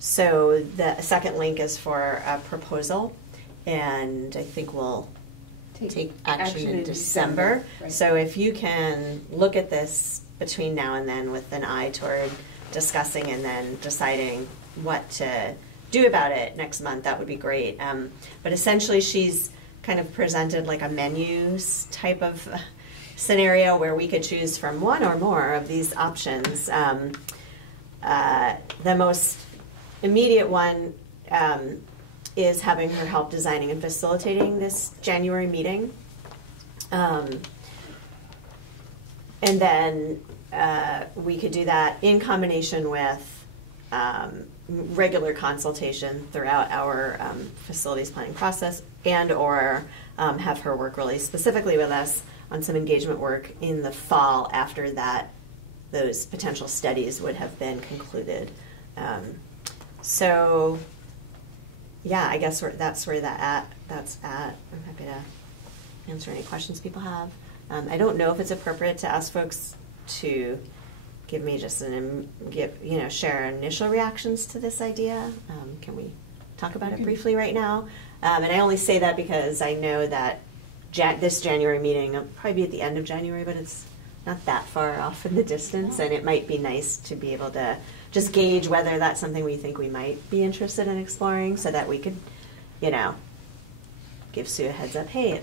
So the second link is for a proposal, and I think we'll take action in December. Right. So if you can look at this between now and then with an eye toward discussing and then deciding what to do about it next month, that would be great. But essentially, she's kind of presented like a menus type of scenario where we could choose from one or more of these options. The most immediate one is having her help designing and facilitating this January meeting. And then we could do that in combination with regular consultation throughout our facilities planning process, and or have her work really specifically with us on some engagement work in the fall after that those potential studies would have been concluded. So yeah, I guess that's where that's at. I'm happy to answer any questions people have. I don't know if it's appropriate to ask folks to give me just share initial reactions to this idea. Can we talk about it briefly right now? And I only say that because I know that this January meeting will probably be at the end of January, but it's not that far off in the distance, and it might be nice to be able to just gauge whether that's something we think we might be interested in exploring, so that we could, give Sue a heads up. Hey,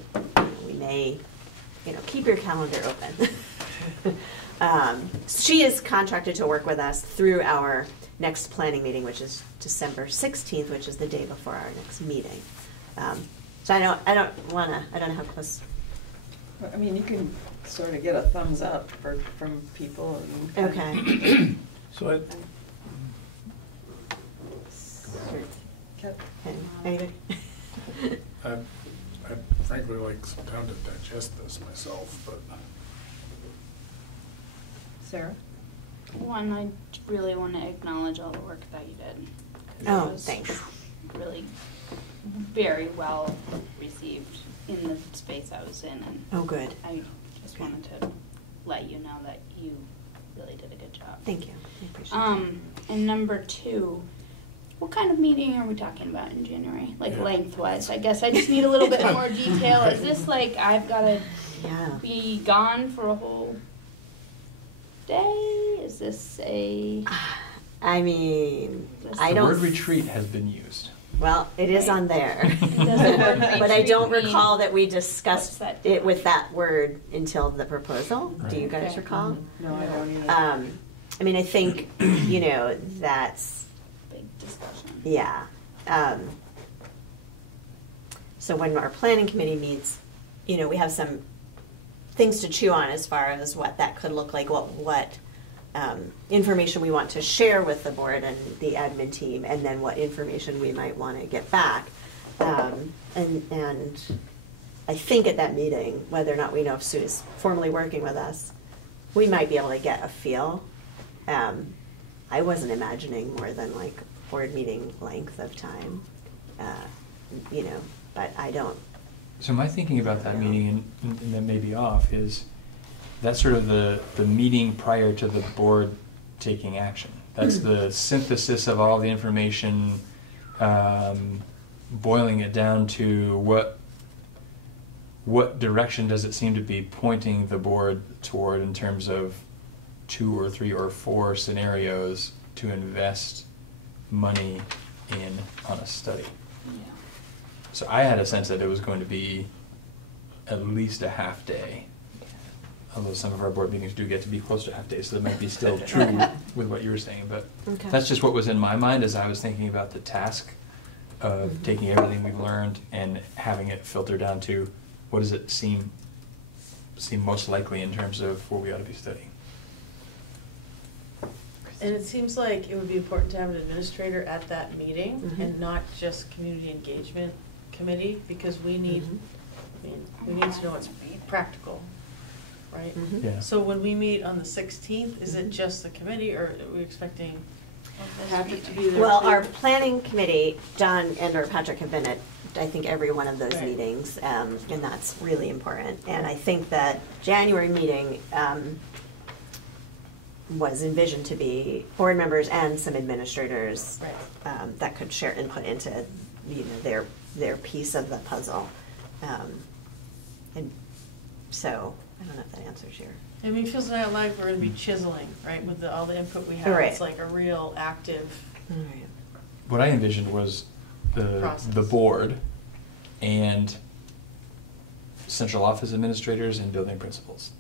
we may, keep your calendar open. She is contracted to work with us through our next planning meeting, which is December 16th, which is the day before our next meeting. So I don't know how close. I mean, you can sort of get a thumbs up from people. And okay. So Anybody? I'd frankly like some time to digest this myself, but. Sarah? One, I really want to acknowledge all the work that you did. Oh, thanks. Really very well received in the space I was in. And oh, good. I just wanted to let you know that you really did a good job. Thank you. I appreciate it. And number two, what kind of meeting are we talking about in January? Like lengthwise? I guess I just need a little bit more detail. Is this like I've got to be gone for a whole day? Is this a... I mean, I the don't... word retreat has been used. Well, it is on there. But I don't recall that we discussed it with that word until the proposal. Right. Do you guys recall? No, I don't either. I mean, I think, that's... Big discussion. Yeah. So when our planning committee meets, we have some things to chew on as far as what that could look like, what information we want to share with the board and the admin team, and then what information we might want to get back. And I think at that meeting, whether or not we know if Sue is formally working with us, we might be able to get a feel. I wasn't imagining more than like board meeting length of time, but I don't. So my thinking about that meeting, and that may be off, is that's sort of the meeting prior to the board taking action. That's the synthesis of all the information, boiling it down to what direction does it seem to be pointing the board toward in terms of 2 or 3 or 4 scenarios to invest money in on a study. Yeah. So I had a sense that it was going to be at least a half day. Although some of our board meetings do get to be close to half days, so that might be still true with what you were saying. But that's just what was in my mind as I was thinking about the task of taking everything we've learned and having it filter down to what does it seem most likely in terms of what we ought to be studying. And it seems like it would be important to have an administrator at that meeting and not just community engagement committee, because we need, we need to know what's practical. Right? Yeah. So when we meet on the 16th, is it just the committee, or are we expecting Patrick to be there? Well, too? our planning committee, John and or Patrick have been at, I think, every one of those meetings, and that's really important. And I think that January meeting was envisioned to be board members and some administrators that could share input into their piece of the puzzle. And so I don't know if that answers your I mean, it feels like we're gonna be chiseling, right, with all the input we have. Right. It's like a real active. Right. What I envisioned was the Process. board and central office administrators and building principals.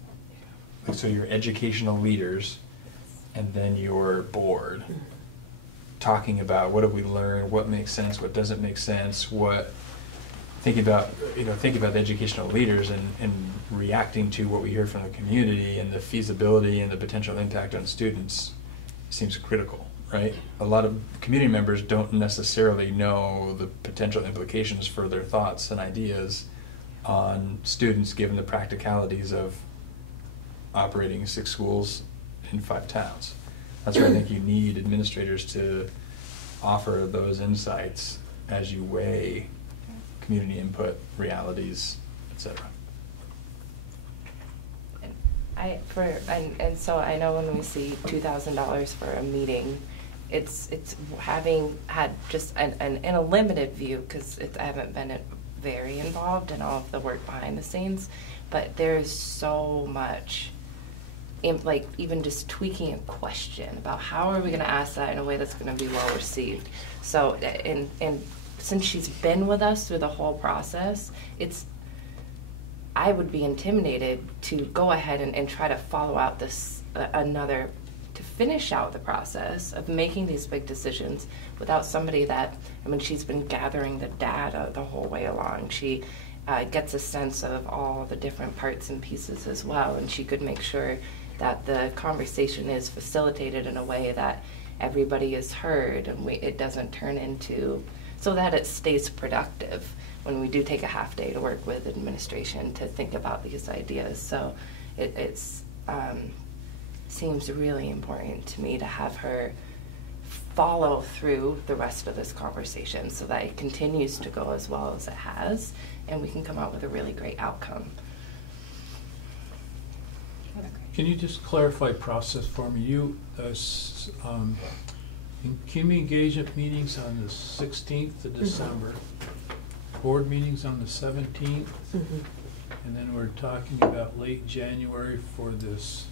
Like, so your educational leaders and then your board talking about what have we learned, what makes sense, what doesn't make sense, think about the educational leaders and reacting to what we hear from the community and the feasibility and the potential impact on students seems critical, right? A lot of community members don't necessarily know the potential implications for their thoughts and ideas on students given the practicalities of operating 6 schools in 5 towns. That's where I think you need administrators to offer those insights as you weigh community input, realities, etc. And so I know when we see $2,000 for a meeting, it's having had just in a limited view, because I haven't been very involved in all of the work behind the scenes, but there's so much, like even just tweaking a question about how are we going to ask that in a way that's going to be well received. So and since she's been with us through the whole process, I would be intimidated to go ahead and try to follow out this to finish out the process of making these big decisions without somebody that, she's been gathering the data the whole way along. She gets a sense of all the different parts and pieces as well, and she could make sure that the conversation is facilitated in a way that everybody is heard and it doesn't turn into, so that it stays productive when we do take a half day to work with administration to think about these ideas. So it seems really important to me to have her follow through the rest of this conversation so that it continues to go as well as it has, and we can come out with a really great outcome. Can you just clarify process for me? You, in community engagement meetings on the 16th of December, board meetings on the 17th, and then we're talking about late January for this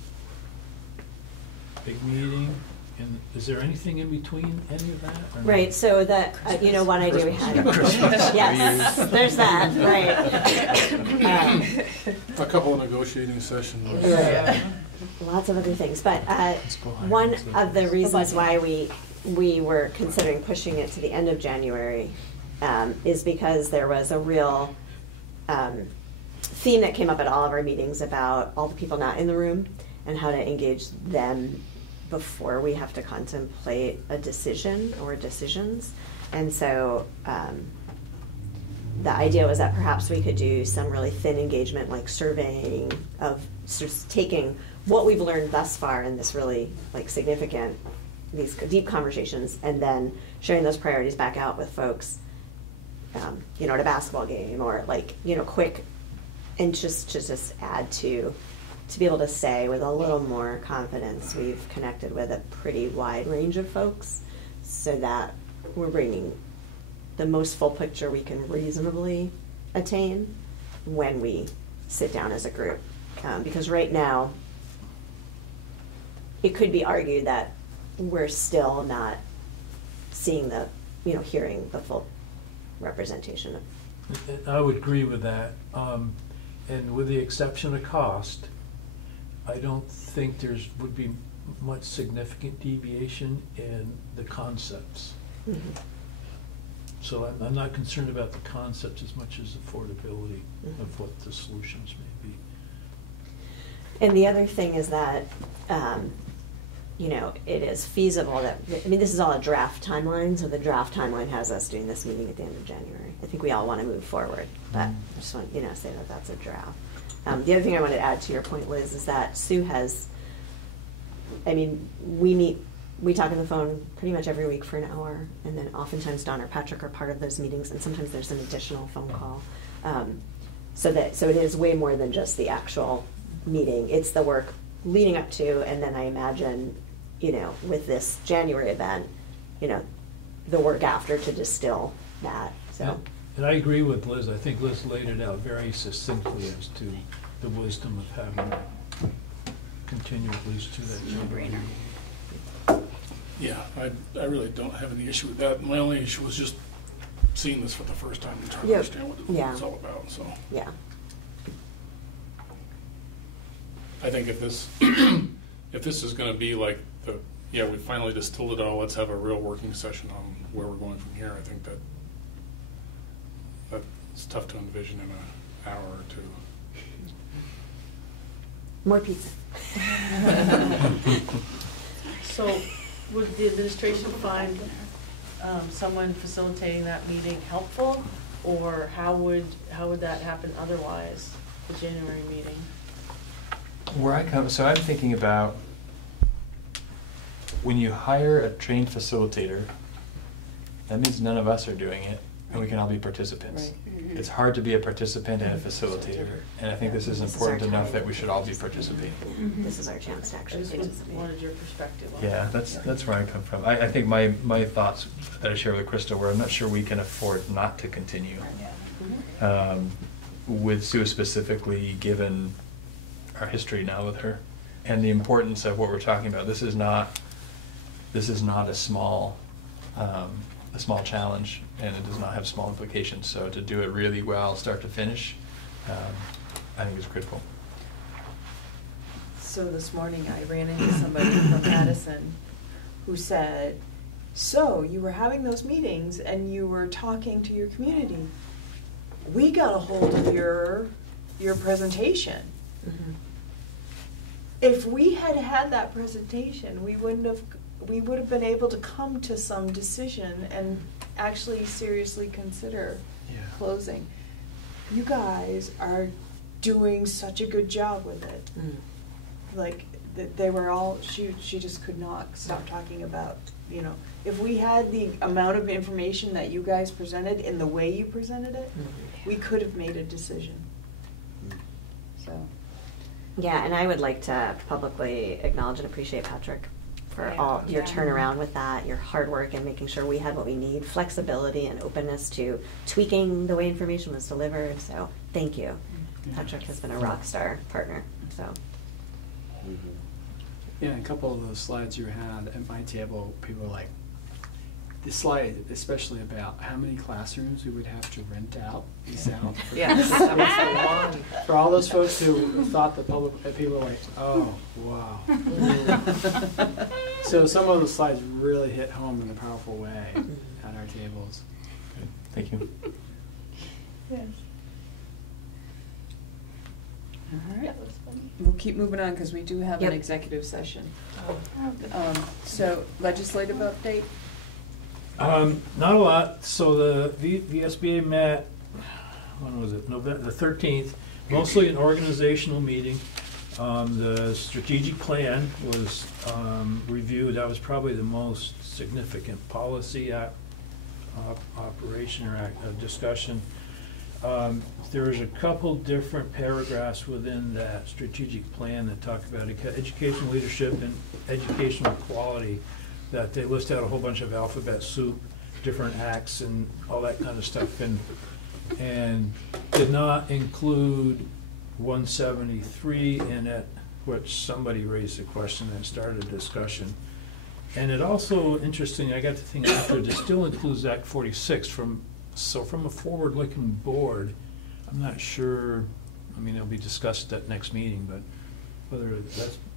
big meeting. And is there anything in between any of that? Or Right, not? so that, one idea we had. Yes, there's that, right. A couple of negotiating sessions. Right. Lots of other things, but one of the reasons why we were considering pushing it to the end of January is because there was a real theme that came up at all of our meetings about all the people not in the room and how to engage them before we have to contemplate a decision or decisions. And so the idea was that perhaps we could do some really thin engagement, like surveying of just taking what we've learned thus far in this really significant, these deep conversations, and then sharing those priorities back out with folks, at a basketball game or quick, and just add to be able to say with a little more confidence we've connected with a pretty wide range of folks so that we're bringing the most full picture we can reasonably attain when we sit down as a group. Because right now, it could be argued that we're still not seeing hearing the full representation of. I would agree with that. And with the exception of cost, I don't think would be much significant deviation in the concepts. Mm-hmm. So I'm not concerned about the concepts as much as affordability of what the solutions may be. And the other thing is that, it is feasible that, this is all a draft timeline, so the draft timeline has us doing this meeting at the end of January. I think we all want to move forward, but I just want, say that that's a draft. The other thing I wanted to add to your point, Liz, is that Sue has, we talk on the phone pretty much every week for an hour, and then oftentimes Don or Patrick are part of those meetings, and sometimes there's an additional phone call. So it is way more than just the actual meeting. It's the work leading up to, and then I imagine, with this January event, the work after to distill that. So. And I agree with Liz. I think Liz laid it out very succinctly as to the wisdom of having continue at least to that January. Yeah, I really don't have any issue with that. My only issue was just seeing this for the first time and trying to understand what it's all about, so. Yeah. I think if this, if this is gonna be like we finally distilled it all, let's have a real working session on where we're going from here. I think that's tough to envision in an hour or two. More pizza. So, would the administration find someone facilitating that meeting helpful, or how would that happen otherwise? The January meeting. So I'm thinking about when you hire a trained facilitator, that means none of us are doing it, and we can all be participants. Right. It's hard to be a participant and a facilitator, and I think this is important enough that we should all be participating. This is our chance to I actually just participate. wanted your perspective on Yeah, that. that's where I come from. I think my thoughts that I share with Krista were I'm not sure we can afford not to continue. With Sue specifically, given our history now with her, and the importance of what we're talking about. This is not a small challenge, and it does not have small implications. So to do it really well, start to finish, I think is critical. So this morning I ran into somebody from Madison who said, so you were having those meetings and you were talking to your community. We got a hold of your presentation. Mm-hmm. If we had had that presentation, we would have been able to come to some decision and actually seriously consider closing. You guys are doing such a good job with it. Mm. Like, they were all, she just could not stop talking about, if we had the amount of information that you guys presented in the way you presented it, we could have made a decision. So. Yeah, and I would like to publicly acknowledge and appreciate Patrick for all your turnaround with that, your hard work and making sure we had what we need, flexibility and openness to tweaking the way information was delivered. So thank you. Patrick has been a rock star partner. So. Yeah, a couple of those slides you had at my table, people were like, this slide, especially about how many classrooms we would have to rent out, lease out. For all those folks who thought the public, people were like, oh, wow. So some of the slides really hit home in a powerful way at our tables. Good. Thank you. Yes. All right, we'll keep moving on because we do have Yep. an executive session. So legislative update? Not a lot. So the VSBA met, when was it, November the 13th, mostly an organizational meeting. The strategic plan was reviewed. That was probably the most significant policy operation or discussion. There was a couple different paragraphs within that strategic plan that talk about education leadership and educational quality, that they list out a whole bunch of alphabet soup, different acts and all that kind of stuff, and did not include 173 in it, which somebody raised a question and started a discussion. And it also, interesting, I got to think after, it still includes Act 46 from a forward-looking board. I'm not sure, I mean, it'll be discussed at next meeting, but whether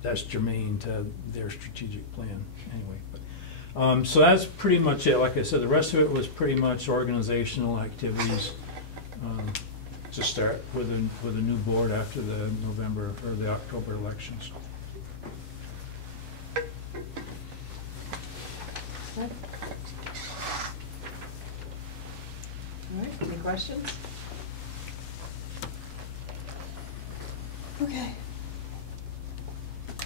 that's germane to their strategic plan anyway. But, so that's pretty much it. Like I said, the rest of it was pretty much organizational activities to start with a new board after the November or the October elections. All right, any questions? Okay.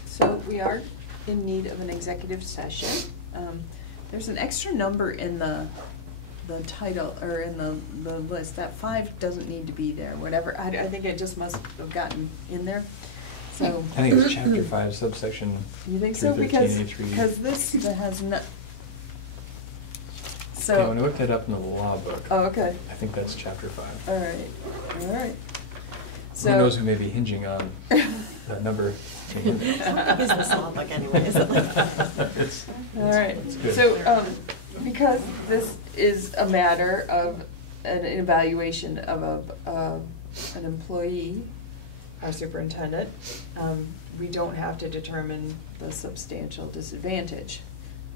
So we are in need of an executive session. There's an extra number in the title, or in the list. That 5 doesn't need to be there, whatever. I think it just must have gotten in there. So. I think it's Chapter 5, subsection. You think so? Because this has no. So. Yeah, when I looked it up in the law book. Oh, okay. I think that's Chapter 5. All right. Who knows who may be hinging on that number? Use this logbook anyway, isn't it? All right, It's good. so, because this is a matter of an evaluation of an employee, our superintendent, we don't have to determine the substantial disadvantage.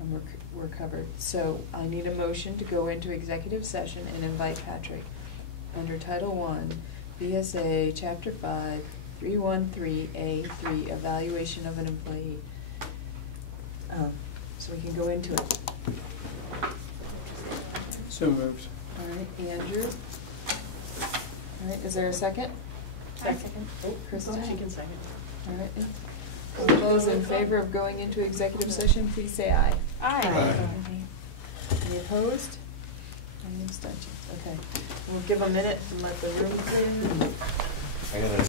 And we're covered. So I need a motion to go into executive session and invite Patrick under Title I, BSA, Chapter 5, 313A3, evaluation of an employee. So we can go into it. So moved. All right, Andrew. All right, is there a second? Second. Oh, Kristen. She can second. All right. All those in favor of going into executive session, please say aye. Aye. Any opposed? Any abstentions? Okay. We'll give a minute and let the room clear. I gotta